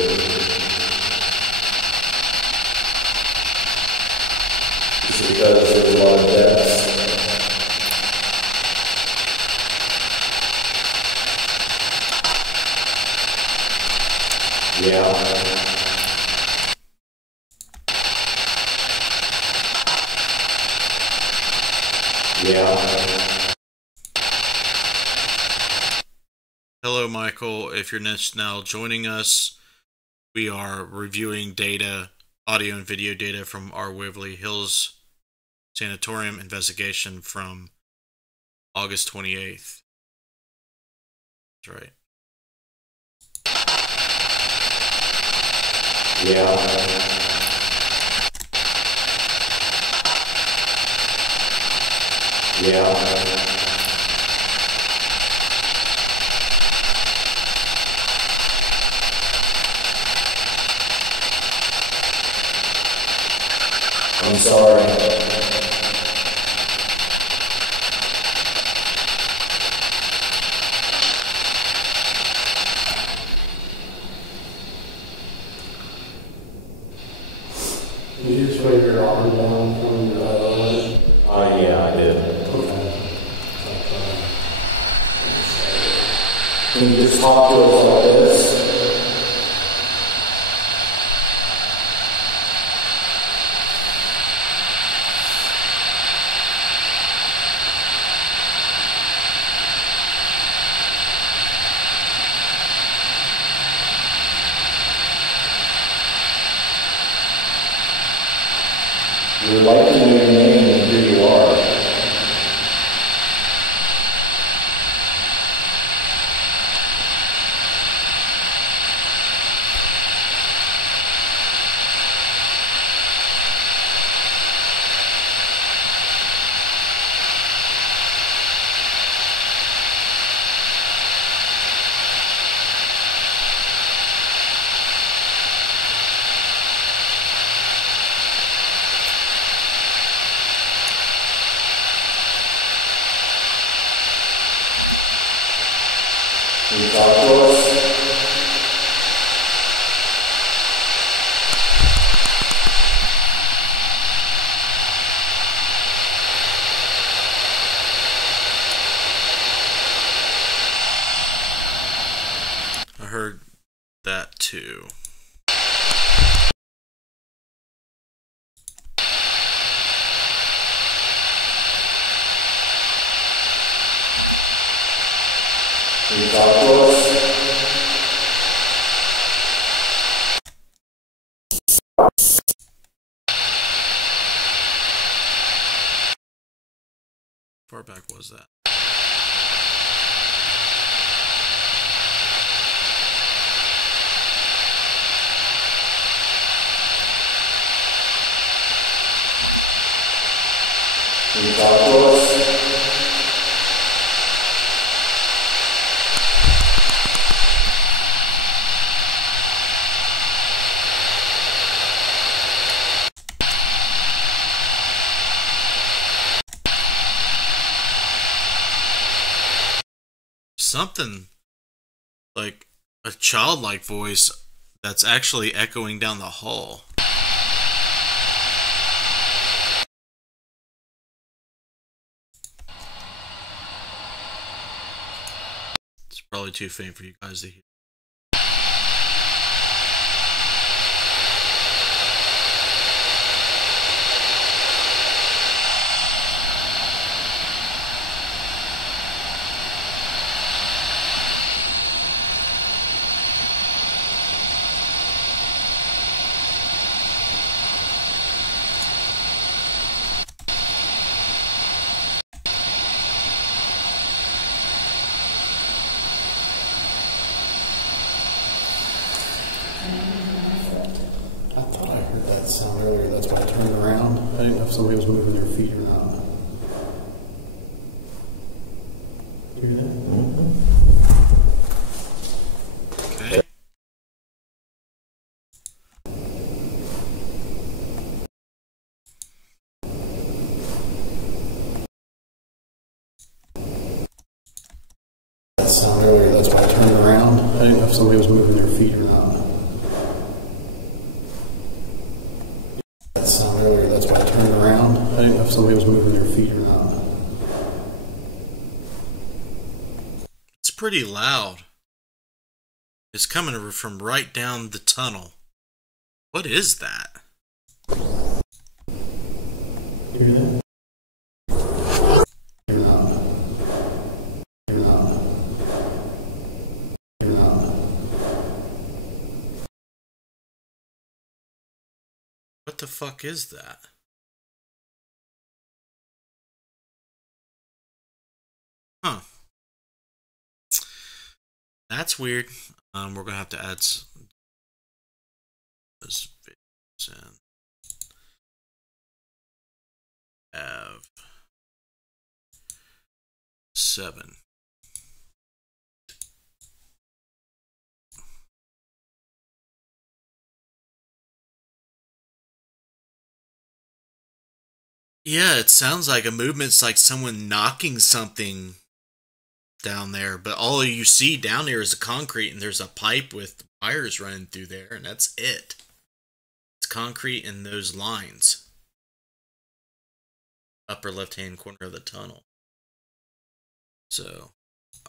Just because there's a lot of deaths. Yeah. Yeah. Hello, Michael. If you're now joining us, we are reviewing data, audio and video data from our Waverly Hills Sanatorium investigation from August 28th. That's right. Yeah. Yeah. I'm sorry. Did you just wave your arm down from the Yeah, I did. Okay. Can you just talk to us like this? We would like to know your name and who you are. Can you talk to us? I heard that too. Can you talk to us? How far back was that? Can you talk to us? Something like a childlike voice that's actually echoing down the hall. It's probably too faint for you guys to hear. that's why I turned around. I didn't know if somebody was moving their feet or not. You hear that? Okay. That sound earlier, that's why I turned around. I didn't know if somebody was moving their feet or not. That sound earlier, that's why I turned around. I didn't know if somebody was moving their feet or not. It's pretty loud. It's coming from right down the tunnel. What is that? You hear that? What the fuck is that? Huh. That's weird. We're gonna have to add this videos in. Have 7. Yeah, it sounds like a movement's like someone knocking something down there, but all you see down there is the concrete, and there's a pipe with wires running through there, and that's it. It's concrete in those lines. Upper left-hand corner of the tunnel. So,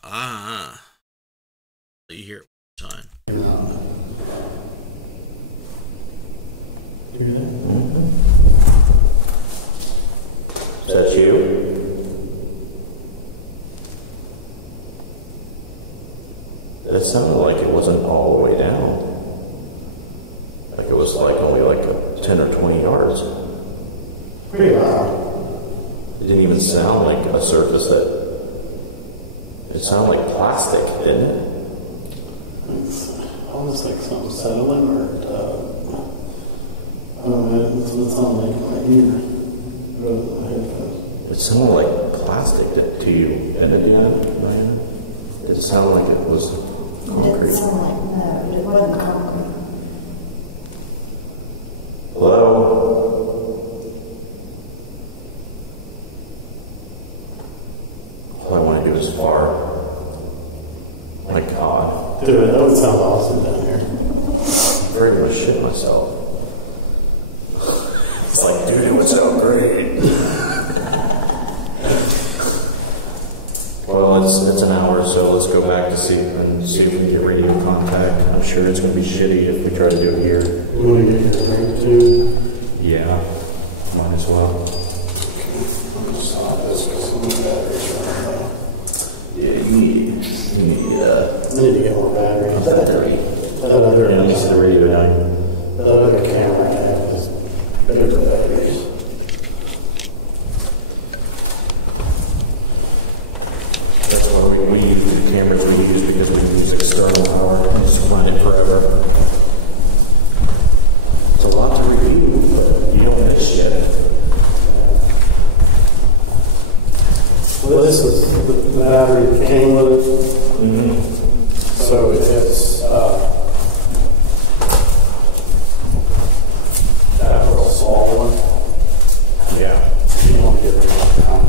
let you hear it one time. You hear that? Is that you? It sounded like it wasn't all the way down. Like it was like only like 10 or 20 yards. Pretty loud. It didn't even sound like a surface that... It sounded like plastic, didn't it? It's almost like something settling or, I don't know, it's what it sounded like in my ear. It sounded like plastic to you, didn't it, Ryan? It sounded like it was It concrete. didn't sound like, no, it wasn't concrete. Hello? All I want to do is fart. My God. Dude, that would sound awesome down here. I'm afraid I'm going to shit myself. It's like, dude, it would sound great. Well, it's an hour, so let's go back to see if we can get radio contact. I'm sure it's going to be shitty if we try to do it here. You want to get your drink too? Yeah, might as well. I'm going to stop this because some of the batteries are running low. Yeah, you need I need to get more batteries. battery. That other, Yeah, let me see the radio down. that other camera I have is bigger batteries. That's why we use the cameras we use, because we use external power and just find it forever. It's a lot to review, but you don't get shit. Well, this is the battery that came with it. Mm-hmm. So it's, that little small one. Yeah, You want to get it down.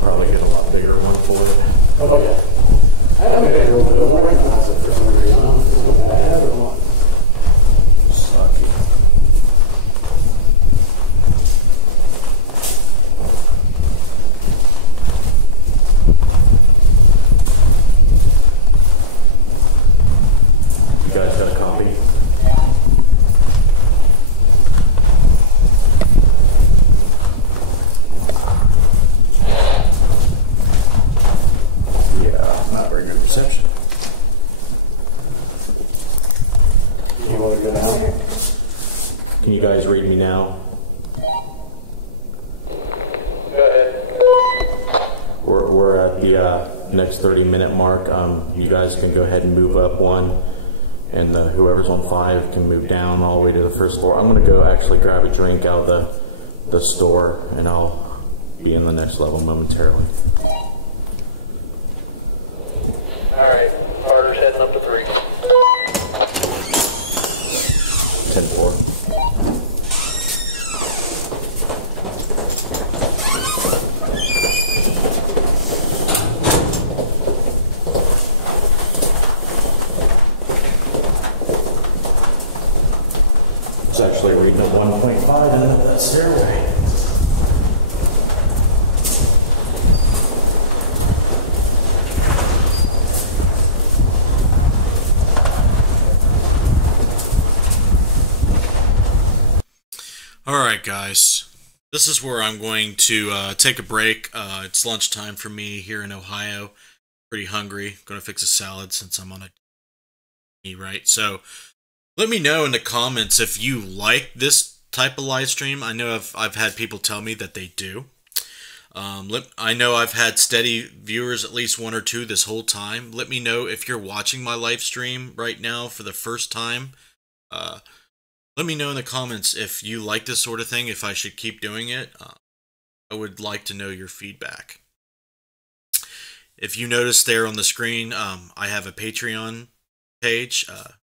probably get a lot bigger one for it. Oh, yeah. I haven't been able to recognize it for some reason. I don't know if it's bad or what. Sucky. You guys got a copy? Yeah, not very good reception. You want to go down? Can you guys read me now? Go ahead. We're at the next 30-minute mark. You guys can go ahead and move up one, and whoever's on 5 can move down all the way to the first floor. I'm going to go actually grab a drink out of the store, and I'll be in the next level momentarily. Alright, Carter's heading up to 3. 10-4. It's actually reading at 1.5 in that stairway. Alright guys, this is where I'm going to take a break. It's lunchtime for me here in Ohio. Pretty hungry. Gonna fix a salad since I'm on a right. So let me know in the comments if you like this type of live stream. I know I've had people tell me that they do. I know I've had steady viewers, at least 1 or 2 this whole time. Let me know if you're watching my live stream right now for the first time. Let me know in the comments if you like this sort of thing, if I should keep doing it. I would like to know your feedback. If you notice there on the screen, I have a Patreon page.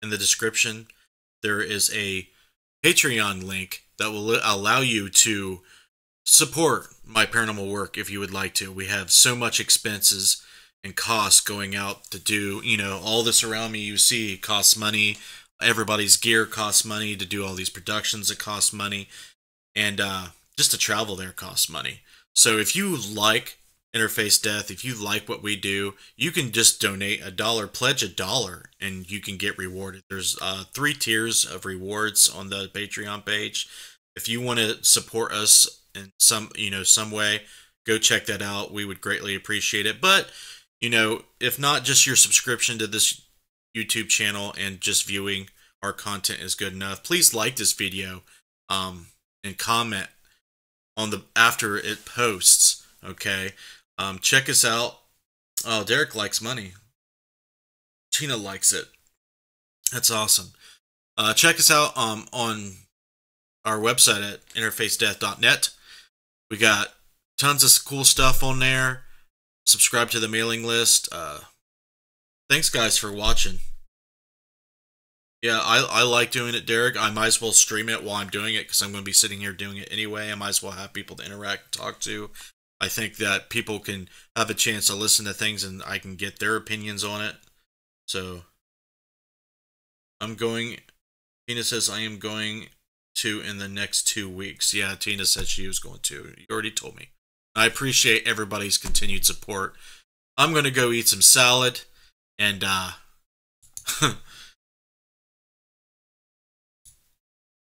In the description, there is a Patreon link that will allow you to support my paranormal work if you would like to. We have so much expenses and costs going out to do, you know, all this around me you see costs money. Everybody's gear costs money to do all these productions. It costs money, and just to travel there costs money. So if you like Interface Death, if you like what we do, you can just donate $1, pledge $1, and you can get rewarded. There's 3 tiers of rewards on the Patreon page. If you want to support us in some way, go check that out. We would greatly appreciate it. But if not, just your subscription to this YouTube channel and just viewing our content is good enough. Please like this video and comment on after it posts. Okay, check us out. Oh, Derek likes money. Tina likes it. That's awesome. Check us out on our website at interfacedeath.net. We got tons of cool stuff on there. Subscribe to the mailing list. Thanks, guys, for watching. Yeah, I like doing it, Derek. I might as well stream it while I'm doing it because I'm going to be sitting here doing it anyway. I might as well have people to interact and talk to. I think that people can have a chance to listen to things and I can get their opinions on it. So, Tina says I am going to in the next 2 weeks. Yeah, Tina said she was going to. You already told me. I appreciate everybody's continued support. I'm going to go eat some salad. And,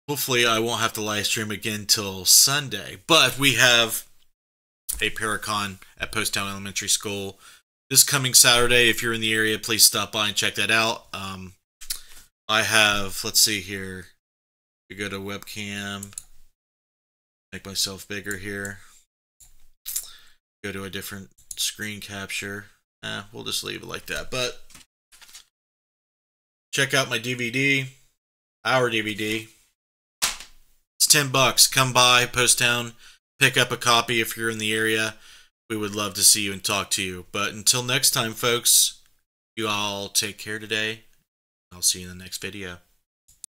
hopefully I won't have to live stream again till Sunday. But we have a Paracon at Poasttown Elementary School this coming Saturday. If you're in the area, please stop by and check that out. I have, let's see here. We go to webcam. Make myself bigger here. Go to a different screen capture. We'll just leave it like that. But check out my DVD, our DVD. It's $10. Come by Poasttown, pick up a copy if you're in the area. We would love to see you and talk to you. But until next time, folks, you all take care today. I'll see you in the next video.